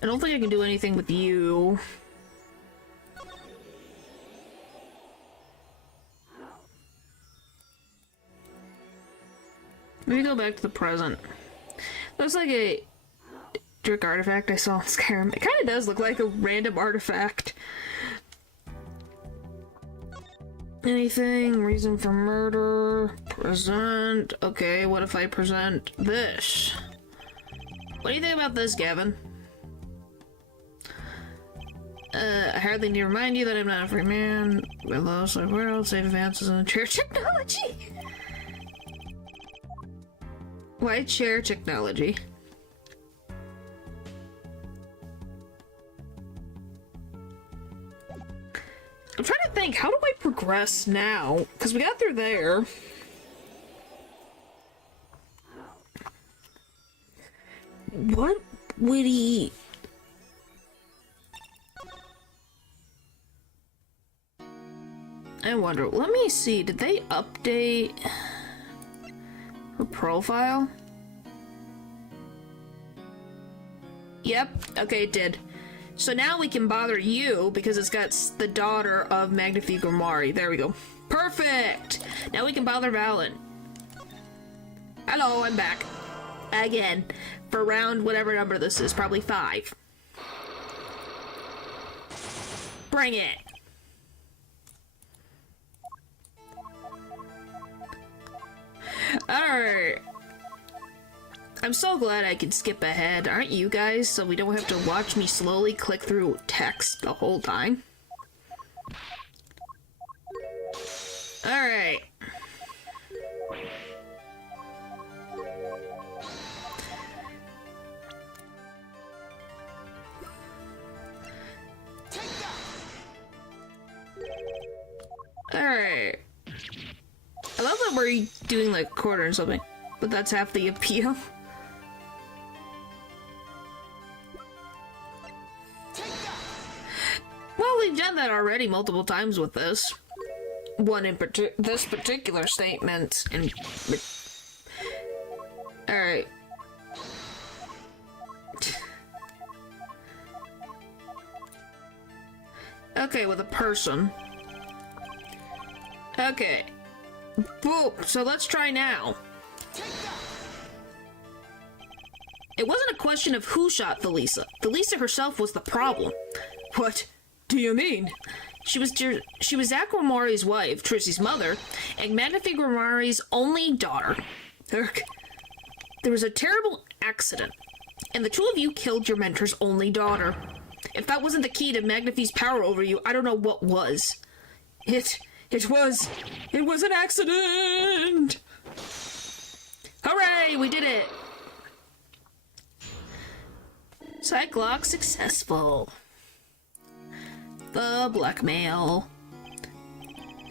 don't think I can do anything with you. Maybe go back to the present. Looks like a trick artifact I saw in Skyrim. It kind of does look like a random artifact. Anything? Reason for murder? Present? Okay, what if I present this? What do you think about this, Gavin? I hardly need to remind you that I'm not a free man. With lost the world, save advances in chair technology. Why chair technology? I'm trying to think, how do I progress now? Because we got through there. What would he... I wonder, let me see, did they update her profile? Yep, okay, it did. So now we can bother you because it's got the daughter of Magnifique Grimoire. There we go. Perfect! Now we can bother Valen. Hello, I'm back. Again. For round whatever number this is. Probably 5. Bring it! Alright. I'm so glad I can skip ahead, aren't you guys? So we don't have to watch me slowly click through text the whole time. Alright. Alright. I love that we're doing like a quarter or something, but that's half the appeal. Well, we've done that already multiple times with this. One in this particular statement. Alright. Okay, with a person. Okay. Boom. So let's try now. It wasn't a question of who shot Thalisa. Thalisa herself was the problem. What do you mean? She was Zach Grimoire's wife, Trissy's mother, and Magnifique Grimoire's only daughter. There was a terrible accident, and the two of you killed your mentor's only daughter. If that wasn't the key to Magnifique's power over you, I don't know what was. It was an accident! Hooray, we did it! Cyclock successful. The blackmail.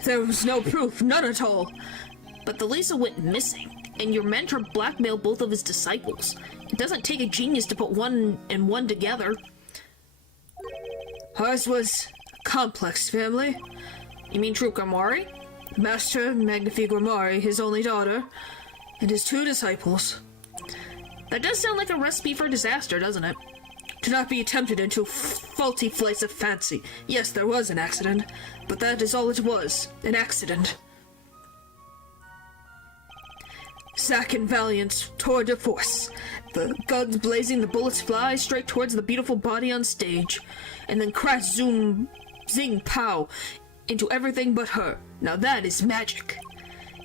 There was no proof, none at all. But Thalisa went missing, and your mentor blackmailed both of his disciples. It doesn't take a genius to put one and one together. Ours was a complex family. You mean True Grimoire? Master Magnifique Grimoire, his only daughter, and his 2 disciples. That does sound like a recipe for disaster, doesn't it? To not be tempted into faulty flights of fancy. Yes, there was an accident, but that is all it was, an accident. Zack and Valiant's tour de force. The guns blazing, the bullets fly straight towards the beautiful body on stage, and then crash, zoom, zing, pow, into everything but her. Now that is magic.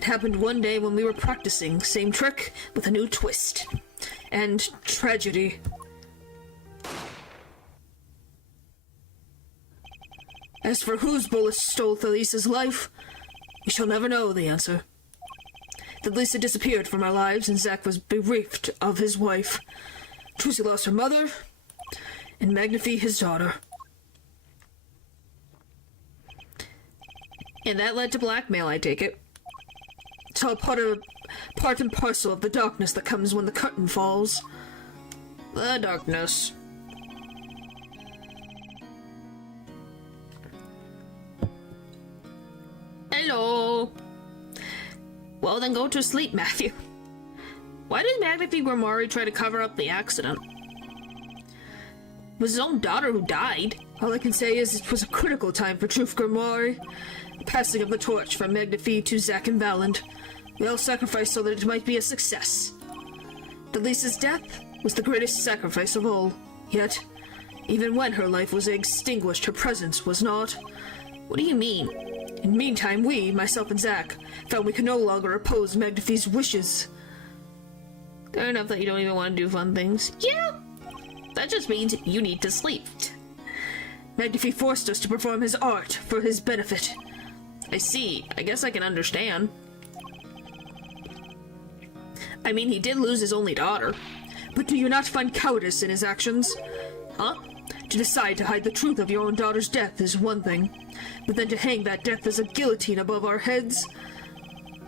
It happened one day when we were practicing. Same trick with a new twist. And tragedy. As for whose bullets stole Thalisa's life, we shall never know the answer. Thalisa disappeared from our lives, and Zack was bereft of his wife. Trucy lost her mother, and Magnifi his daughter. And that led to blackmail, I take it. It's all part and parcel of the darkness that comes when the curtain falls. The darkness. Hello. Well, then go to sleep, Matthew. Why did Magnifi Grimari try to cover up the accident? It was his own daughter who died. All I can say is it was a critical time for Truth Grimari. The passing of the torch from Magnifi to Zack and Valand. We all sacrificed so that it might be a success. Delisa's death was the greatest sacrifice of all. Yet, even when her life was extinguished, her presence was not. What do you mean? In the meantime, we, myself and Zack, found we could no longer oppose Magnifi's wishes. Fair enough that you don't even want to do fun things. Yeah! That just means you need to sleep. Magnifi forced us to perform his art for his benefit. I see. I guess I can understand. I mean, he did lose his only daughter. But do you not find cowardice in his actions? Huh? To decide to hide the truth of your own daughter's death is one thing, but then to hang that death as a guillotine above our heads?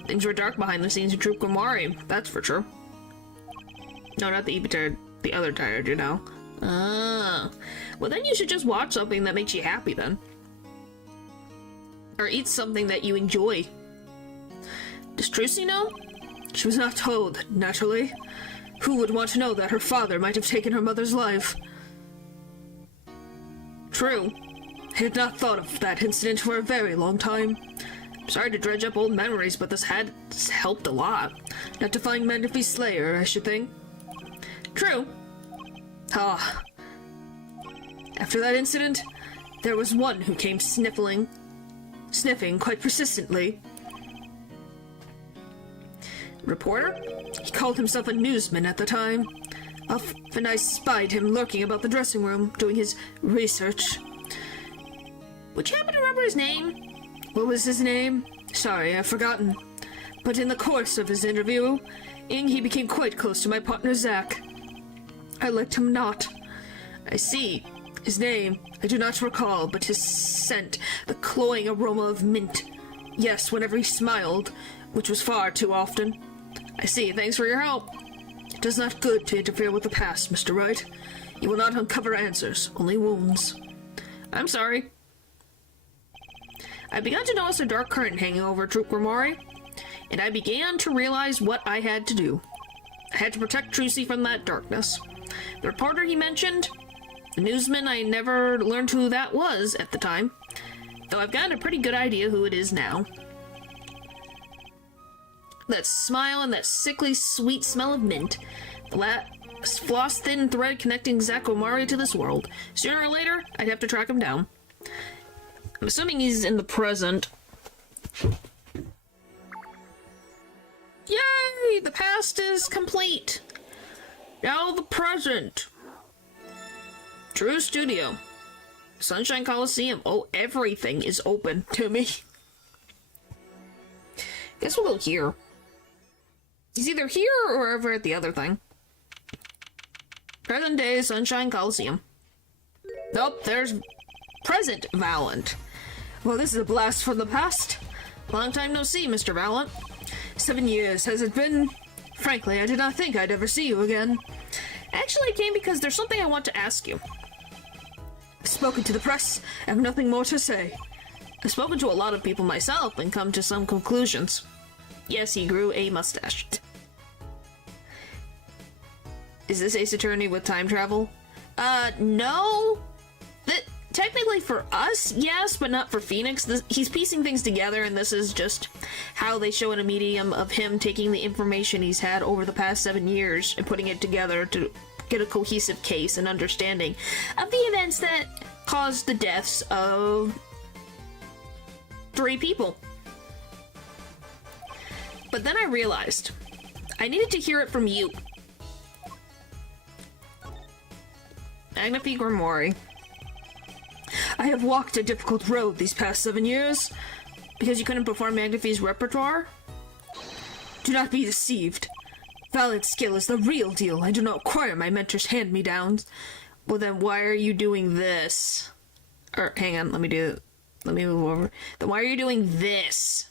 Things were dark behind the scenes of Troop Grimari, that's for sure. No, not the Evitard, the other tired, you know. Ah. Well, then you should just watch something that makes you happy, then. Or eat something that you enjoy. Does Trucy know? She was not told, naturally. Who would want to know that her father might have taken her mother's life? True. I had not thought of that incident for a very long time. I'm sorry to dredge up old memories, but this had helped a lot. Not to find Magnifi's slayer, I should think. True. Ah. After that incident, there was one who came sniffing quite persistently. Reporter? He called himself a newsman at the time. Often I spied him lurking about the dressing room, doing his research. Would you happen to remember his name? What was his name? Sorry, I've forgotten. But in the course of his interviewing, he became quite close to my partner Zack. I liked him not. I see. His name, I do not recall, but his scent, the cloying aroma of mint. Yes, whenever he smiled, which was far too often. I see, thanks for your help. It is not good to interfere with the past, Mr. Wright. You will not uncover answers, only wounds. I'm sorry. I began to notice a dark curtain hanging over Troop Grimari, and I began to realize what I had to do. I had to protect Trucy from that darkness. The reporter he mentioned, the newsman, I never learned who that was at the time, though I've gotten a pretty good idea who it is now. That smile and that sickly sweet smell of mint. The floss-thin thread connecting Zack Grimari to this world. Sooner or later, I'd have to track him down. I'm assuming he's in the present. Yay! The past is complete! Now the present! True Studio. Sunshine Coliseum. Oh, everything is open to me. Guess we'll go here. He's either here or over at the other thing. Present day Sunshine Coliseum. Nope, there's present Valand. Well, this is a blast from the past. Long time no see, Mr. Valand. 7 years has it been? Frankly, I did not think I'd ever see you again. Actually, I came because there's something I want to ask you. I've spoken to the press. I have nothing more to say. I've spoken to a lot of people myself and come to some conclusions. Yes, he grew a mustache. Is this Ace Attorney with time travel? No. Technically for us, yes, but not for Phoenix. He's piecing things together, and this is just how they show in a medium of him taking the information he's had over the past 7 years and putting it together to get a cohesive case and understanding of the events that caused the deaths of 3 people. But then I realized I needed to hear it from you. Magnifi Grimoire. I have walked a difficult road these past 7 years. Because you couldn't perform Magnifi's repertoire? Do not be deceived. Valiant skill is the real deal. I do not acquire my mentor's hand-me-downs. Well then, why are you doing this? Or, hang on, let me move over. Then why are you doing this?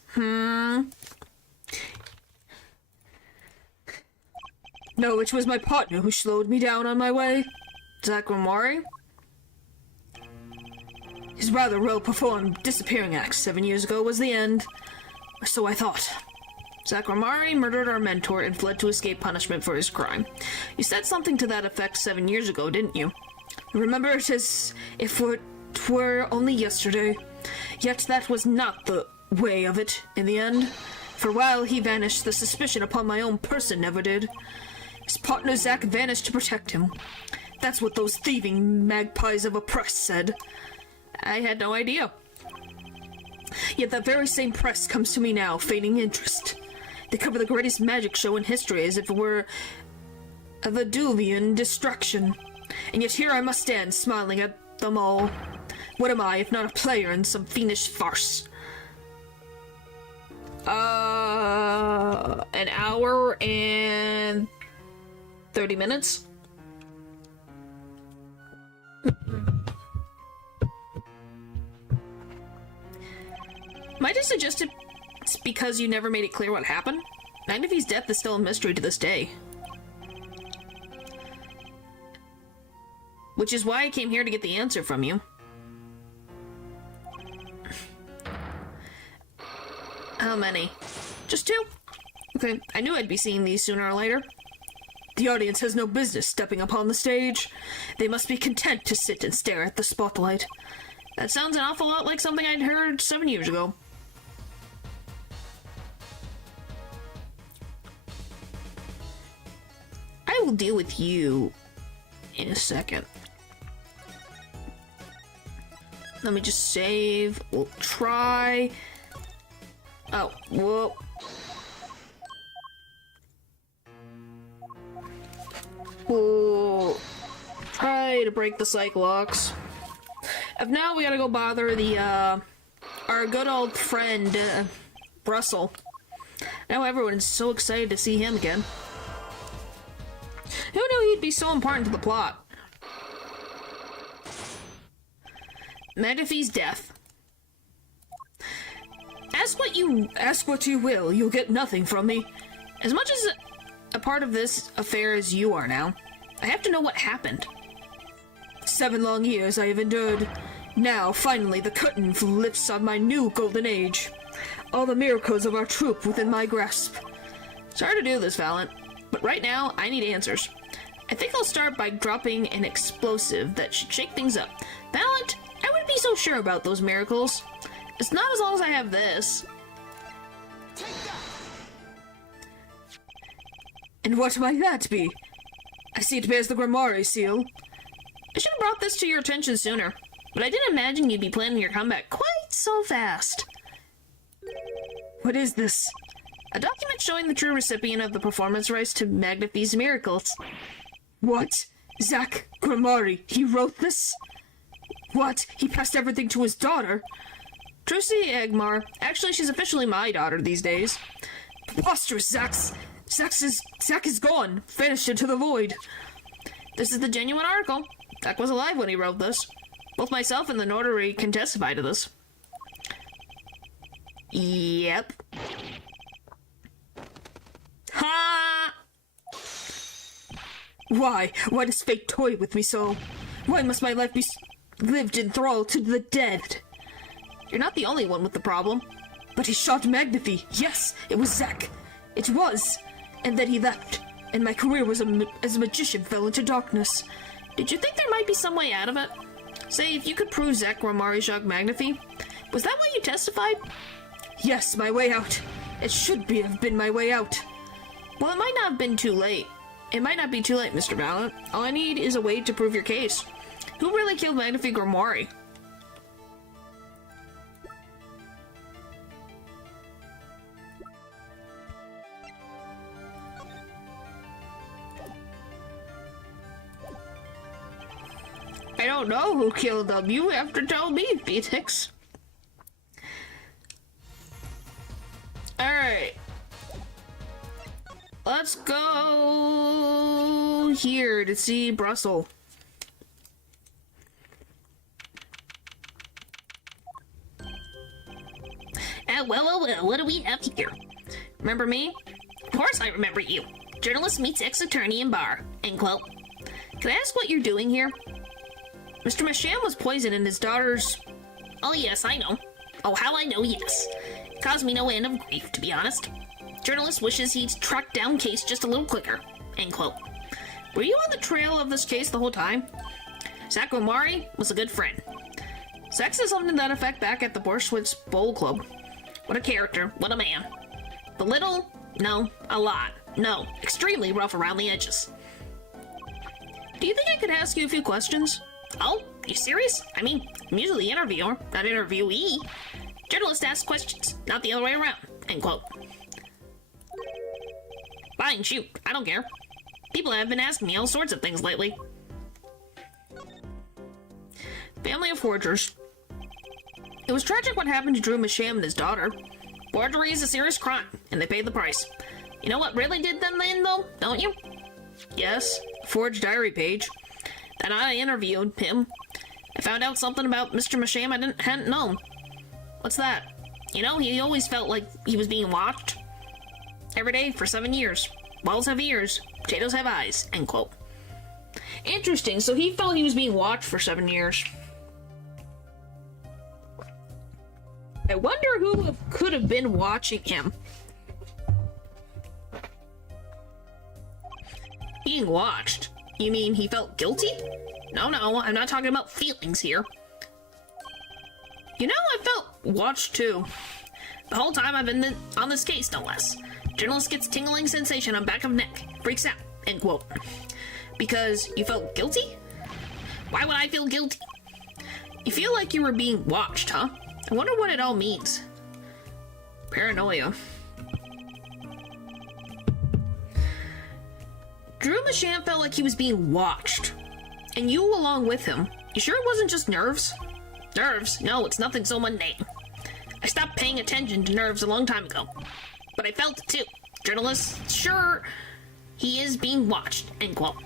No, it was my partner who slowed me down on my way. Zach Grimoire? His rather well-performed disappearing act 7 years ago was the end. Or so I thought. Zach Grimoire murdered our mentor and fled to escape punishment for his crime. You said something to that effect 7 years ago, didn't you? Remember it as if it were only yesterday. Yet that was not the way of it in the end. For while he vanished, the suspicion upon my own person never did. His partner Zach vanished to protect him. That's what those thieving magpies of a press said. I had no idea. Yet that very same press comes to me now, feigning interest. They cover the greatest magic show in history as if it were a Vaduvian distraction. And yet here I must stand, smiling at them all. What am I, if not a player in some fiendish farce? An hour and 30 minutes? Might I suggest it's because you never made it clear what happened? Magnifi's death is still a mystery to this day. Which is why I came here to get the answer from you. How many? Just 2? Okay, I knew I'd be seeing these sooner or later. The audience has no business stepping upon the stage. They must be content to sit and stare at the spotlight. That sounds an awful lot like something I'd heard 7 years ago. I will deal with you in a second. Let me just save. We'll try. Oh, whoa. We'll try to break the psych locks. If now we gotta go bother the, our good old friend, Russell. Now everyone's so excited to see him again. Who knew he'd be so important to the plot? Magnifi's death. Ask what you will, you'll get nothing from me. As much as a part of this affair as you are now, I have to know what happened. 7 long years I have endured. Now, finally, the curtain lifts on my new golden age. All the miracles of our troupe within my grasp. Sorry to do this, Valiant, but right now, I need answers. I think I'll start by dropping an explosive that should shake things up. Valiant, I wouldn't be so sure about those miracles. It's not as long as I have this. And what might that be? I see it bears the Grimoire seal. I should have brought this to your attention sooner, but I didn't imagine you'd be planning your comeback quite so fast. What is this? A document showing the true recipient of the performance rights to Magnifi's miracles. What? Zach Grimoire, he wrote this? What? He passed everything to his daughter? Trucy Egmar. Actually, she's officially my daughter these days. Preposterous, Zach is gone, vanished into the void. This is the genuine article. Zach was alive when he wrote this. Both myself and the notary can testify to this. Yep. Ha! Why? Why does fate toy with me so? Why must my life be lived in thrall to the dead? You're not the only one with the problem. But he shot Magnifi. Yes, it was Zach. It was. And then he left. And my career was as a magician fell into darkness. Did you think there might be some way out of it? Say, if you could prove Zach Grimoire shot Magnifi, was that why you testified? Yes, my way out. It should have been my way out. Well, it might not have been too late. It might not be too late, Mr. Valiant. All I need is a way to prove your case. Who really killed Magnifi Grimoire? I don't know who killed them. You have to tell me, Phoenix. Alright. Let's go here to see Brussels. Well, what do we have here? Remember me? Of course I remember you. Journalist meets ex-attorney in bar. End quote. Can I ask what you're doing here? Mr. Masham was poisoned in his daughter's... Oh yes, I know. Oh, how I know, yes. It caused me no end of grief, to be honest. Journalist wishes he'd tracked down case just a little quicker. End quote. Were you on the trail of this case the whole time? Zach Omari was a good friend. Zach said something to that effect back at the Borschwitz Bowl Club. What a character. What a man. The little? No. A lot. No. Extremely rough around the edges. Do you think I could ask you a few questions? Oh, you serious? I mean, I'm usually the interviewer, not interviewee. Journalists ask questions, not the other way around. End quote. Fine, shoot. I don't care. People have been asking me all sorts of things lately. Family of forgers. It was tragic what happened to Drew Masham and his daughter. Forgery is a serious crime, and they paid the price. You know what really did them in, though, don't you? Yes, forged diary page. Then I interviewed him. I found out something about Mr. Masham I hadn't known. What's that? You know, he always felt like he was being watched. Every day for 7 years. Walls have ears, potatoes have eyes, end quote. Interesting, so he felt he was being watched for 7 years. I wonder who could have been watching him. Being watched? You mean he felt guilty? No, I'm not talking about feelings here. You know, I felt watched too. The whole time I've been on this case, no less. Journalist gets tingling sensation on back of neck. Freaks out. End quote. Because you felt guilty? Why would I feel guilty? You feel like you were being watched, huh? I wonder what it all means. Paranoia. Drew Masham felt like he was being watched. And you along with him. You sure it wasn't just nerves? Nerves? No, it's nothing so mundane. I stopped paying attention to nerves a long time ago. But I felt it too. Journalists, sure, he is being watched. End quote.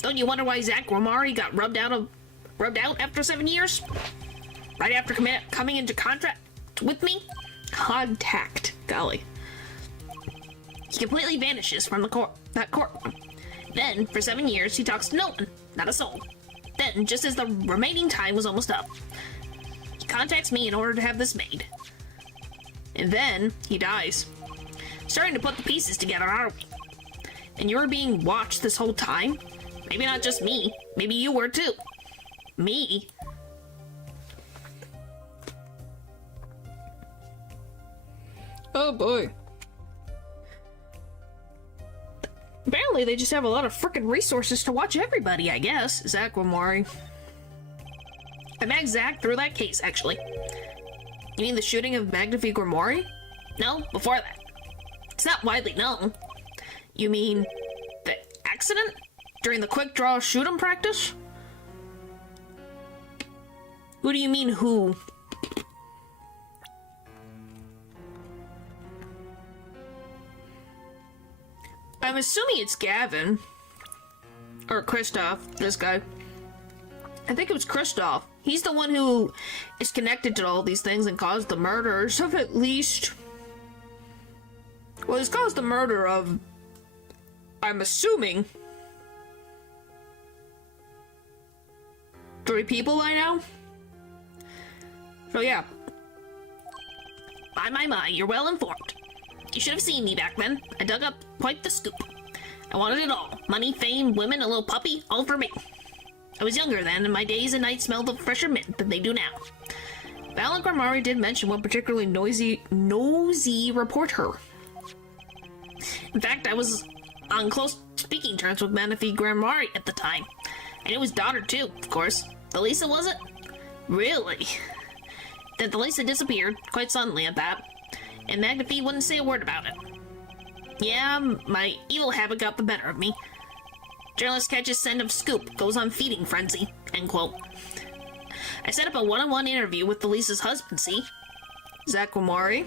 Don't you wonder why Zach Romari got rubbed out after 7 years? Right after coming into contact with me? Contact. Golly. He completely vanishes from that courtroom. Then, for 7 years, he talks to no one, not a soul. Then, just as the remaining time was almost up, he contacts me in order to have this made. And then, he dies. Starting to put the pieces together, aren't we? And you were being watched this whole time? Maybe not just me. Maybe you were too. Me? Oh boy. Apparently they just have a lot of frickin' resources to watch everybody, I guess. Zach Wamari. I bagged Zach through that case, actually. You mean the shooting of Magnifi Grimoire? No, before that. It's not widely known. You mean the accident? During the quick draw shoot 'em practice? Who do you mean who? I'm assuming it's Gavin. Or Christoph, this guy. I think it was Christoph. He's the one who is connected to all these things and caused the murders of at least... Well, he's caused the murder of... I'm assuming... 3 people by now? So yeah. My, you're well informed. You should have seen me back then. I dug up quite the scoop. I wanted it all. Money, fame, women, a little puppy, all for me. I was younger then, and my days and nights smelled of fresher mint than they do now. Val and Gramari did mention one particularly nosy reporter. In fact, I was on close speaking terms with Manifi Gramari at the time. I knew his daughter too, of course. Thalisa, was it? Really? Then Thalisa disappeared, quite suddenly at that. And Magnifi wouldn't say a word about it. Yeah, my evil habit got the better of me. Journalist catches scent of scoop, goes on feeding frenzy, end quote. I set up a one-on-one interview with Lisa's husband, see? Zach Grimoire?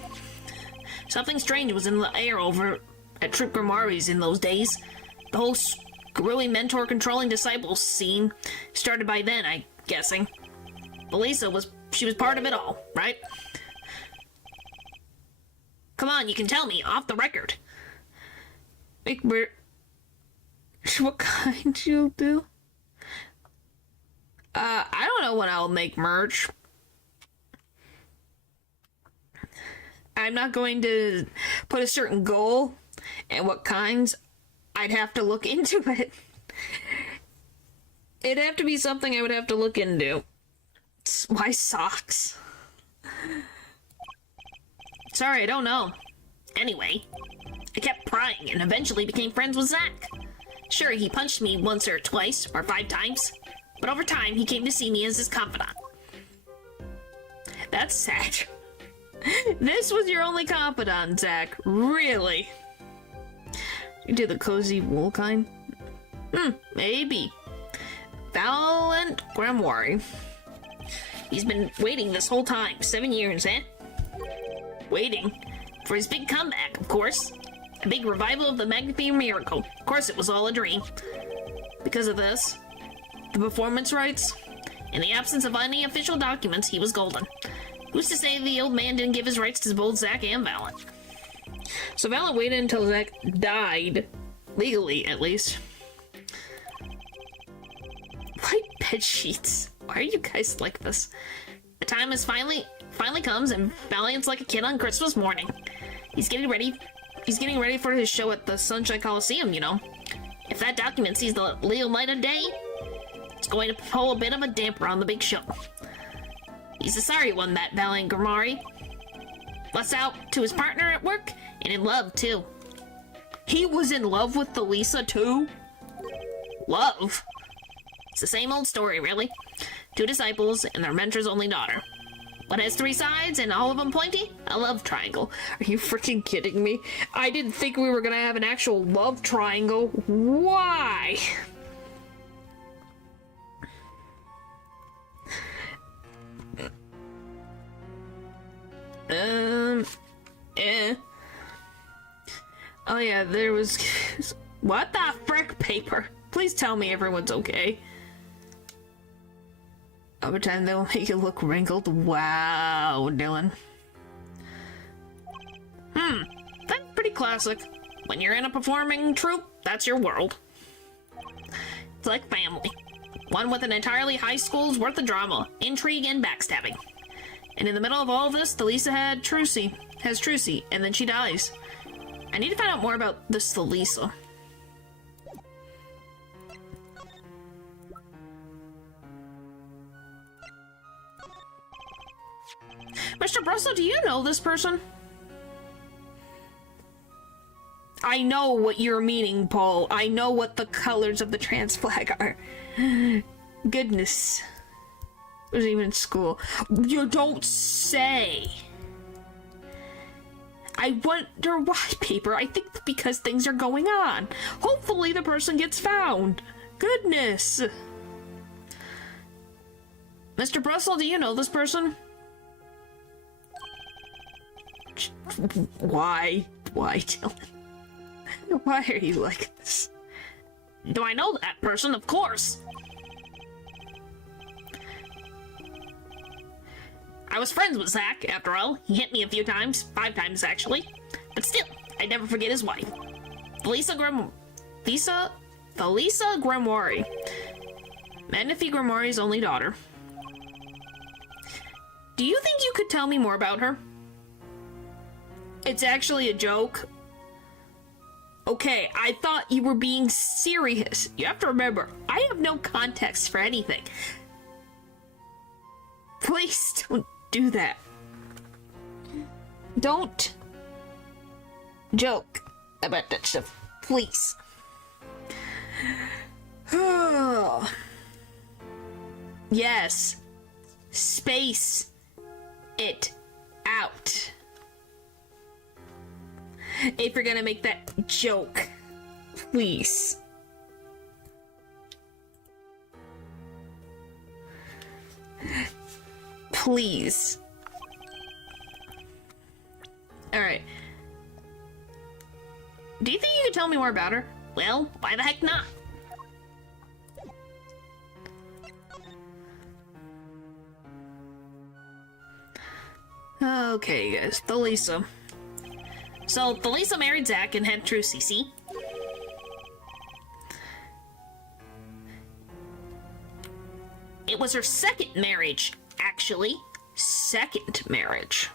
Something strange was in the air over at Trip Grimoire's in those days. The whole screwy mentor-controlling disciples scene started by then, I'm guessing. But Lisa was part of it all, right? Come on, you can tell me, off the record. Make merch. What kind you'll do? I don't know when I'll make merch. I'm not going to put a certain goal and what kinds. I'd have to look into it. It'd have to be something I would have to look into. Why socks? Sorry, I don't know. Anyway, I kept prying and eventually became friends with Zach. Sure, he punched me once or twice or 5 times, but over time he came to see me as his confidant. That's sad. This was your only confidant, Zach. Really? You do the cozy wool kind? Maybe. Valiant Grimoire. He's been waiting this whole time, 7 years, eh? Waiting for his big comeback, of course. A big revival of the Magnifique Miracle. Of course, it was all a dream. Because of this, The performance rights? in the absence of any official documents, he was golden. Who's to say the old man didn't give his rights to both Zach and Valiant? So Valiant waited until Zach died. Legally, at least. White bed sheets. Why are you guys like this? The time has finally comes, and Valiant's like a kid on Christmas morning. He's getting ready for his show at the Sunshine Coliseum, you know. If that document sees the legal light of day, it's going to pull a bit of a damper on the big show. He's a sorry one, that Valiant Grimoire. Less out to his partner at work, and in love, too. He was in love with Lisa too? Love? It's the same old story, really. 2 disciples and their mentor's only daughter. What has 3 sides and all of them pointy? A love triangle. Are you freaking kidding me? I didn't think we were gonna have an actual love triangle. Why? Oh yeah, there was... What the frick, paper? Please tell me everyone's okay. Over time they'll make you look wrinkled. Wow, Dylan. That's pretty classic. When you're in a performing troupe, that's your world. It's like family. One with an entirely high school's worth of drama, intrigue, and backstabbing. And in the middle of all of this, Lisa has Trucy, and then she dies. I need to find out more about this Lisa. Mr. Brussel, do you know this person? I know what you're meaning, Paul. I know what the colors of the trans flag are. Goodness. I wasn't even in school. You don't say. I wonder why, Paper. I think because things are going on. Hopefully the person gets found. Goodness. Mr. Brussel, do you know this person? Why? Why, Dylan? Why are you like this? Do I know that person? Of course. I was friends with Zach, after all. He hit me a few times. 5 times, actually. But still, I'd never forget his wife. Lisa Grimoire. Magnifique Grimoire's only daughter. Do you think you could tell me more about her? It's actually a joke. Okay, I thought you were being serious. You have to remember, I have no context for anything. Please don't do that. Don't joke about that stuff, please. Yes. Space it out. If you're gonna make that joke, please. Please. Alright. Do you think you could tell me more about her? Well, why the heck not? Okay, guys. Thalisa. So, Thalisa married Zack and had Trucy, see? It was her second marriage, actually. Second marriage.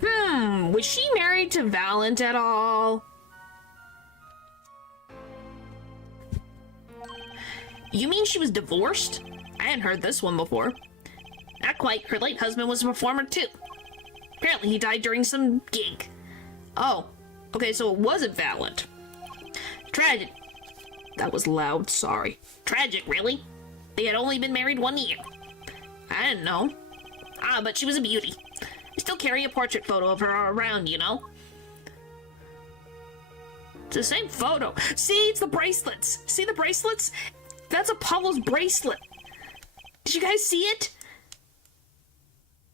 Was she married to Valent at all? You mean she was divorced? I hadn't heard this one before. Not quite. Her late husband was a performer, too. Apparently he died during some gig. Oh. Okay, so it wasn't Valent. Tragic. That was loud, sorry. Tragic, really? They had only been married 1 year. I didn't know. Ah, but she was a beauty. I still carry a portrait photo of her around, you know? It's the same photo. See, it's the bracelets. See the bracelets? That's Apollo's bracelet. Did you guys see it?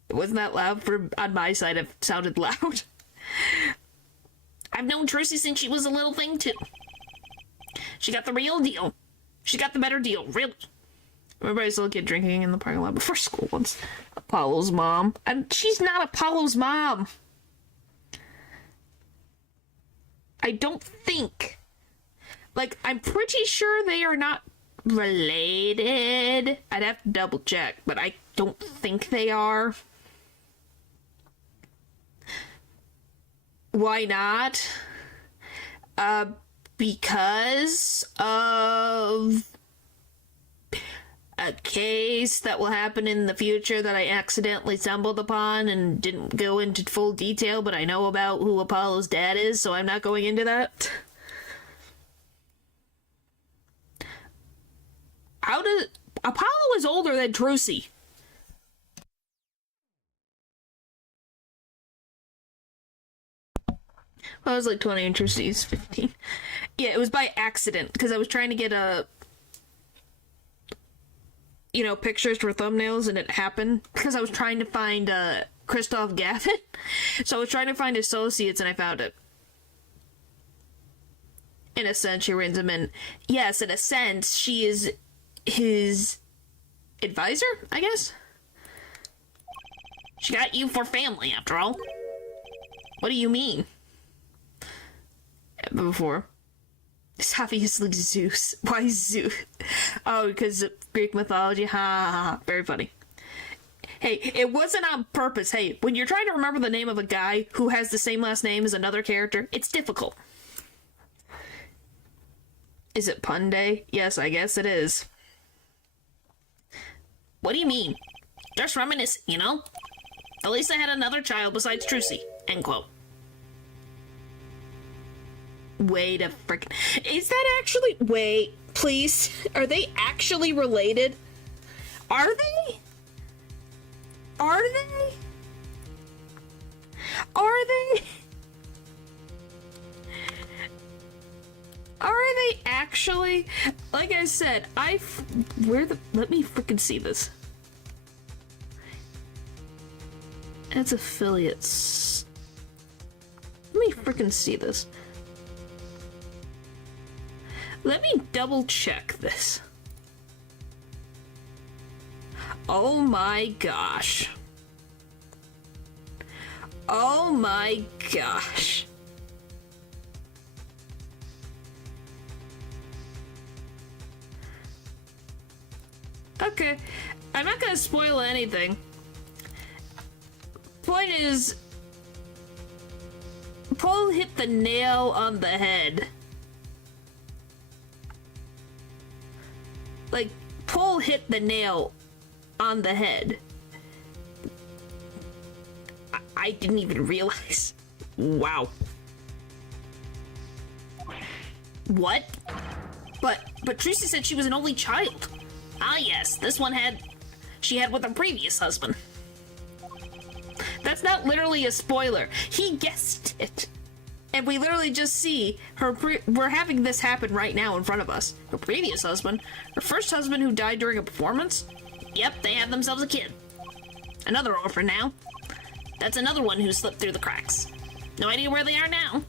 It wasn't that loud on my side. It sounded loud. I've known Trucy since she was a little thing, too. She got the real deal. She got the better deal, really. Remember I saw a kid drinking in the parking lot before school once. Apollo's mom. And she's not Apollo's mom. I don't think. Like, I'm pretty sure they are not related. I'd have to double check, but I don't think they are. Why not? Because of a case that will happen in the future that I accidentally stumbled upon and didn't go into full detail, but I know about who Apollo's dad is, so I'm not going into that. How does... Apollo is older than Trucy. I was like 20 and Trucy's 15. Yeah, it was by accident, because I was trying to get pictures for thumbnails, and it happened because I was trying to find Christoph Gavin. So I was trying to find associates, and I found it. In a sense, she runs him in. Yes, in a sense, she is his advisor, I guess? She got you for family, after all. What do you mean? Before. It's obviously Zeus. Why Zeus? Oh, because of Greek mythology. Ha ha ha. Very funny. Hey, it wasn't on purpose. Hey, when you're trying to remember the name of a guy who has the same last name as another character, it's difficult. Is it pun day? Yes, I guess it is. What do you mean? Just reminisce, you know? Elisa had another child besides Trucy. End quote. Wait a frickin'... Is that actually... Wait, please. Are they actually related? Are they? Are they? Are they? Are they actually? Like I said, let me frickin' see this. It's affiliates. Let me frickin' see this. Let me double check this. Oh my gosh. Oh my gosh. Okay, I'm not gonna spoil anything. Point is, Paul hit the nail on the head. Like, Paul hit the nail on the head. I didn't even realize. Wow. What? But Trucy said she was an only child. Ah, yes, this one she had with her previous husband. That's not literally a spoiler. He guessed it. And we literally just see we're having this happen right now in front of us. Her previous husband, her first husband who died during a performance. Yep, they have themselves a kid. Another orphan now. That's another one who slipped through the cracks. No idea where they are now.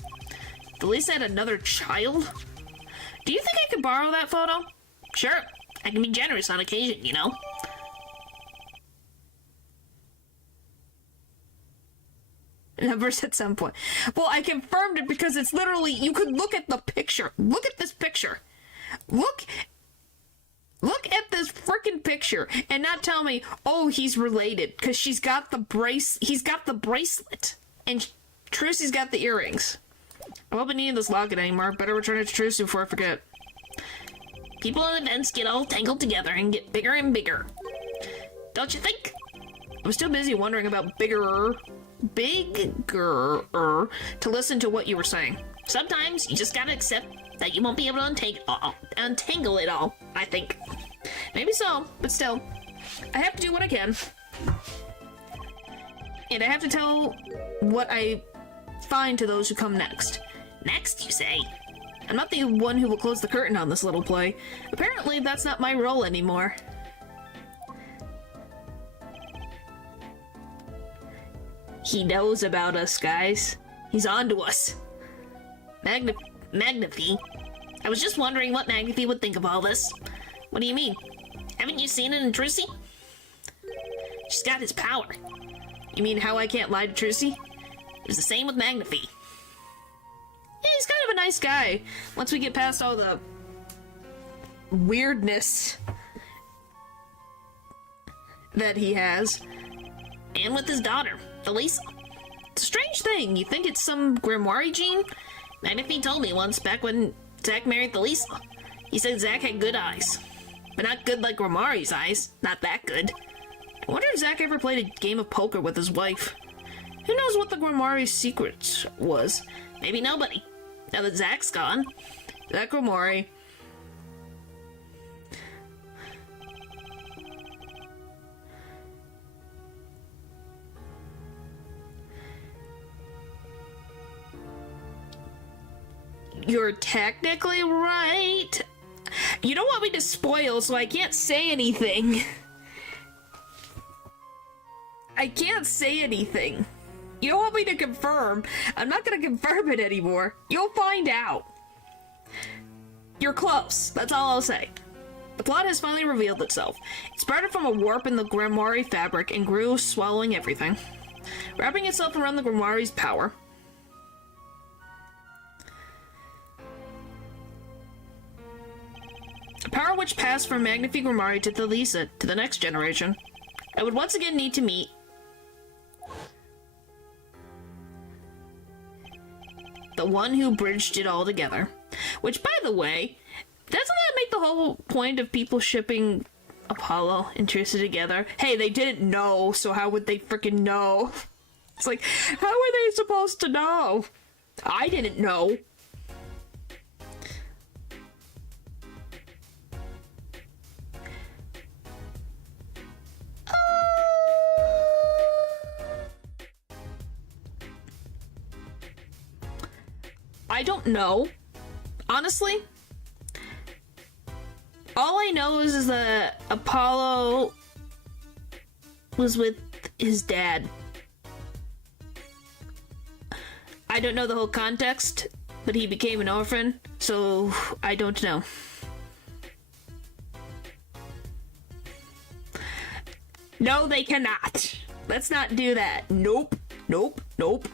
Felisa had another child? Do you think I could borrow that photo? Sure, I can be generous on occasion, you know. Numbers at some point. Well, I confirmed it because it's literally, you could look at the picture. Look at this picture. Look at this freaking picture and not tell me, oh, he's related, because he's got the bracelet. And Trucy's got the earrings. I won't be needing this locket anymore. Better return it to Trucy before I forget. People and events get all tangled together and get bigger and bigger. Don't you think? I was too busy wondering about bigger to listen to what you were saying. Sometimes you just gotta accept that you won't be able to untangle it all, I think. Maybe so, but still, I have to do what I can. And I have to tell what I find to those who come next. Next, you say? I'm not the one who will close the curtain on this little play. Apparently, that's not my role anymore. He knows about us, guys. He's on to us. Magnify? I was just wondering what Magnify would think of all this. What do you mean? Haven't you seen it in Trucy? She's got his power. You mean how I can't lie to Trucy? It was the same with Magnify. Yeah, he's kind of a nice guy. Once we get past all the weirdness that he has. And with his daughter, Felisa. It's a strange thing. You think it's some Grimoire gene? Magnify told me once back when Zack married Felisa. He said Zack had good eyes. But not good like Grimoire's eyes. Not that good. I wonder if Zack ever played a game of poker with his wife. Who knows what the Grimoire's secret was? Maybe nobody. Now that Zack's gone. Zack Grimoire. You're technically right. You don't want me to spoil, so I can't say anything. I can't say anything. You don't want me to confirm. I'm not gonna confirm it anymore. You'll find out. You're close. That's all I'll say. The plot has finally revealed itself. It started from a warp in the Grimoire fabric and grew, swallowing everything, wrapping itself around the Grimoire's power. A power which passed from Magnify Grimoire to Felisa to the next generation. I would once again need to meet the one who bridged it all together. Which, by the way, doesn't that make the whole point of people shipping Apollo and Tricia together? Hey, they didn't know, so how would they freaking know? It's like, how are they supposed to know? I didn't know. I don't know. Honestly, all I know is that Apollo was with his dad. I don't know the whole context, but he became an orphan, so I don't know. No, they cannot. Let's not do that. Nope. Nope. Nope.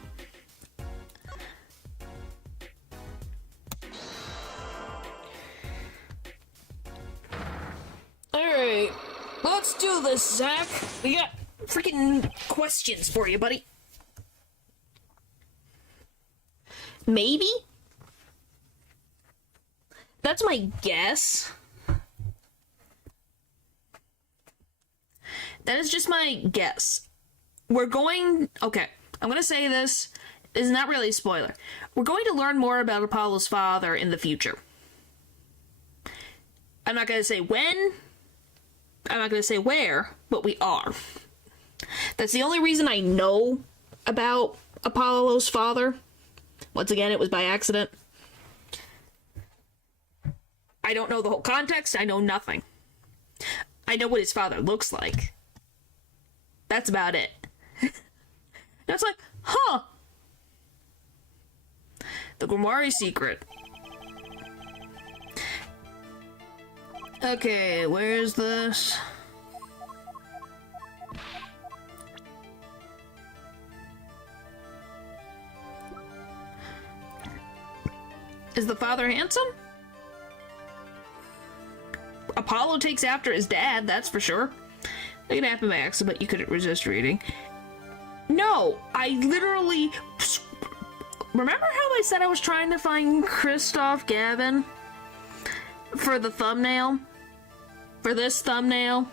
Alright, let's do this, Zack. We got freaking questions for you, buddy. Maybe? That's my guess. That is just my guess. Okay, I'm gonna say this. This is not really a spoiler. We're going to learn more about Apollo's father in the future. I'm not gonna say when. I'm not going to say where, but we are. That's the only reason I know about Apollo's father. Once again, it was by accident. I don't know the whole context. I know nothing. I know what his father looks like. That's about it. That's like, huh. The Grimoire secret. Okay, where's this? Is the father handsome? Apollo takes after his dad, that's for sure. It could happen by accident, but you couldn't resist reading. No, I literally... Remember how I said I was trying to find Christoph Gavin? For the thumbnail? For this thumbnail?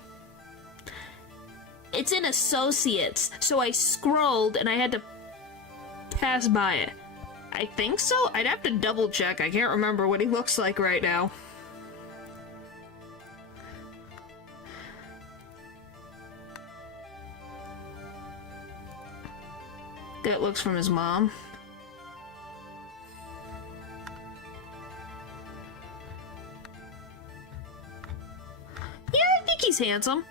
It's in Associates, so I scrolled and I had to pass by it. I think so? I'd have to double check. I can't remember what he looks like right now. That looks from his mom. Yeah, I think he's handsome.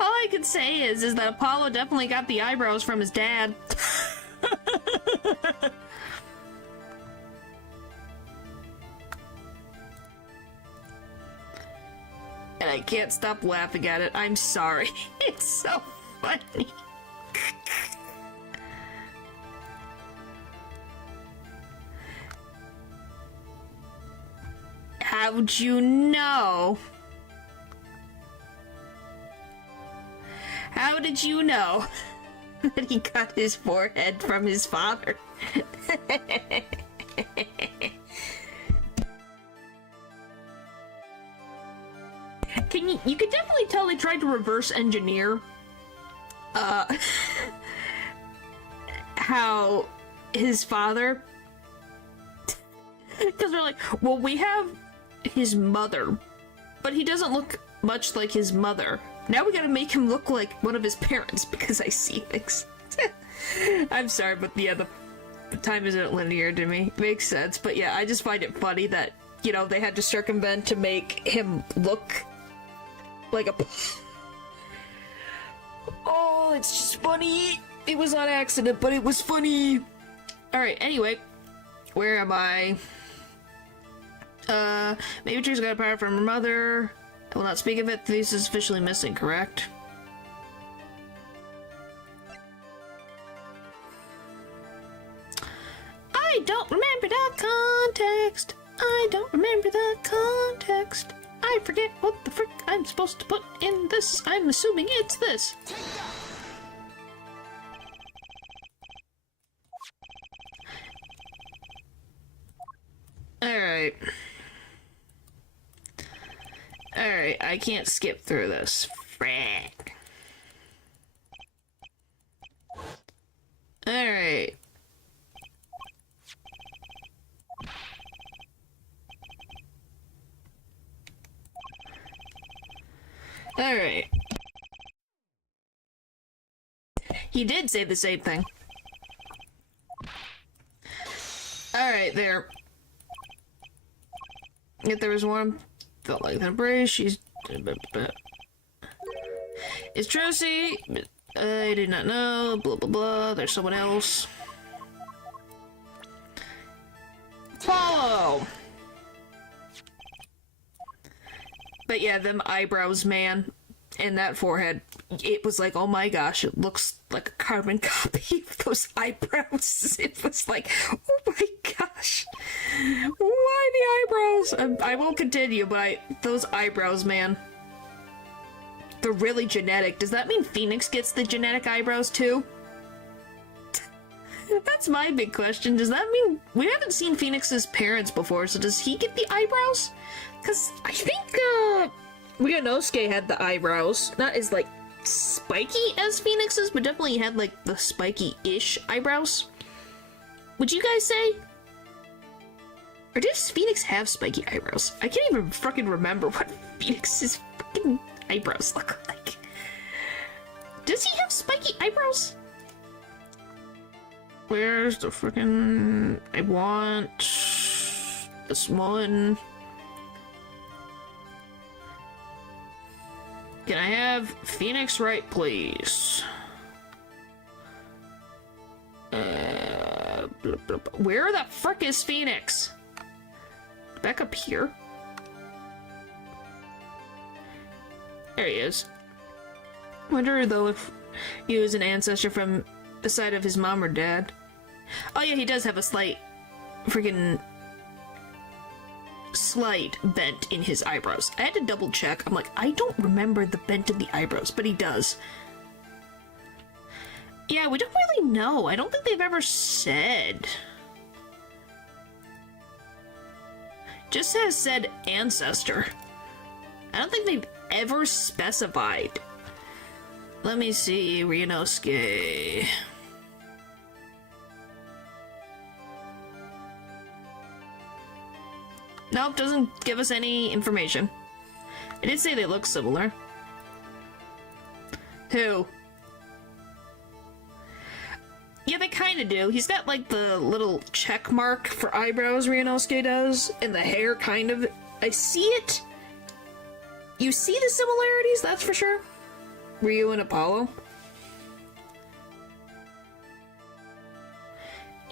All I can say is that Apollo definitely got the eyebrows from his dad. And I can't stop laughing at it. I'm sorry. It's so funny. How'd you know? How did you know that he got his forehead from his father? You could definitely tell they tried to reverse engineer how his father, because they're like, well, we have his mother, but he doesn't look much like his mother. Now we gotta make him look like one of his parents because I see things. I'm sorry, but yeah, the time isn't linear to me. Makes sense, but yeah, I just find it funny that, you know, they had to circumvent to make him look like a... Oh, it's just funny. It was on accident, but it was funny. Alright, anyway. Where am I? Maybe Trish got a power from her mother. I will not speak of it. This is officially missing, correct? I don't remember the context. I don't remember the context. I forget what the frick I'm supposed to put in this. I'm assuming it's this. Alright. Alright, I can't skip through this. Frick. Alright. Alright. He did say the same thing. Alright, there. Yet there was one. Felt like an embrace. She's. It's Tracy. I did not know. Blah blah blah. There's someone else. Follow. But yeah, them eyebrows, man, and that forehead. It was like, oh my gosh, it looks like a carbon copy of those eyebrows. It was like, oh my gosh, why the eyebrows? I won't continue, but those eyebrows, man, they're really genetic. Does that mean Phoenix gets the genetic eyebrows too? That's my big question. Does that mean we haven't seen Phoenix's parents before, so does he get the eyebrows? Because I think Ryunosuke had the eyebrows, not as like spiky as Phoenix's, but definitely had like the spiky-ish eyebrows. Would you guys say? Or does Phoenix have spiky eyebrows? I can't even fucking remember what Phoenix's fucking eyebrows look like. Does he have spiky eyebrows? Where's the freaking... I want... this one. Can I have Phoenix Wright, please? Where the frick is Phoenix? Back up here? There he is. Wonder though if he was an ancestor from the side of his mom or dad. Oh yeah, he does have a slight bent in his eyebrows. I had to double check. I'm like, I don't remember the bent in the eyebrows, but he does. Yeah, we don't really know. I don't think they've ever said. Just has said ancestor. I don't think they've ever specified. Let me see, Ryunosuke. Nope, doesn't give us any information. I did say they look similar. Who? Yeah, they kind of do. He's got like the little check mark for eyebrows, Ryunosuke does, and the hair kind of... I see it. You see the similarities, that's for sure. Ryu and Apollo.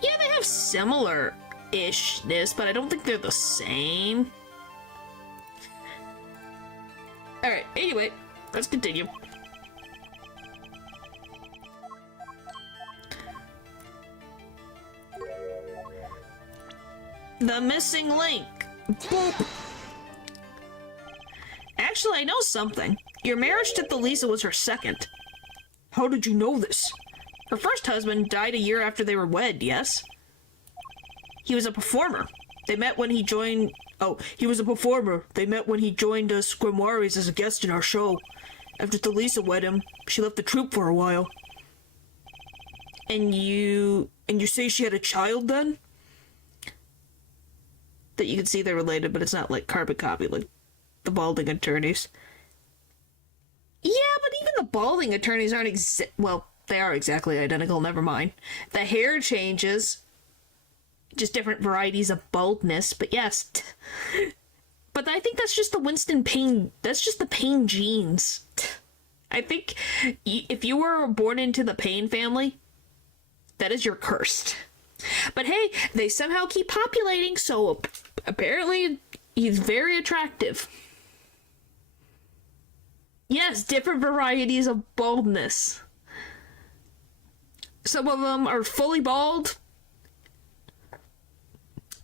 Yeah, they have similar-ishness, but I don't think they're the same. Alright, anyway, let's continue. The missing link. Boop. Actually, I know something. Your marriage to Thalisa was her second. How did you know this? Her first husband died a year after they were wed, yes? He was a performer. They met when he joined... Oh, he was a performer. They met when he joined us Grimoires as a guest in our show. After Thalisa wed him, she left the troupe for a while. And you say she had a child then? That you can see they're related, but it's not like carbon copy, like the balding attorneys. Yeah, but even the balding attorneys aren't well, they are exactly identical, never mind. The hair changes. Just different varieties of baldness, but yes. But I think that's just the Winston Payne, that's just the Payne genes. I think if you were born into the Payne family, that is your cursed. But hey, they somehow keep populating, so apparently he's very attractive. Yes, different varieties of baldness. Some of them are fully bald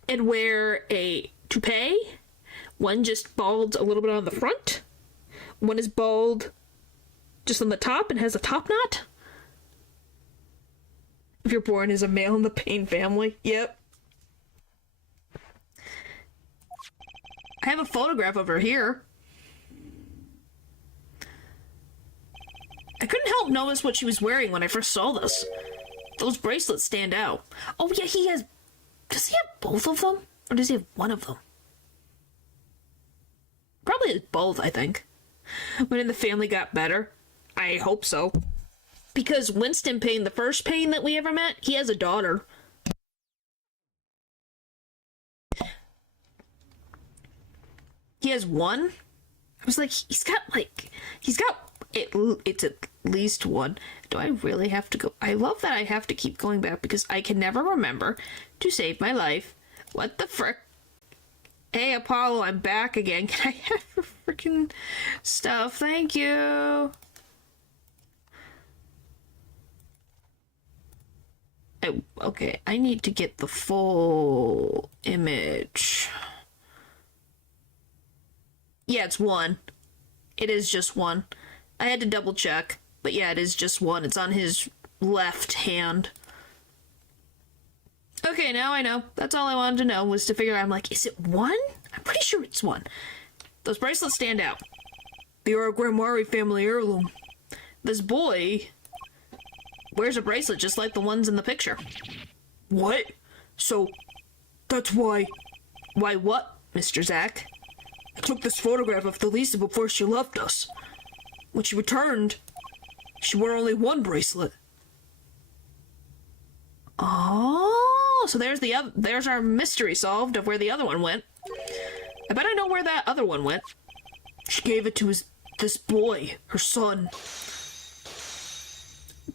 and wear a toupee. One just bald a little bit on the front. One is bald just on the top and has a top knot. If you're born as a male in the Payne family, yep. I have a photograph of her here. I couldn't help notice what she was wearing when I first saw this. Those bracelets stand out. Oh yeah, he has... Does he have both of them? Or does he have one of them? Probably has both, I think. When the family got better. I hope so. Because Winston Payne, the first Payne that we ever met, he has a daughter. He has one? I was like, it's at least one. Do I really have to go? I love that I have to keep going back because I can never remember to save my life. What the frick? Hey, Apollo, I'm back again. Can I have your freaking stuff? Thank you. Okay, I need to get the full image. Yeah, it's one. It is just one. I had to double check, but yeah, it is just one. It's on his left hand. Okay, now I know. That's all I wanted to know, was to figure out, I'm like, is it one? I'm pretty sure it's one. Those bracelets stand out. They are a Grimoire family heirloom. This boy wears a bracelet just like the ones in the picture. What? So, that's why... Why what, Mr. Zack? I took this photograph of Thalisa before she left us. When she returned, she wore only one bracelet. Oh. Oh, so there's our mystery solved of where the other one went. I bet I know where that other one went. She gave it to this boy, her son.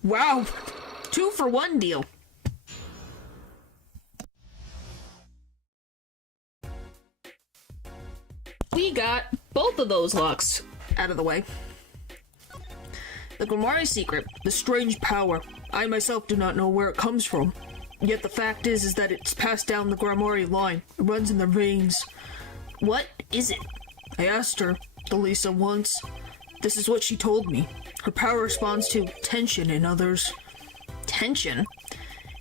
Wow, 2-for-1 deal. We got both of those locks out of the way. The Grimoire secret, the strange power. I myself do not know where it comes from. Yet the fact is that it's passed down the Grimoire line. It runs in their veins. What is it? I asked her, Delisa, once. This is what she told me. Her power responds to tension in others. Tension?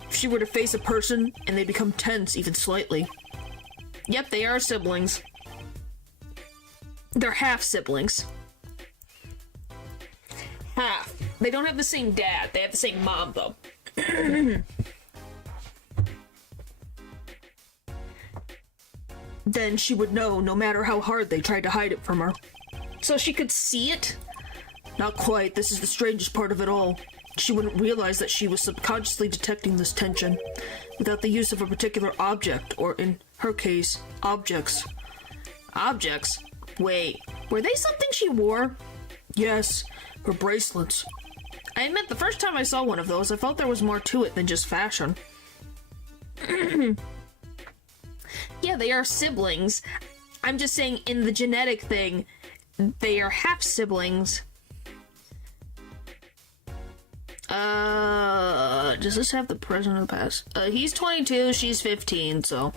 If she were to face a person and they become tense even slightly. Yep, they are siblings. They're half siblings. Half. They don't have the same dad. They have the same mom, though. Then she would know, no matter how hard they tried to hide it from her. So she could see it? Not quite. This is the strangest part of it all. She wouldn't realize that she was subconsciously detecting this tension without the use of a particular object, or in her case, objects. Objects? Wait, were they something she wore? Yes, her bracelets. I admit, the first time I saw one of those, I felt there was more to it than just fashion. Yeah, they are siblings. I'm just saying, in the genetic thing, they are half-siblings. Does this have the present or the past? He's 22, she's 15, so...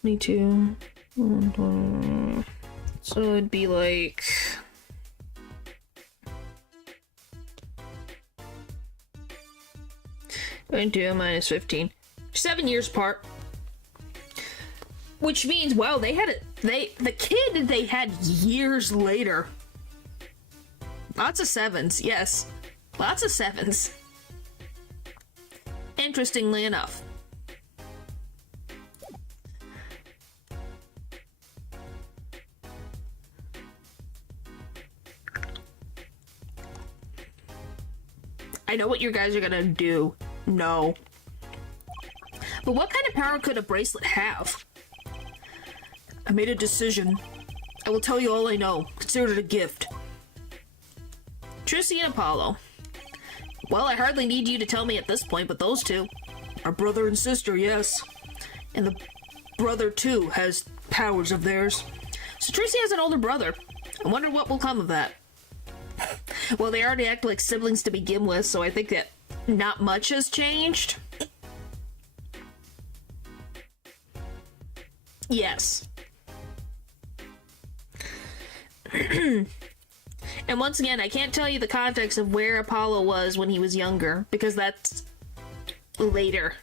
22... So it'd be like... -2 minus 15. 7 years apart. Which means, wow, they had it. The kid they had years later. Lots of 7s, yes. Lots of 7s. Interestingly enough. I know what you guys are gonna do. No. But what kind of power could a bracelet have? I made a decision. I will tell you all I know. Consider it a gift. Trissy and Apollo. Well, I hardly need you to tell me at this point, but those two. Are brother and sister, yes. And the brother, too, has powers of theirs. So Trissy has an older brother. I wonder what will come of that. Well, they already act like siblings to begin with, so I think that not much has changed. Yes. And once again, I can't tell you the context of where Apollo was when he was younger, because that's later.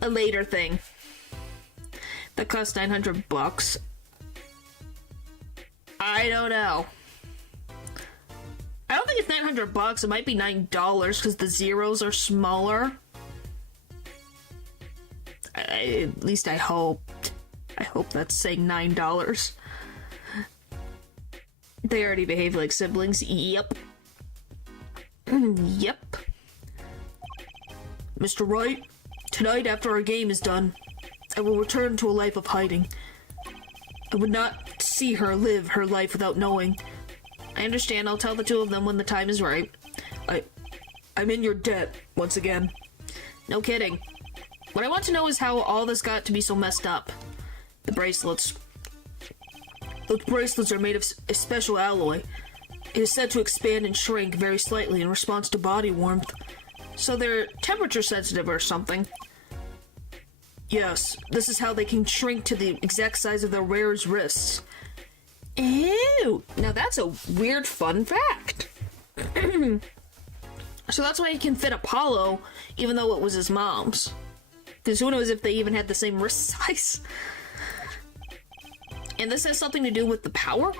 A later thing. That cost $900. I don't know. I don't think it's $900. It might be $9 because the zeros are smaller. At least I hope. I hope that's saying $9. They already behave like siblings. Yep. Yep. Mr. Wright, tonight after our game is done, I will return to a life of hiding. I would not see her live her life without knowing. I understand. I'll tell the two of them when the time is right. I'm in your debt, once again. No kidding. What I want to know is how all this got to be so messed up. The bracelets. Those bracelets are made of a special alloy. It is said to expand and shrink very slightly in response to body warmth. So they're temperature sensitive or something. Yes, this is how they can shrink to the exact size of their wearer's wrists. Ew! Now that's a weird fun fact. So that's why he can fit Apollo, even though it was his mom's. Because who knows if they even had the same wrist size. And this has something to do with the power?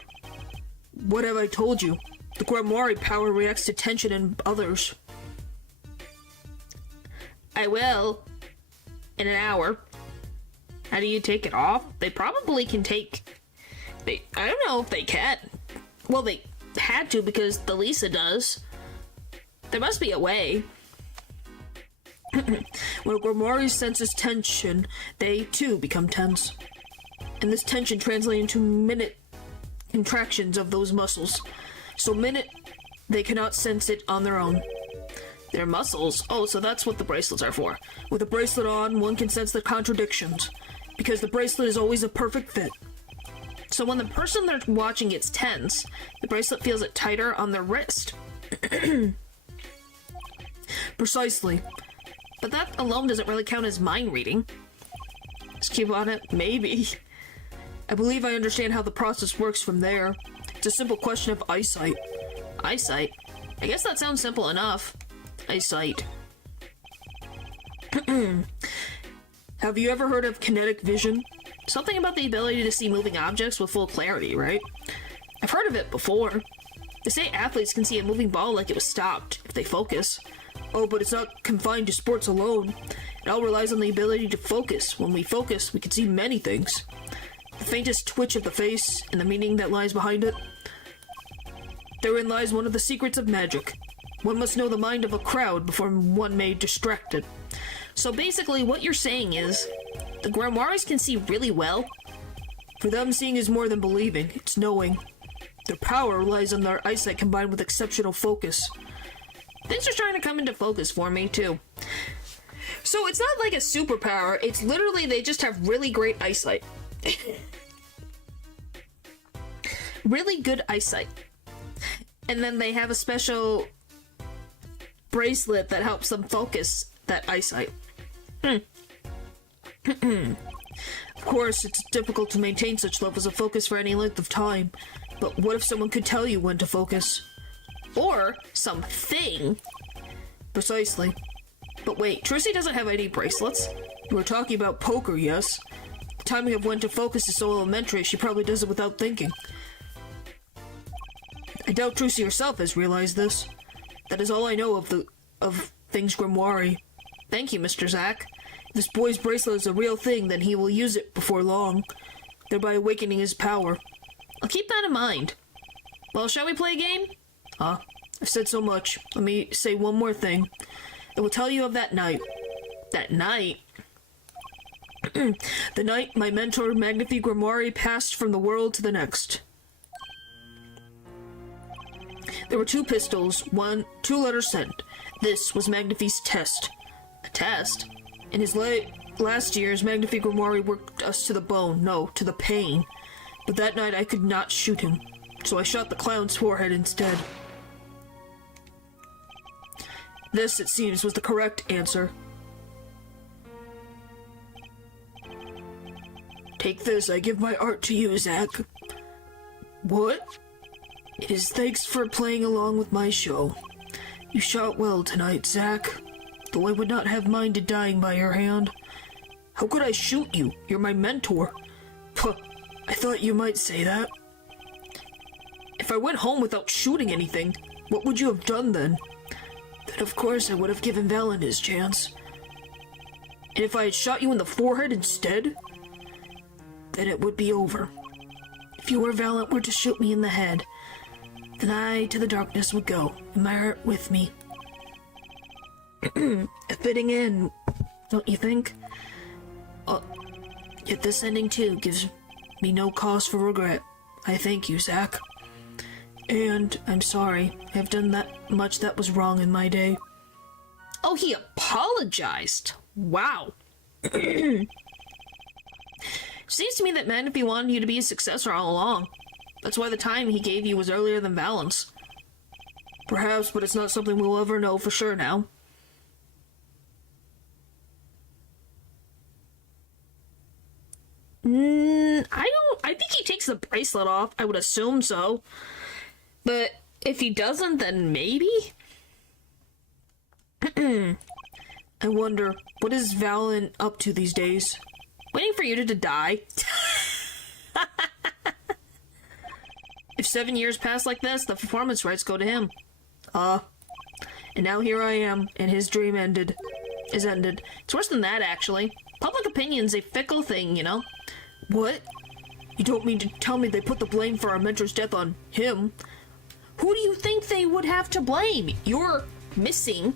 What have I told you? The Grimoire power reacts to tension in others. I will. In an hour. How do you take it off? They probably can take... I don't know if they can. Well, they had to because Delisa does. There must be a way. When Grimoire senses tension, they too become tense. And this tension translates into minute contractions of those muscles. So minute, they cannot sense it on their own. Their muscles? Oh, so that's what the bracelets are for. With a bracelet on, one can sense the contradictions, because the bracelet is always a perfect fit. So when the person they're watching gets tense, the bracelet feels it tighter on their wrist. Precisely. But that alone doesn't really count as mind reading. Just keep on it? Maybe. I believe I understand how the process works from there. It's a simple question of eyesight. Eyesight? I guess that sounds simple enough. Eyesight. Have you ever heard of kinetic vision? Something about the ability to see moving objects with full clarity, right? I've heard of it before. They say athletes can see a moving ball like it was stopped, if they focus. Oh, but it's not confined to sports alone. It all relies on the ability to focus. When we focus, we can see many things. The faintest twitch of the face, and the meaning that lies behind it. Therein lies one of the secrets of magic. One must know the mind of a crowd before one may distract it. So basically, what you're saying is, the Grimoires can see really well. For them, seeing is more than believing, it's knowing. Their power relies on their eyesight combined with exceptional focus. Things are starting to come into focus for me, too. So it's not like a superpower, it's literally they just have really great eyesight. Really good eyesight. And then they have a special bracelet that helps them focus that eyesight. Of course, it's difficult to maintain such levels of focus for any length of time, but what if someone could tell you when to focus? Or something. Precisely. But wait, Trissy doesn't have any bracelets. You were talking about poker, yes? The timing of when to focus is so elementary, she probably does it without thinking. I doubt Trissy herself has realized this. That is all I know of things Grimoire. Thank you, Mr. Zack. If this boy's bracelet is a real thing, then he will use it before long, thereby awakening his power. I'll keep that in mind. Well, shall we play a game? I've said so much. Let me say one more thing. I will tell you of that night. That night? The night my mentor, Magnifi Grimoire, passed from the world to the next. There were 2 pistols, 2 letters sent. This was Magnifi's test. A test? In his last years, Magnifi Grimoire worked us to the bone, no, to the pain. But that night I could not shoot him, so I shot the clown's forehead instead. This, it seems, was the correct answer. Take this, I give my art to you, Zack. What? It is thanks for playing along with my show. You shot well tonight, Zack, though I would not have minded dying by your hand. How could I shoot you? You're my mentor. Puh, I thought you might say that. If I went home without shooting anything, what would you have done then? Then of course I would have given Valen his chance. And if I had shot you in the forehead instead? Then it would be over. If you or Valen were to shoot me in the head, then I to the darkness would go, and my heart with me. A fitting end, don't you think? Yet this ending too gives me no cause for regret. I thank you, Zack. And I'm sorry, I have done that much that was wrong in my day. Oh, he apologized. Wow. Seems to me that Magnifi wanted you to be his successor all along. That's why the time he gave you was earlier than Valen's. Perhaps, but it's not something we'll ever know for sure now. I think he takes the bracelet off. I would assume so. But if he doesn't, then maybe? I wonder, what is Valen up to these days? Waiting for you to die? If 7 years pass like this, the performance rights go to him. And now here I am, and his dream is ended. It's worse than that, actually. Public opinion's a fickle thing, you know? What? You don't mean to tell me they put the blame for our mentor's death on him? Who do you think they would have to blame? You're missing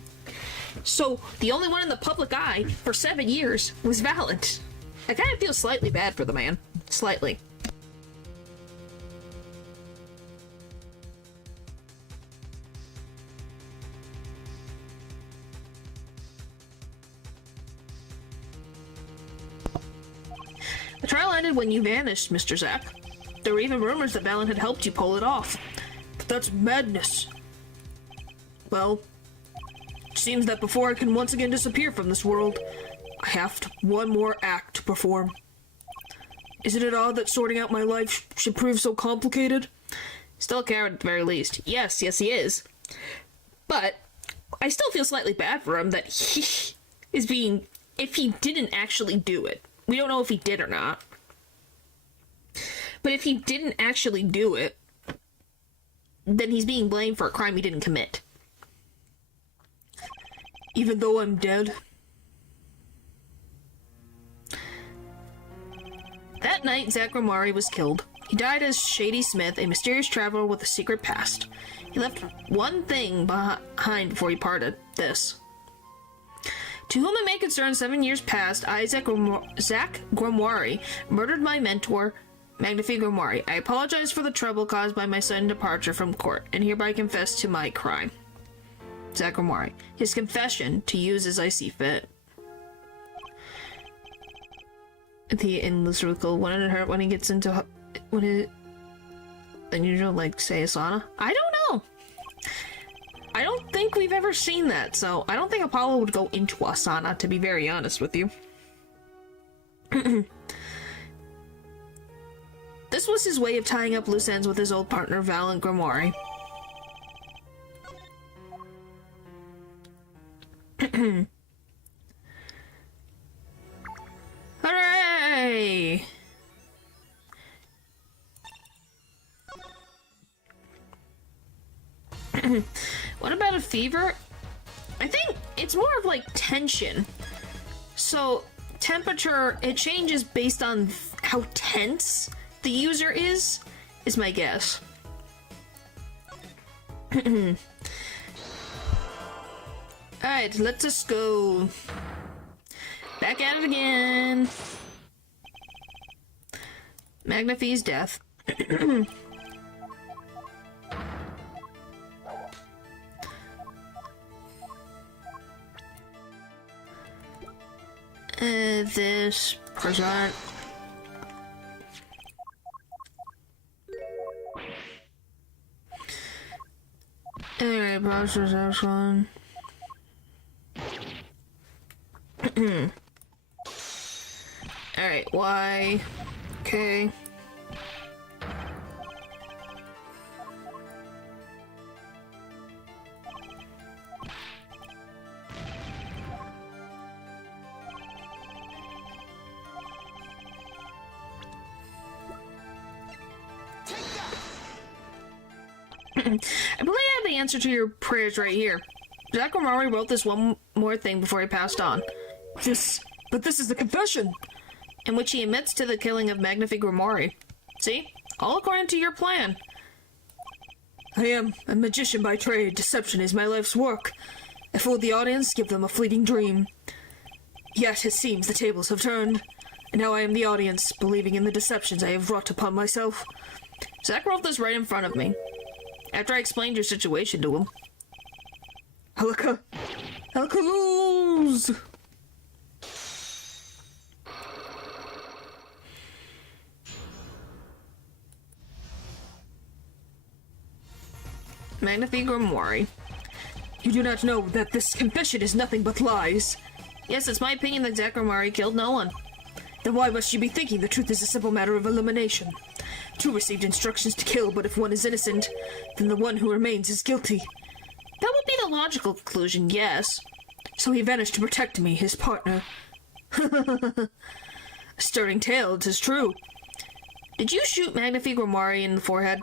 So the only one in the public eye for 7 years was Valent. I kind of feel slightly bad for the man. Slightly. The trial ended when you vanished, Mr. Zack. There were even rumors that Valent had helped you pull it off. But that's madness. Well, it seems that before I can once again disappear from this world, I have one more act to perform. Isn't it odd that sorting out my life should prove so complicated? Still a coward at the very least. Yes, he is. But I still feel slightly bad for him that he is being... If he didn't actually do it. We don't know if he did or not. But if he didn't actually do it, then he's being blamed for a crime he didn't commit. Even though I'm dead. That night, Zack Gromari was killed. He died as Shady Smith, a mysterious traveler with a secret past. He left one thing behind before he parted. This. To whom it may concern, 7 years past, I, Zack Gromari, murdered my mentor, Magnifique Gromari. I apologize for the trouble caused by my sudden departure from court, and hereby confess to my crime. Zack Gromari. His confession, to use as I see fit. The endless circle. Wouldn't it hurt when he gets into... When it... Unusual, like, say, Asana? I don't know! I don't think we've ever seen that, so I don't think Apollo would go into Asana, to be very honest with you. This was his way of tying up loose ends with his old partner, Valent Gromari. Hooray! What about a fever? I think it's more of like tension. So temperature, it changes based on how tense the user is my guess. Alright, let's just go back at it again. Magnifie's death. This present. Alright, process this one. Alright, Y. Okay. I believe I have the answer to your prayers right here. Zack Gromari wrote this one more thing before he passed on. But this is the confession! In which he admits to the killing of Magnifique Gromari. See? All according to your plan. I am a magician by trade. Deception is my life's work. I fooled the audience, give them a fleeting dream. Yet it seems the tables have turned, and now I am the audience, believing in the deceptions I have wrought upon myself. Zack wrote this right in front of me. After I explained your situation to him. Alcaloos! Magnifique Gromari. You do not know that this confession is nothing but lies. Yes, it's my opinion that Zack Gromari killed no one. Then why must you be thinking the truth is a simple matter of elimination? Two received instructions to kill, but if one is innocent, then the one who remains is guilty. That would be the logical conclusion, yes. So he vanished to protect me, his partner. A stirring tale, it is true. Did you shoot Magnifique Gromari in the forehead?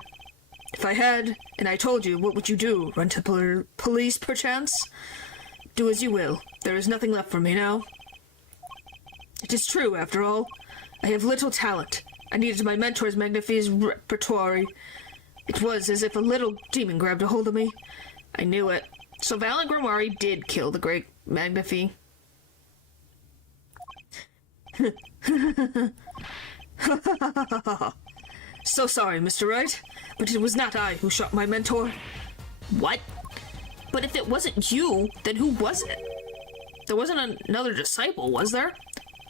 If I had, and I told you, what would you do? Run to police, perchance? Do as you will. There is nothing left for me now. It is true, after all. I have little talent. I needed my mentor's Magnifique's repertoire. It was as if a little demon grabbed a hold of me. I knew it. So Valiant Grimoire did kill the Great Magnifi. So sorry, Mr. Wright, but it was not I who shot my mentor. What? But if it wasn't you, then who was it? There wasn't another disciple, was there?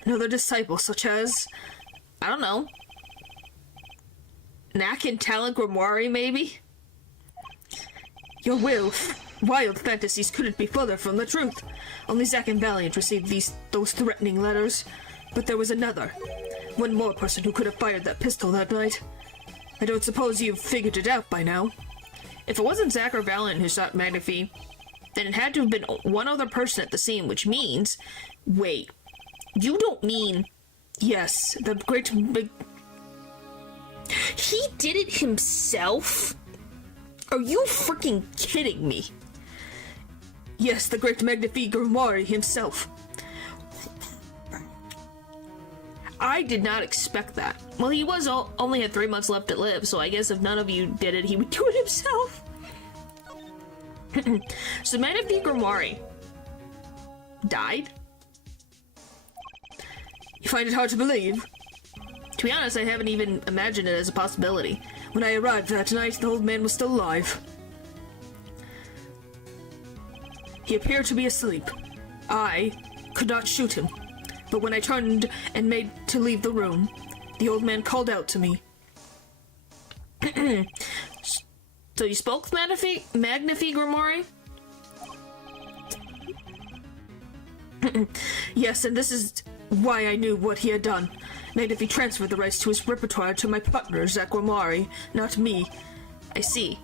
Another disciple such as... I don't know. Knack and Talent Grimoire, maybe? Your wild fantasies couldn't be further from the truth. Only Zack and Valiant received those threatening letters. But there was another. One more person who could have fired that pistol that night. I don't suppose you've figured it out by now. If it wasn't Zack or Valiant who shot Magnifi, then it had to have been one other person at the scene, which means... Wait. You don't mean... Yes, the great big... He did it himself? Are you freaking kidding me? Yes, the great Magnifi Grimoire himself. I did not expect that. Well, he was only had 3 months left to live, so I guess if none of you did it, he would do it himself. So Magnifi Grimoire died? You find it hard to believe? To be honest, I haven't even imagined it as a possibility. When I arrived that night, the old man was still alive. He appeared to be asleep. I could not shoot him. But when I turned and made to leave the room, the old man called out to me. So you spoke with Magnifi Grimoire? Yes, and this is why I knew what he had done. Magnifi transferred the rights to his repertoire to my partner, Zack Grimoire, not me. I see.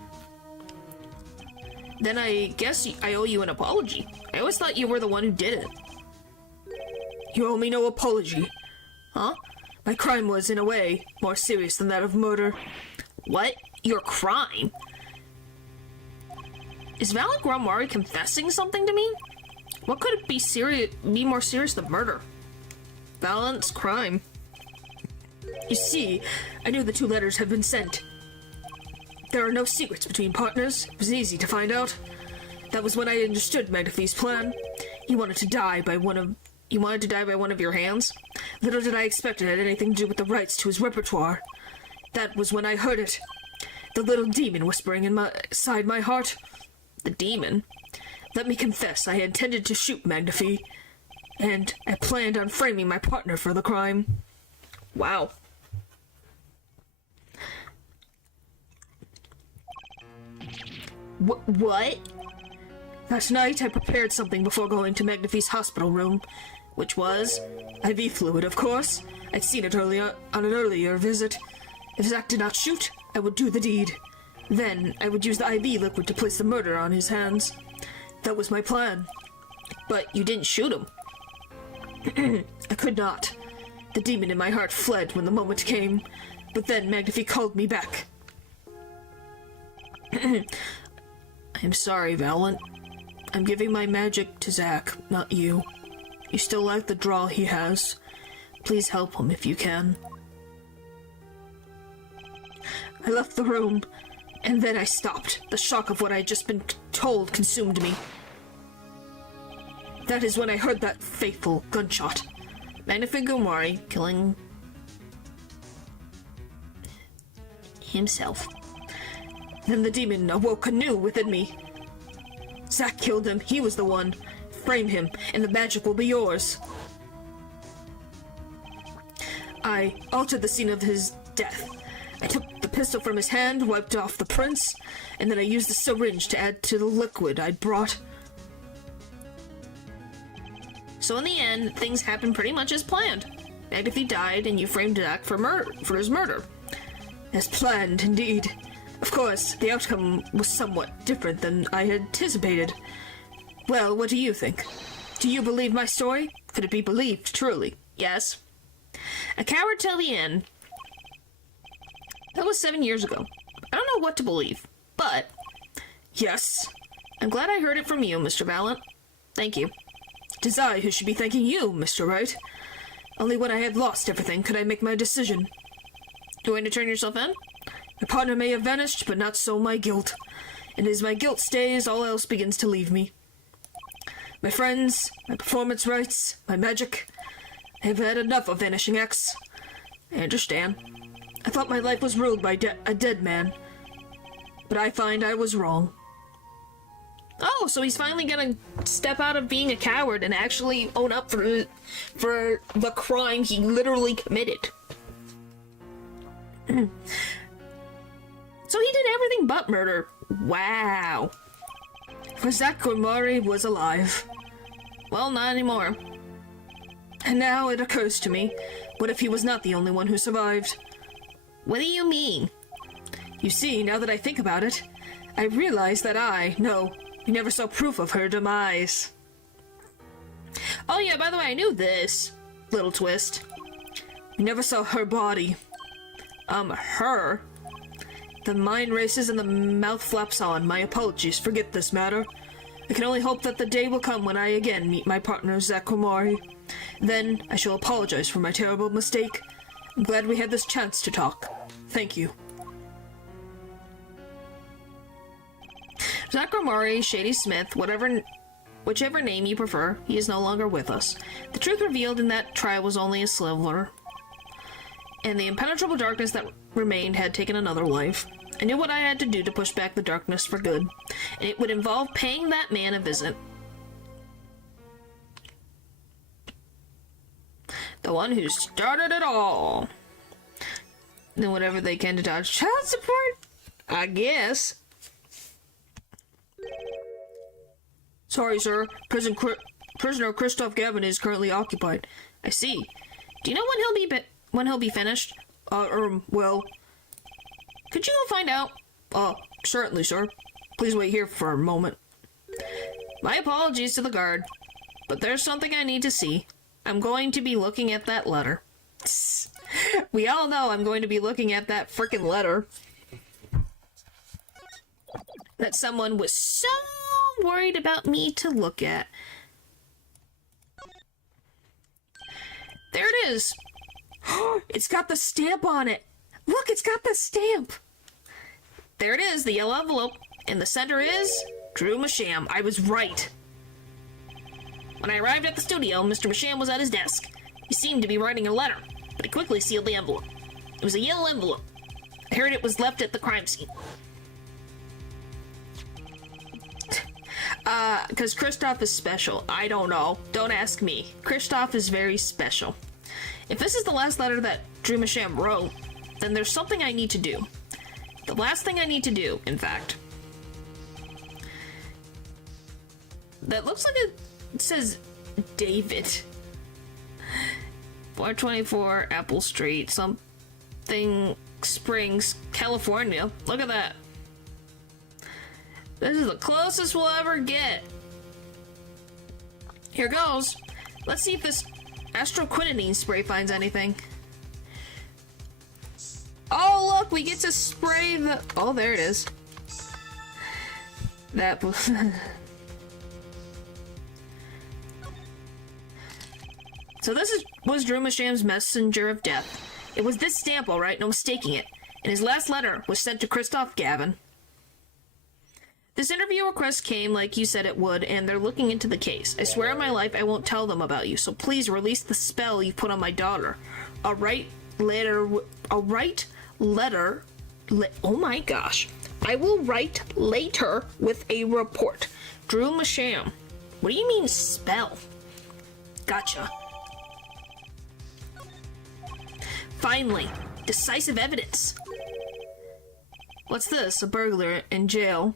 Then I guess I owe you an apology. I always thought you were the one who did it. You owe me no apology. Huh? My crime was, in a way, more serious than that of murder. What? Your crime? Is Valiant Grimoire confessing something to me? What could it be more serious than murder? Valiant's crime. You see, I knew the 2 letters had been sent. There are no secrets between partners. It was easy to find out. That was when I understood Magnifi's plan. He wanted to die by one of your hands? Little did I expect it had anything to do with the rights to his repertoire. That was when I heard it. The little demon whispering inside my heart. The demon? Let me confess, I intended to shoot Magnifi, and I planned on framing my partner for the crime. Wow. What? That night, I prepared something before going to Magnifi's hospital room. Which was IV fluid, of course. I'd seen it on an earlier visit. If Zack did not shoot, I would do the deed. Then, I would use the IV liquid to place the murder on his hands. That was my plan. But you didn't shoot him. I could not. The demon in my heart fled when the moment came. But then Magnifi called me back. I'm sorry, Valiant. I'm giving my magic to Zack, not you. You still like the draw he has. Please help him if you can. I left the room, and then I stopped. The shock of what I had just been told consumed me. That is when I heard that fateful gunshot. Magnifi Grimoire killing himself. Then the demon awoke anew within me. Zack killed him. He was the one. Frame him, and the magic will be yours. I altered the scene of his death. I took the pistol from his hand, wiped off the prints, and then I used the syringe to add to the liquid I'd brought. So in the end, things happened pretty much as planned. Magnifi died, and you framed Zack for his murder. As planned, indeed. Of course, the outcome was somewhat different than I had anticipated. Well, what do you think? Do you believe my story? Could it be believed, truly? Yes. A coward till the end. That was 7 years ago. I don't know what to believe, but... Yes. I'm glad I heard it from you, Mr. Valiant. Thank you. 'Tis I who should be thanking you, Mr. Wright. Only when I had lost everything could I make my decision. You going to turn yourself in? My partner may have vanished, but not so my guilt. and as my guilt stays, all else begins to leave me. My friends, my performance rights, my magic. I have had enough of Vanishing X. I understand. I thought my life was ruled by a dead man, but I find I was wrong. Oh, so he's finally gonna step out of being a coward and actually own up for the crime he literally committed. So he did everything but murder. Wow. For Zakomori was alive. Well, not anymore. And now it occurs to me, what if he was not the only one who survived? What do you mean? You see, now that I think about it, I realize that we never saw proof of her demise. Oh yeah, by the way, I knew this. Little twist. We never saw her body. Her? The mind races and the mouth flaps on. My apologies, forget this matter. I can only hope that the day will come when I again meet my partner, Zakomori. Then I shall apologize for my terrible mistake. I'm glad we had this chance to talk. Thank you. Zakomori, Shady Smith, whichever name you prefer, he is no longer with us. The truth revealed in that trial was only a sliver, and the impenetrable darkness that remained had taken another life. I knew what I had to do to push back the darkness for good, and it would involve paying that man a visit. The one who started it all. Then whatever they can to dodge child support, I guess. Sorry, sir. Prisoner Christoph Gavin is currently occupied. I see. Do you know when he'll be finished? Well... Could you go find out? Certainly, sir. Please wait here for a moment. My apologies to the guard, but there's something I need to see. I'm going to be looking at that letter. We all know I'm going to be looking at that frickin' letter that someone was so worried about me to look at. There it is. It's got the stamp on it. Look, it's got the stamp. There it is, the yellow envelope. And the sender is Drew Masham. I was right. When I arrived at the studio, Mr. Masham was at his desk. He seemed to be writing a letter, but he quickly sealed the envelope. It was a yellow envelope. I heard it was left at the crime scene. Because Christoph is special. I don't know. Don't ask me. Christoph is very special. If this is the last letter that Drew Masham wrote, then there's something I need to do. The last thing I need to do, in fact. That looks like it says David. 424 Apple Street, something Springs, California. Look at that. This is the closest we'll ever get. Here goes. Let's see if this astroquinidine spray finds anything. Oh, look, we get to spray the... Oh, there it is. That was... So this was Drew Masham's messenger of death. It was this stamp, all right, no mistaking it. And his last letter was sent to Christoph Gavin. This interview request came like you said it would, and they're looking into the case. I swear on my life I won't tell them about you, so please release the spell you put on my daughter. I'll write letter... Oh my gosh. I will write later with a report. Drew Masham. What do you mean spell? Gotcha. Finally, decisive evidence. What's this? A burglar in jail.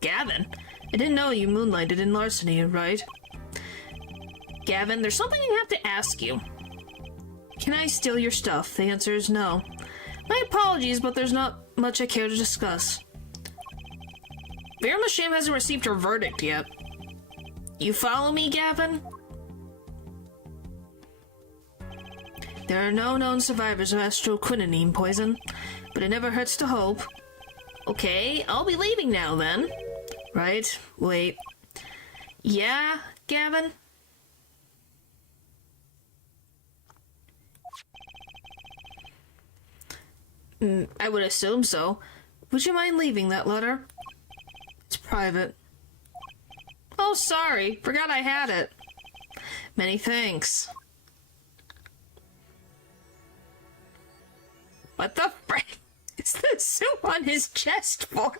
Gavin, I didn't know you moonlighted in larceny, right? Gavin, there's something I have to ask you. Can I steal your stuff? The answer is no. My apologies, but there's not much I care to discuss. Vera Masham hasn't received her verdict yet. You follow me, Gavin? There are no known survivors of astroquinidine poison, but it never hurts to hope. Okay, I'll be leaving now then. Right, wait. Yeah, Gavin? I would assume so. Would you mind leaving that letter? It's private. Oh, sorry. Forgot I had it. Many thanks. What the frick is the soup on his chest for?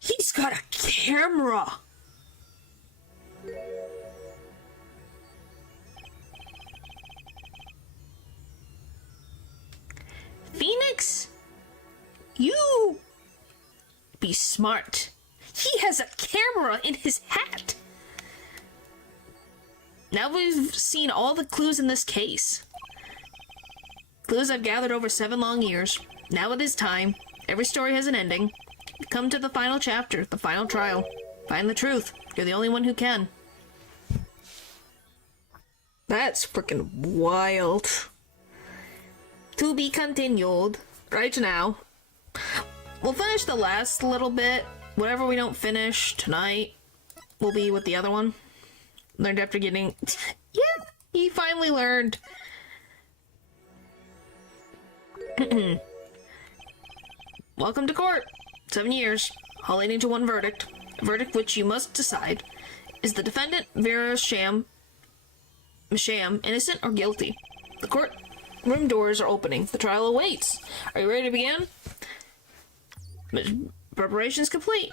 He's got a camera! Phoenix? You be smart. He has a camera in his hat! Now we've seen all the clues in this case. Clues I've gathered over 7 long years. Now it is time. Every story has an ending. Come to the final chapter, the final trial. Find the truth. You're the only one who can. That's freaking wild. To be continued. Right now. We'll finish the last little bit. Whatever we don't finish tonight will be with the other one. Learned after getting... Yeah, he finally learned. Welcome to court. 7 years, all leading to one verdict. A verdict which you must decide. Is the defendant, Vera Masham, innocent or guilty? The courtroom doors are opening. The trial awaits. Are you ready to begin? Preparations complete.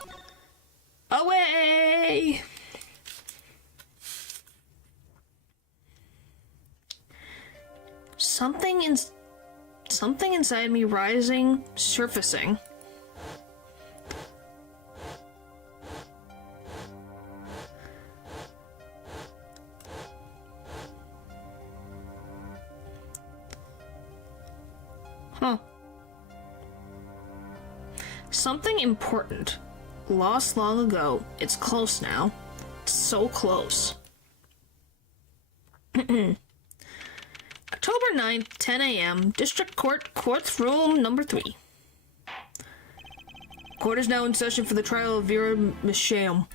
Away! Something inside me rising, surfacing. Huh. Something important. Lost long ago. It's close now. It's so close. October 9th, 10 a.m. District Court, Courtroom number 3. Court is now in session for the trial of Vera Masham.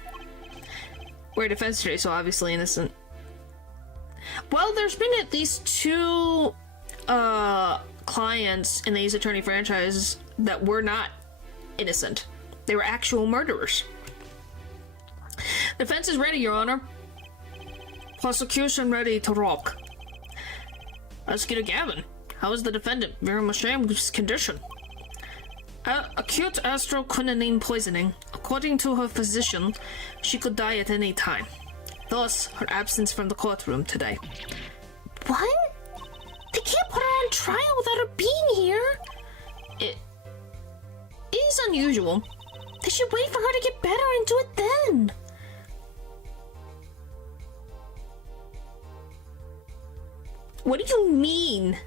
We're a defense today, so obviously innocent. Well, there's been at least 2 clients in the Ace Attorney franchise that were not innocent. They were actual murderers. Defense is ready, Your Honor. Prosecution ready to rock. Prosecutor Gavin, how is the defendant, Vera Masham's condition? Acute astroquinine poisoning. According to her physician, she could die at any time. Thus, her absence from the courtroom today. What? They can't put her on trial without her being here. It is unusual. They should wait for her to get better and do it then. What do you mean?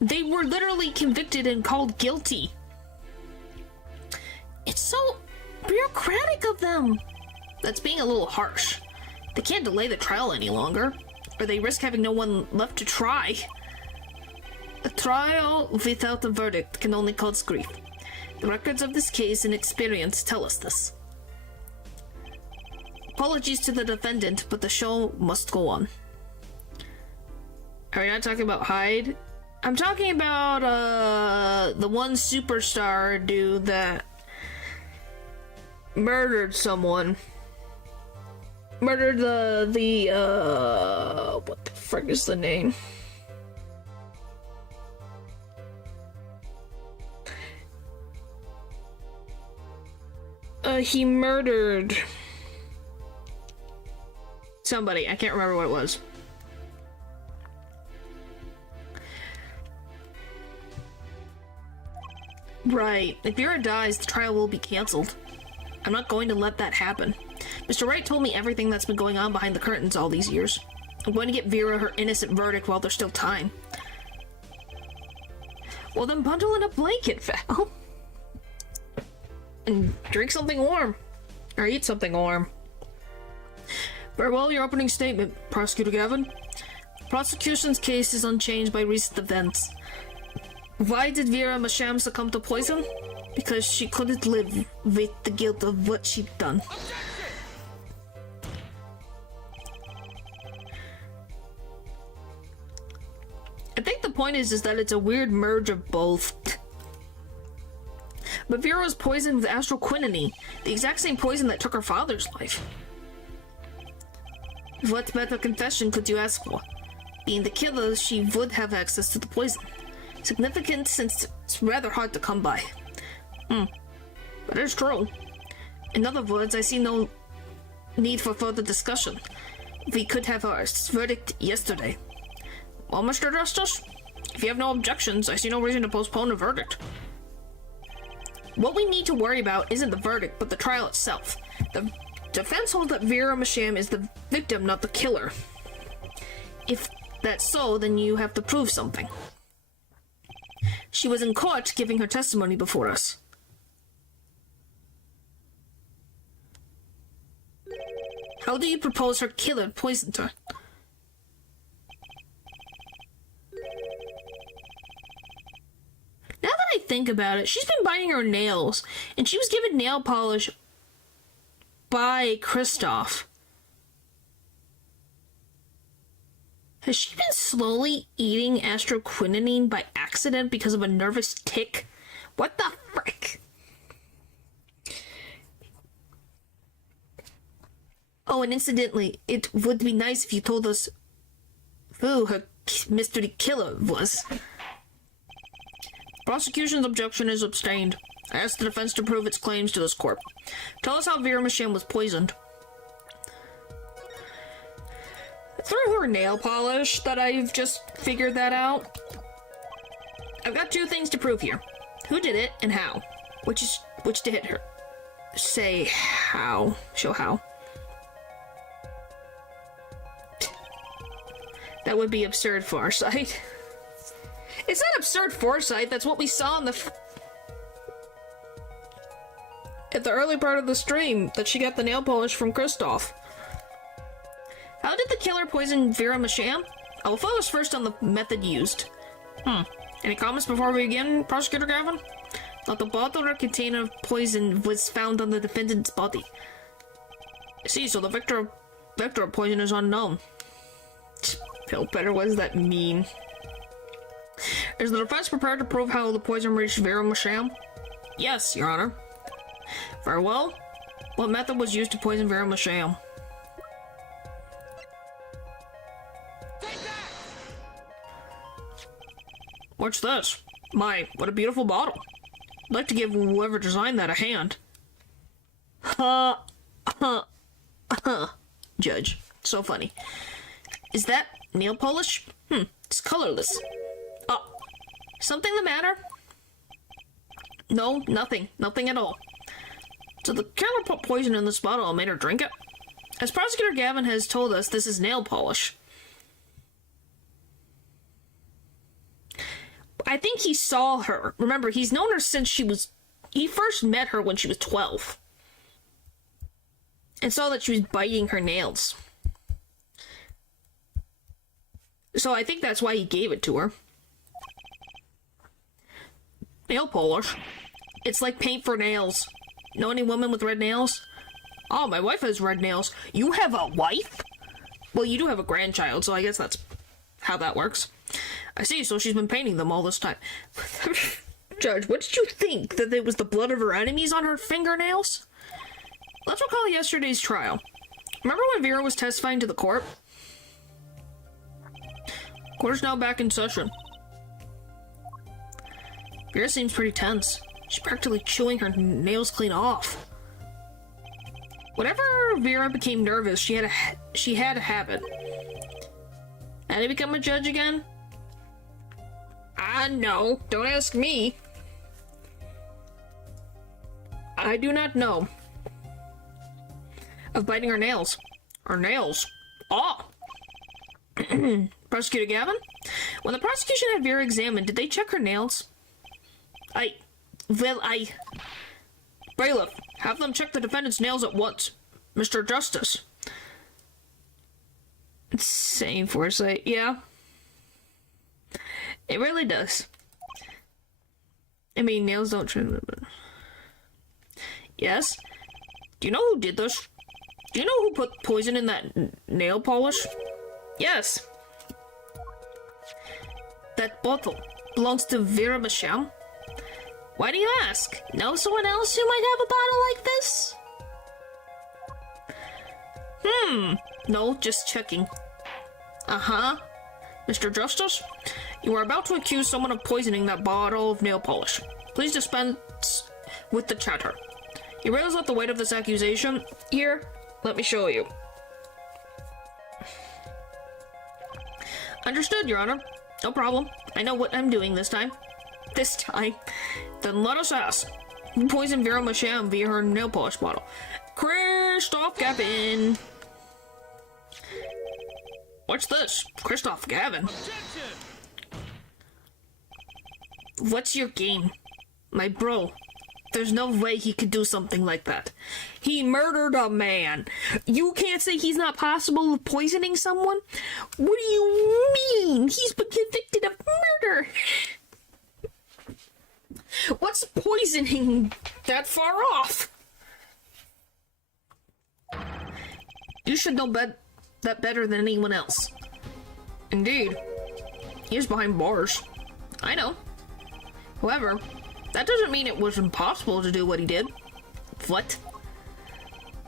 They were literally convicted and called guilty. It's so bureaucratic of them. That's being a little harsh. They can't delay the trial any longer, or they risk having no one left to try. A trial without a verdict can only cause grief. The records of this case and experience tell us this. Apologies to the defendant, but the show must go on. Are you not talking about Hyde? I'm talking about, the one superstar dude that murdered someone. Murdered what the frick is the name? He murdered somebody. I can't remember what it was. Right. If Vera dies, the trial will be cancelled. I'm not going to let that happen. Mr. Wright told me everything that's been going on behind the curtains all these years. I'm going to get Vera her innocent verdict while there's still time. Well, then bundle in a blanket, Val. And drink something warm. Or eat something warm. Farewell your opening statement, Prosecutor Gavin. The prosecution's case is unchanged by recent events. Why did Vera Masham succumb to poison? Because she couldn't live with the guilt of what she'd done. point is that it's a weird merge of both. But Vera was poisoned with astral quinine, the exact same poison that took her father's life. What better confession could you ask for? Being the killer, she would have access to the poison. Significant since it's rather hard to come by. But it's true. In other words, I see no need for further discussion. We could have our verdict yesterday. Well, Mr. Justice, if you have no objections, I see no reason to postpone the verdict. What we need to worry about isn't the verdict, but the trial itself. The defense holds that Vera Masham is the victim, not the killer. If that's so, then you have to prove something. She was in court giving her testimony before us. How do you propose her killer poisoned her? Now that I think about it, she's been biting her nails, and she was given nail polish by Kristoff. Has she been slowly eating astroquinine by accident because of a nervous tic? What the frick? Oh, and incidentally, it would be nice if you told us who her mystery killer was. Prosecution's objection is abstained. I ask the defense to prove its claims to this court. Tell us how Vera Masham was poisoned. Through her nail polish that I've just figured that out. I've got two things to prove here. Who did it and how? Which to hit her. Say how. Show how. That would be absurd foresight. It's not absurd foresight, that's what we saw in at the early part of the stream, that she got the nail polish from Kristoff. How did the killer poison Vera Masham? I will focus first on the method used. Any comments before we begin, Prosecutor Gavin? Not the bottle or container of poison was found on the defendant's body. I see, so the vector of poison is unknown. How better what does that mean? Is the defense prepared to prove how the poison reached Vera Masham? Yes, Your Honor. Very well. What method was used to poison Vera Masham? What's this? My, what a beautiful bottle. I'd like to give whoever designed that a hand. Judge. So funny. Is that nail polish? It's colorless. Something the matter? No, nothing. Nothing at all. So the killer put poison in this bottle and made her drink it? As Prosecutor Gavin has told us, this is nail polish. I think he saw her. Remember, he's known her since he first met her when she was 12. And saw that she was biting her nails. So I think that's why he gave it to her. Nail polish? It's like paint for nails. Know any woman with red nails? Oh, my wife has red nails. You have a wife? Well, you do have a grandchild, so I guess that's how that works. I see, so she's been painting them all this time. Judge, what did you think? That it was the blood of her enemies on her fingernails? Let's recall yesterday's trial. Remember when Vera was testifying to the court? Court is now back in session. Vera seems pretty tense. She's practically chewing her nails clean off. Whenever Vera became nervous, she had a habit. Had to become a judge again? No, don't ask me. I do not know. Of biting her nails. Her nails. Prosecutor Gavin? When the prosecution had Vera examined, did they check her nails? Bailiff, have them check the defendant's nails at once. Mr. Justice. Same foresight, yeah. It really does. I mean, nails don't trim it, but... Yes? Do you know who did this? Do you know who put poison in that nail polish? Yes. That bottle belongs to Vera Masham? Why do you ask? Know someone else who might have a bottle like this? No, just checking. Uh-huh. Mr. Justice, you are about to accuse someone of poisoning that bottle of nail polish. Please dispense with the chatter. You realize the weight of this accusation? Here, let me show you. Understood, Your Honor. No problem. I know what I'm doing this time. This time. Then let us ask. Who poisoned Vera Masham via her nail polish bottle? Christoph Gavin! What's this? Christoph Gavin? What's your game? My bro. There's no way he could do something like that. He murdered a man. You can't say he's not possible of poisoning someone? What do you mean? He's been convicted of murder. What's poisoning that far off? You should know that better than anyone else. Indeed. He's behind bars. I know. However, that doesn't mean it was impossible to do what he did. What?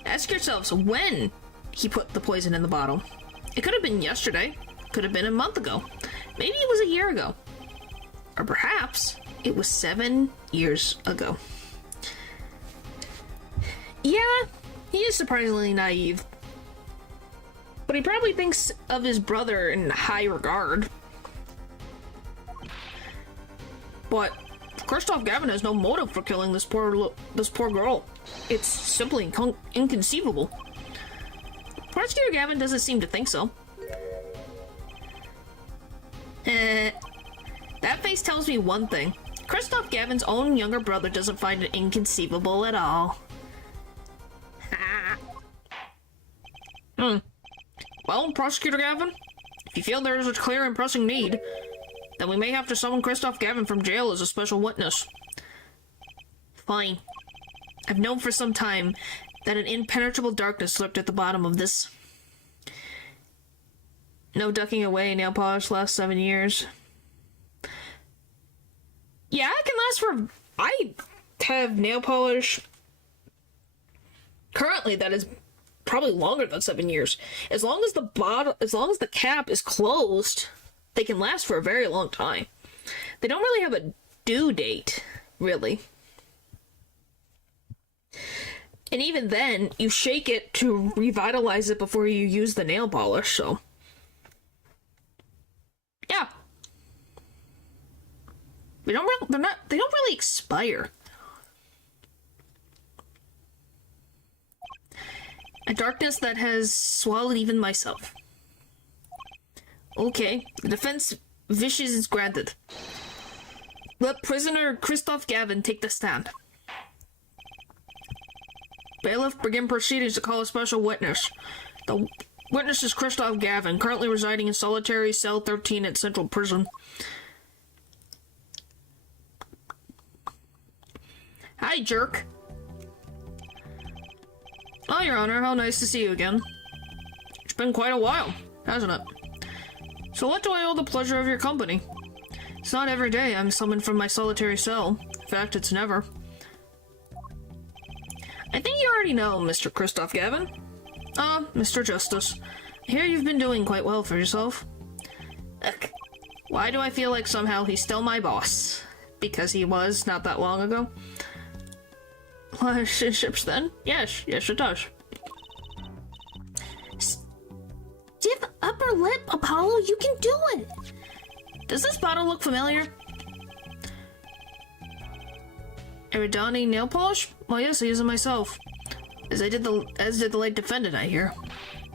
Ask yourselves when he put the poison in the bottle. It could have been yesterday. Could have been a month ago. Maybe it was a year ago. Or perhaps it was 7 years ago. Yeah, he is surprisingly naive. But he probably thinks of his brother in high regard. But Christoph Gavin has no motive for killing this poor girl. It's simply inconceivable. Prosecutor Gavin doesn't seem to think so. That face tells me one thing. Christoph Gavin's own younger brother doesn't find it inconceivable at all. Well, Prosecutor Gavin, if you feel there is a clear and pressing need, then we may have to summon Christoph Gavin from jail as a special witness. Fine. I've known for some time that an impenetrable darkness lurked at the bottom of this. No ducking away, nail polish last 7 years. Yeah, I can last for... I have nail polish currently that is probably longer than 7 years. As long as the cap is closed, they can last for a very long time. They don't really have a due date, really. And even then, you shake it to revitalize it before you use the nail polish, so... yeah. They don't really expire. A darkness that has swallowed even myself. Okay, the defense wishes is granted. Let prisoner Christoph Gavin take the stand. Bailiff, begin proceedings to call a special witness. The witness is Christoph Gavin, currently residing in solitary cell 13 at Central Prison. Hi, jerk. Oh, Your Honor, how nice to see you again. It's been quite a while, hasn't it? So what do I owe the pleasure of your company? It's not every day I'm summoned from my solitary cell. In fact, it's never. I think you already know, Mr. Christoph Gavin. Mr. Justice. I hear you've been doing quite well for yourself. Ugh. Why do I feel like somehow he's still my boss? Because he was not that long ago? Relationships then? Yes, it does. Stiff upper lip, Apollo, you can do it! Does this bottle look familiar? Eridani nail polish? Well, yes, I use it myself. As did the late defendant, I hear.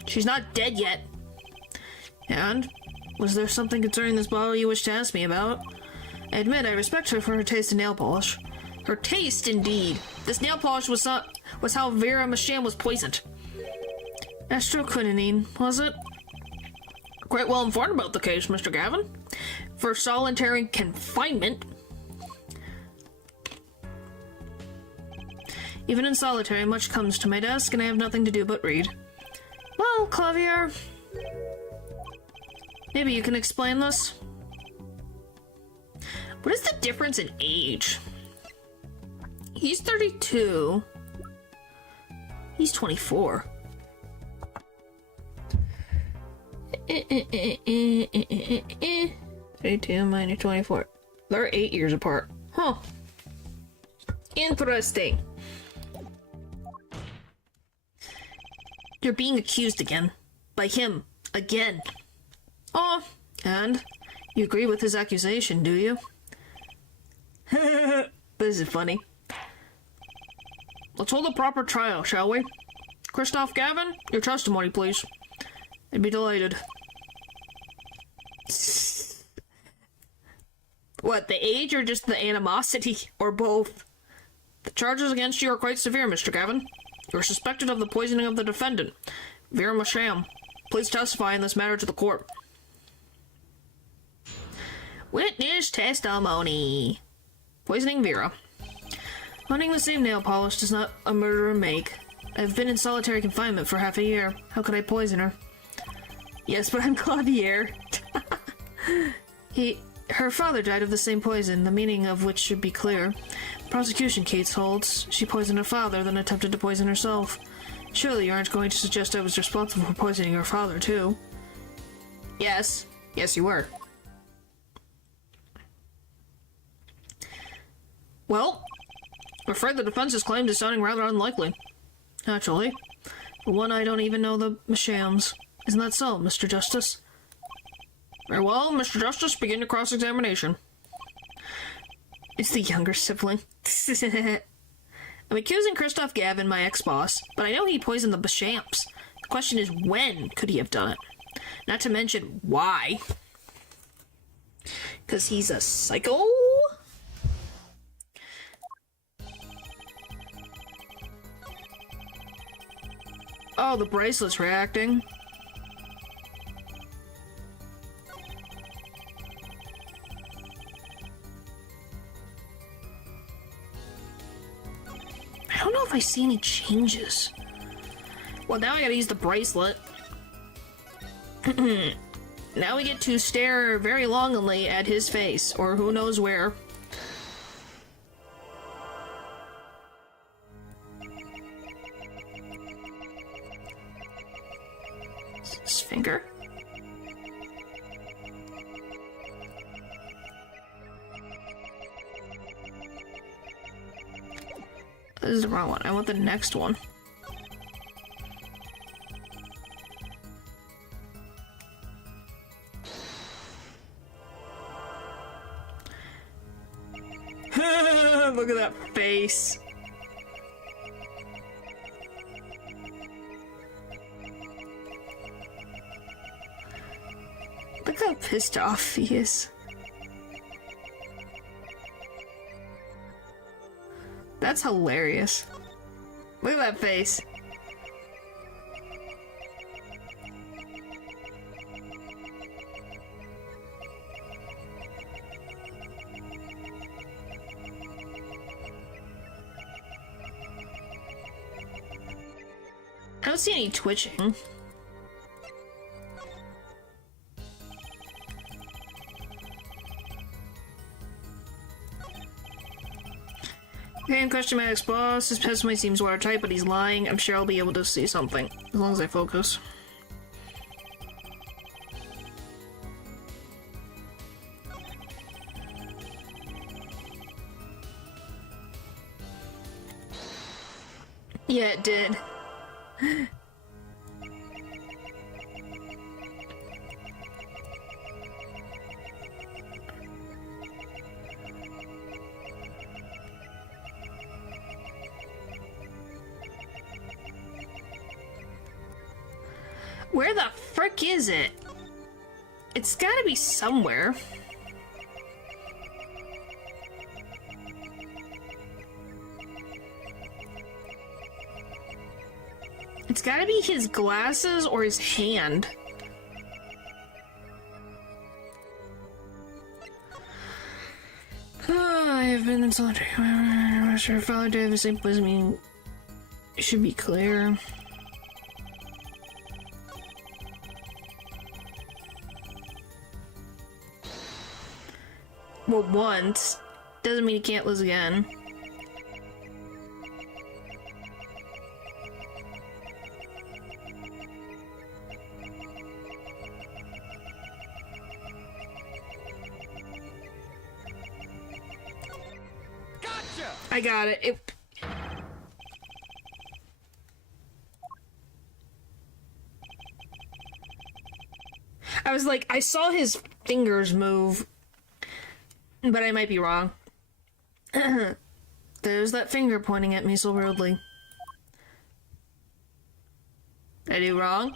She's not dead yet. And? Was there something concerning this bottle you wish to ask me about? I admit I respect her for her taste in nail polish. Her taste, indeed. This nail polish was how Vera Masham was poisoned. Astroquinine, was it? Quite well informed about the case, Mr. Gavin. For solitary confinement. Even in solitary, much comes to my desk, and I have nothing to do but read. Well, Clavier, maybe you can explain this? What is the difference in age? He's 32. He's 24. 32 minus 24. They're 8 years apart. Huh. Interesting. You're being accused again. By him. Again. Oh, and you agree with his accusation, do you? This is funny. Let's hold a proper trial, shall we? Christoph Gavin, your testimony, please. I'd be delighted. What, the age or just the animosity? Or both? The charges against you are quite severe, Mr. Gavin. You are suspected of the poisoning of the defendant, Vera Masham. Please testify in this matter to the court. Witness testimony. Poisoning Vera. Owning the same nail polish does not a murderer make. I've been in solitary confinement for half a year. How could I poison her? Yes, but I'm Claudier. Her father died of the same poison, the meaning of which should be clear. Prosecution case holds she poisoned her father, then attempted to poison herself. Surely you aren't going to suggest I was responsible for poisoning her father, too? Yes. Yes, you were. Well, I'm afraid the defense's claim is sounding rather unlikely. Naturally. For one, I don't even know the Mashams. Isn't that so, Mr. Justice? Very well, Mr. Justice, begin your cross-examination. It's the younger sibling. I'm accusing Christoph Gavin, my ex-boss, but I know he poisoned the Bashamps. The question is, when could he have done it? Not to mention, why? Because he's a psycho? Oh, the bracelet's reacting. I don't know if I see any changes. Well, now I gotta use the bracelet. Now we get to stare very longingly at his face, or who knows where. His finger. This is the wrong one. I want the next one. Look at that face. Look how pissed off he is. That's hilarious. Look at that face. I don't see any twitching. Okay, I'm questioning my ex-boss. His testimony seems watertight, but he's lying. I'm sure I'll be able to see something, as long as I focus. Yeah, it did. Where the frick is it? It's gotta be somewhere. It's gotta be his glasses or his hand. I have been in solitary. I'm not sure if Father Dave is the same place. I mean, it should be clear. Well, once. Doesn't mean he can't lose again. Gotcha! I got it. I was like, I saw his fingers move, but I might be wrong. There's that finger pointing at me so rudely. I do wrong?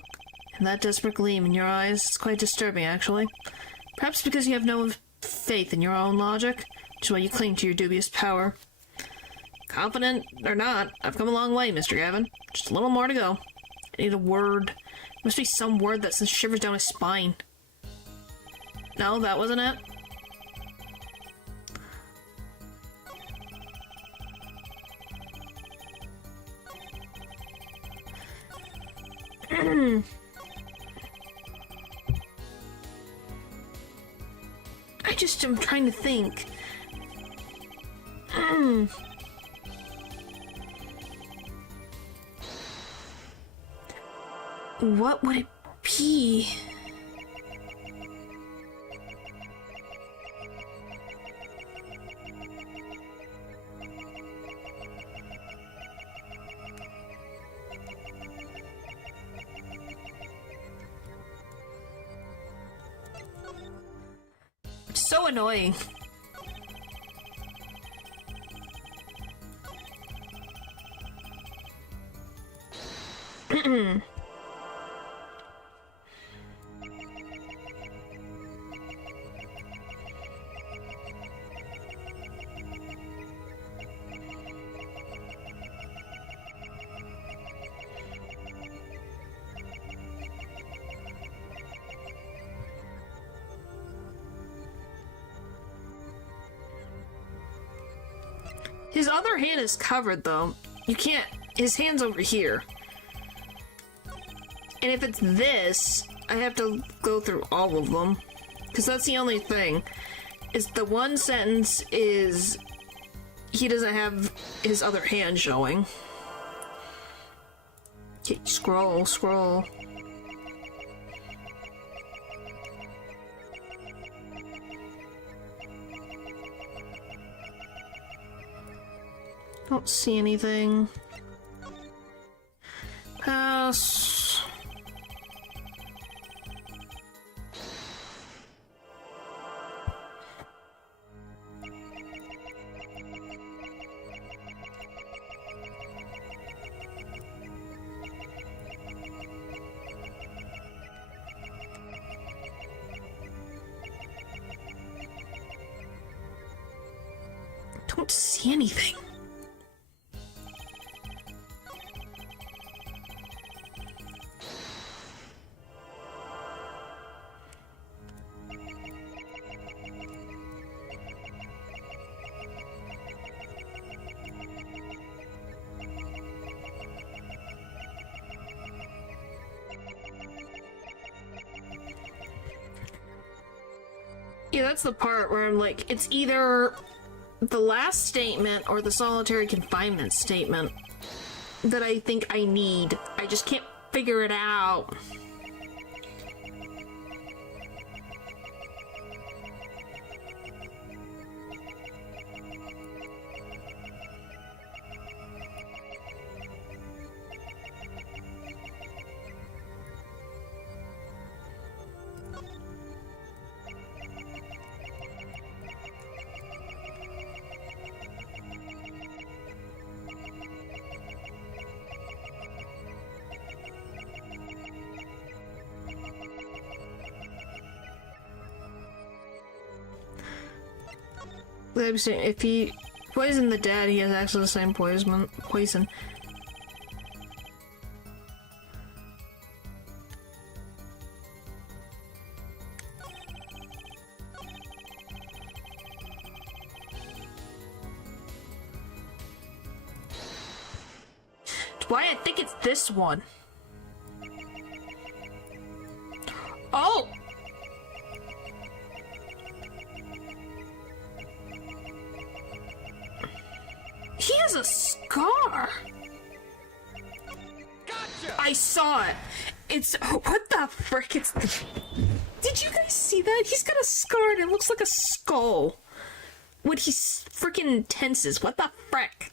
And that desperate gleam in your eyes is quite disturbing, actually. Perhaps because you have no faith in your own logic, which is why you cling to your dubious power. Confident or not, I've come a long way, Mr. Gavin. Just a little more to go. I need a word. Must be some word that sends shivers down his spine. No, that wasn't it. I'm trying to think. What would it be? So annoying. His other hand is covered, though. You can't... His hand's over here. And if it's this, I have to go through all of them. Because that's the only thing. Is the one sentence is... He doesn't have his other hand showing. Okay, scroll, scroll. Don't see anything. Pass. Don't see anything. Yeah, that's the part where I'm like, it's either the last statement or the solitary confinement statement that I think I need. I just can't figure it out. If he poisoned the dead, he has access to the same poison. Why I think it's this one. Oh! He has a scar. Gotcha. I saw it. It's what the frick? It's. Did you guys see that? He's got a scar and it looks like a skull. When he freaking tenses. What the frick?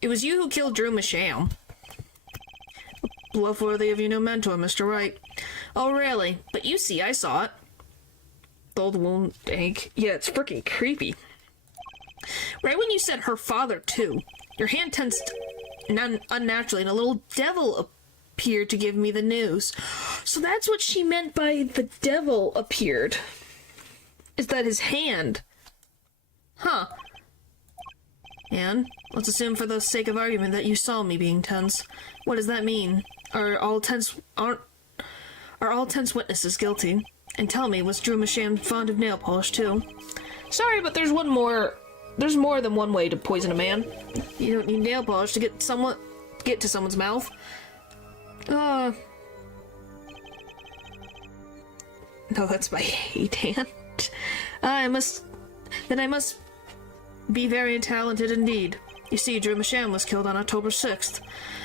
It was you who killed Drew Masham. Bluff worthy of your new mentor, Mr. Wright. Oh, really? But you see, I saw it. The old wound ache. Yeah, it's freaking creepy. Right when you said her father, too, your hand tensed unnaturally, and a little devil appeared to give me the news. So that's what she meant by the devil appeared. Is that his hand? Huh. And let's assume for the sake of argument that you saw me being tense. What does that mean? Are all tense witnesses guilty? And tell me, was Drew Masham fond of nail polish too? Sorry, but there's more than one way to poison a man. You don't need nail polish to get to someone's mouth. No, that's my hate hand. I must be very talented indeed. You see, Drew Masham was killed on October 6th.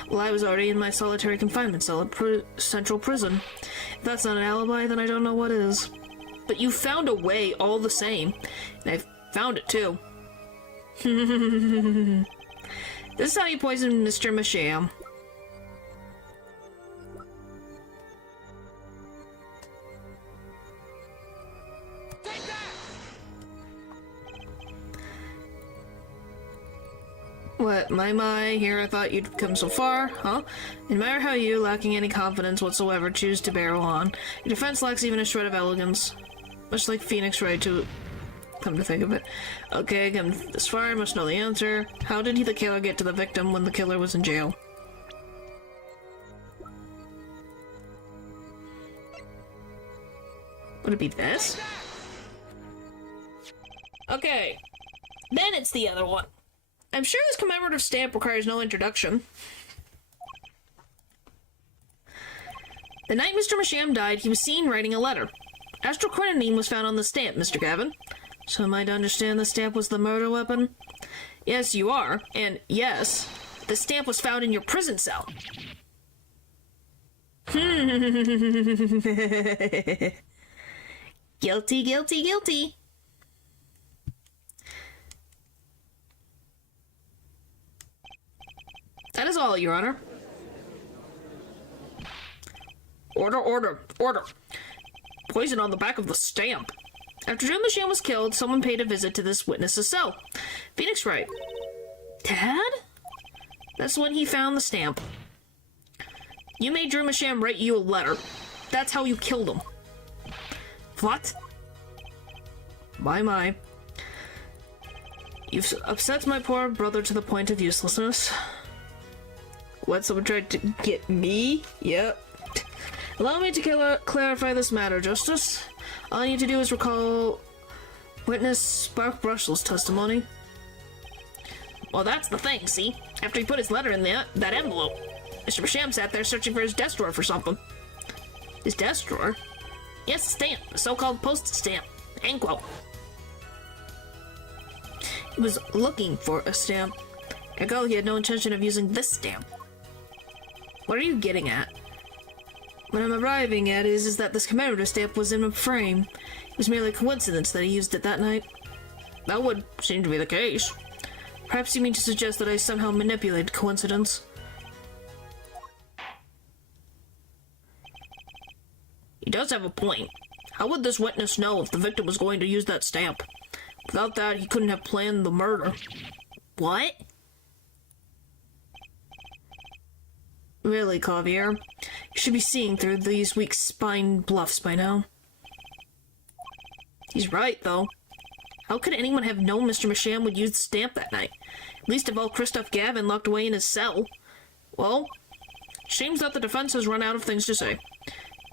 Well, I was already in my solitary confinement cell at Central Prison. If that's not an alibi, then I don't know what is. But you found a way all the same. And I found it too. This is how you poisoned Mr. Masham. What, my, here I thought you'd come so far, huh? No matter how you, lacking any confidence whatsoever, choose to barrel on, your defense lacks even a shred of elegance. Much like Phoenix Wright to... come to think of it. Okay, come this far, I must know the answer. How did the killer get to the victim when the killer was in jail? Would it be this? Okay. Then it's the other one. I'm sure this commemorative stamp requires no introduction. The night Mr. Masham died, he was seen writing a letter. Astroquinine was found on the stamp, Mr. Gavin. So am I to understand the stamp was the murder weapon? Yes, you are. And yes, the stamp was found in your prison cell. Guilty, guilty, guilty. That is all, Your Honor. Order, order, order. Poison on the back of the stamp. After Drew Masham was killed, someone paid a visit to this witness's cell. Phoenix Wright. Dad? That's when he found the stamp. You made Drew Masham write you a letter. That's how you killed him. What? My. You've upset my poor brother to the point of uselessness. What, someone tried to get me? Yep. Allow me to clarify this matter, Justice. All you need to do is recall witness Spark Brushell's testimony. Well, that's the thing, see? After he put his letter in that envelope, Mr. Masham sat there searching for his desk drawer for something. His desk drawer? Yes, a stamp. A so-called postage stamp. End quote. He was looking for a stamp. Ergo, he had no intention of using this stamp. What are you getting at? What I'm arriving at is that this commemorative stamp was in a frame. It was merely a coincidence that he used it that night. That would seem to be the case. Perhaps you mean to suggest that I somehow manipulated coincidence. He does have a point. How would this witness know if the victim was going to use that stamp? Without that, he couldn't have planned the murder. What? Really, Clavier? You should be seeing through these weak spine bluffs by now. He's right, though. How could anyone have known Mr. Masham would use the stamp that night? Least of all, Christoph Gavin locked away in his cell. Well, seems that the defense has run out of things to say. You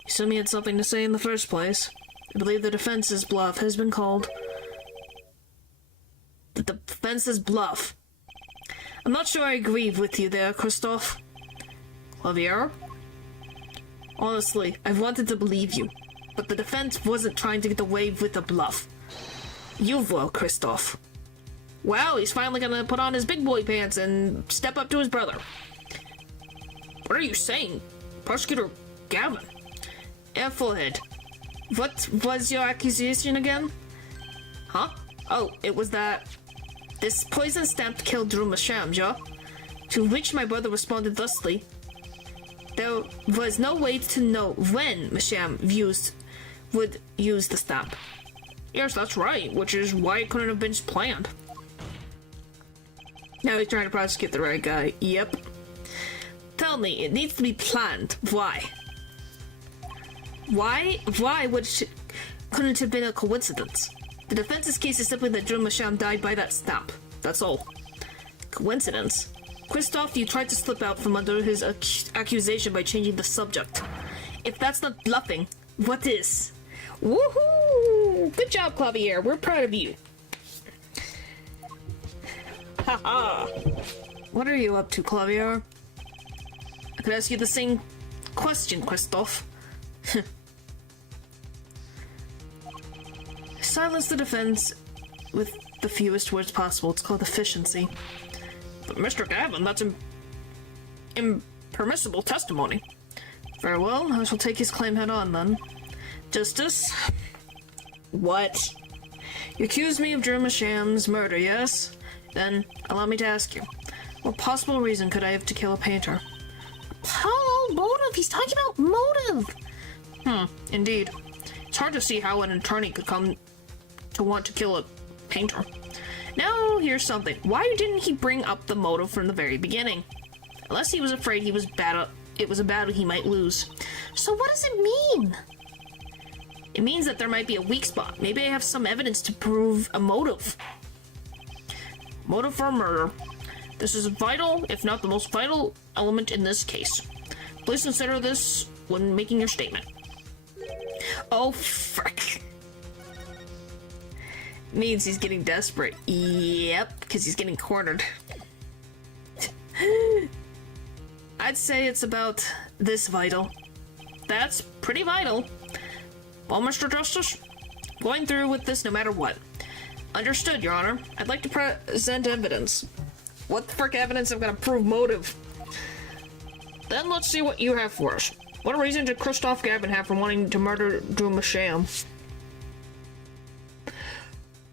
assume he had something to say in the first place. I believe the defense's bluff has been called. The defense's bluff. I'm not sure I agree with you there, Christoph. Clavier? Honestly, I've wanted to believe you, but the defense wasn't trying to get away with a bluff. You were, Christoph. Well, he's finally gonna put on his big boy pants and step up to his brother. What are you saying, Prosecutor Gavin? Fullhead, what was your accusation again? Huh? Oh, it was that this poison stamp killed Drew Masham, yeah? To which my brother responded thusly. There was no way to know when Masham would use the stamp. Yes, that's right, which is why it couldn't have been planned. Now he's trying to prosecute the right guy. Yep. Tell me, it needs to be planned. Why? Why couldn't it have been a coincidence? The defense's case is simply that Drew Masham died by that stamp. That's all. Coincidence? Christoph, you tried to slip out from under his accusation by changing the subject. If that's not bluffing, what is? Woohoo! Good job, Clavier. We're proud of you. Haha. What are you up to, Clavier? I could ask you the same question, Christoph. Silence the defense with the fewest words possible. It's called efficiency. But Mr. Gavin, that's impermissible testimony. Very well, I shall take his claim head on then. Justice? What? You accuse me of Drew Masham's murder, yes? Then, allow me to ask you, what possible reason could I have to kill a painter? Paul, motive! He's talking about motive! Indeed. It's hard to see how an attorney could come to want to kill a painter. Now, here's something. Why didn't he bring up the motive from the very beginning? Unless he was afraid it was a battle he might lose. So what does it mean? It means that there might be a weak spot. Maybe I have some evidence to prove a motive. Motive for murder. This is vital, if not the most vital element in this case. Please consider this when making your statement. Oh, frick. Means he's getting desperate. Yep, because he's getting cornered. I'd say it's about this vital. That's pretty vital. Well, Mr. Justice, going through with this no matter what. Understood, Your Honor. I'd like to present evidence. What the frick evidence I'm gonna prove motive? Then let's see what you have for us. What reason did Christoph Gavin have for wanting to murder Drew Masham?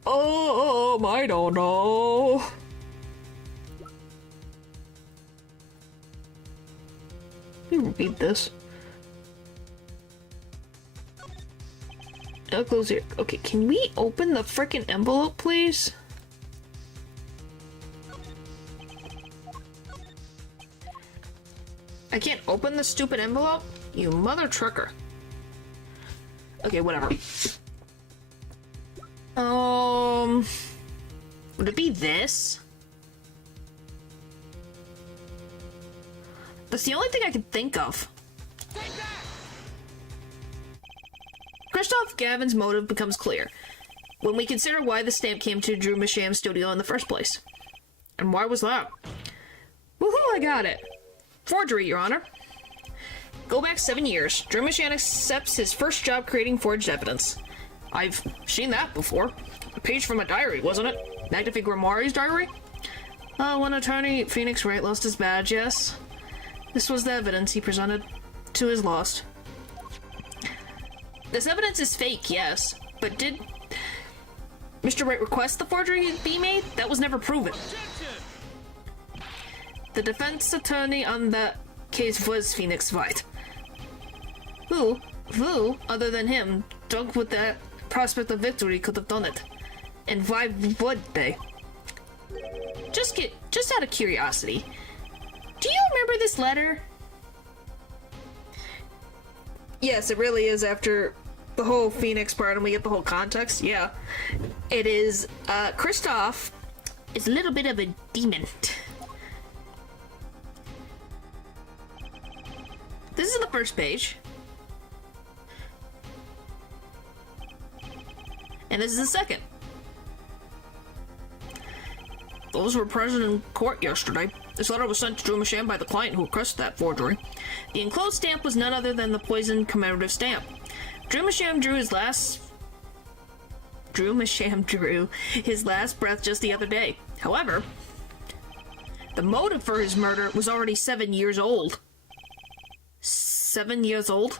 I don't know. Let me read this. I'll close here. Okay, can we open the frickin' envelope, please? I can't open the stupid envelope? You mother trucker. Okay, whatever. Would it be this? That's the only thing I could think of. Christoph Gavin's motive becomes clear when we consider why the stamp came to Drew Masham's studio in the first place. And why was that? Woohoo, I got it. Forgery, Your Honor. Go back 7 years. Drew Masham accepts his first job creating forged evidence. I've seen that before. A page from a diary, wasn't it? Magnifique Grimoire's diary? When attorney Phoenix Wright lost his badge, yes. This was the evidence he presented to his loss. This evidence is fake, yes, but did Mr. Wright request the forgery be made? That was never proven. The defense attorney on that case was Phoenix Wright. Who, other than him, drunk with the prospect of victory, could have done it? And why would they? Just out of curiosity, do you remember this letter? Yes, it really is after the whole Phoenix part and we get the whole context. Yeah. It is, Christoph is a little bit of a demon. This is the first page. And this is the second. Those were present in court yesterday. This letter was sent to Drew Masham by the client who requested that forgery. The enclosed stamp was none other than the poison commemorative stamp. Drew Masham drew his last breath just the other day. However, the motive for his murder was already 7 years old. 7 years old?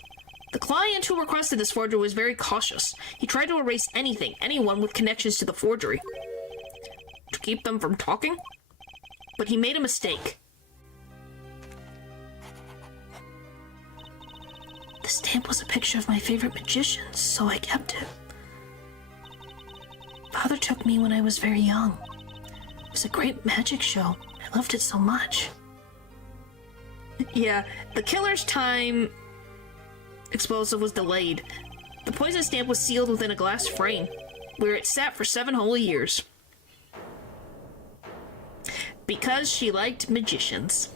The client who requested this forgery was very cautious. He tried to erase anyone with connections to the forgery, to keep them from talking. But he made a mistake. The stamp was a picture of my favorite magician, so I kept it. Father took me when I was very young. It was a great magic show. I loved it so much. Yeah, the killer's time explosive was delayed. The poison stamp was sealed within a glass frame, where it sat for 7 whole years. Because she liked magicians.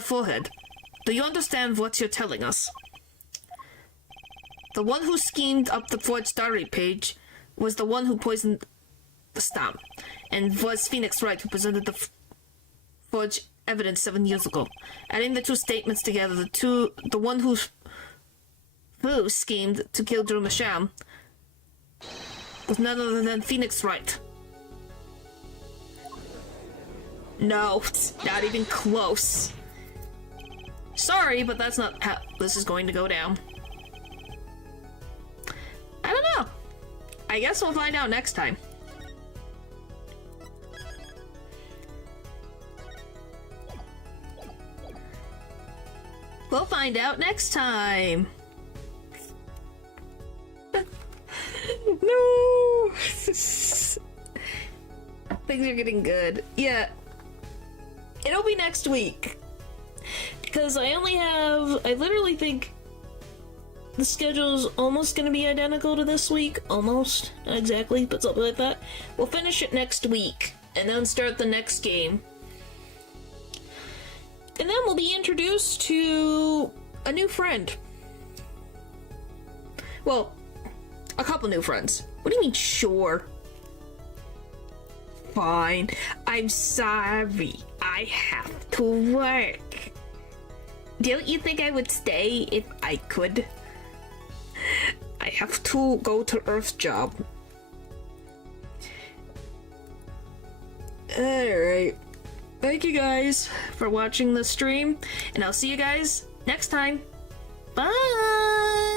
Forehead, do you understand what you're telling us? The one who schemed up the forged diary page was the one who poisoned the stamp, and was Phoenix Wright who presented the forged evidence 7 years ago. Adding the two statements together, the one who schemed to kill Drew Masham was none other than Phoenix Wright. No, not even close. Sorry, but that's not how this is going to go down. I don't know. I guess we'll find out next time. We'll find out next time. No. Things are getting good. Yeah. It'll be next week. Because I literally think the schedule's almost gonna be identical to this week. Almost. Not exactly, but something like that. We'll finish it next week, and then start the next game. And then we'll be introduced to a new friend. Well, a couple new friends. What do you mean, sure? Fine. I'm sorry. I have to work. Don't you think I would stay if I could? I have to go to Earth job. Alright. Thank you guys for watching the stream, and I'll see you guys next time. Bye!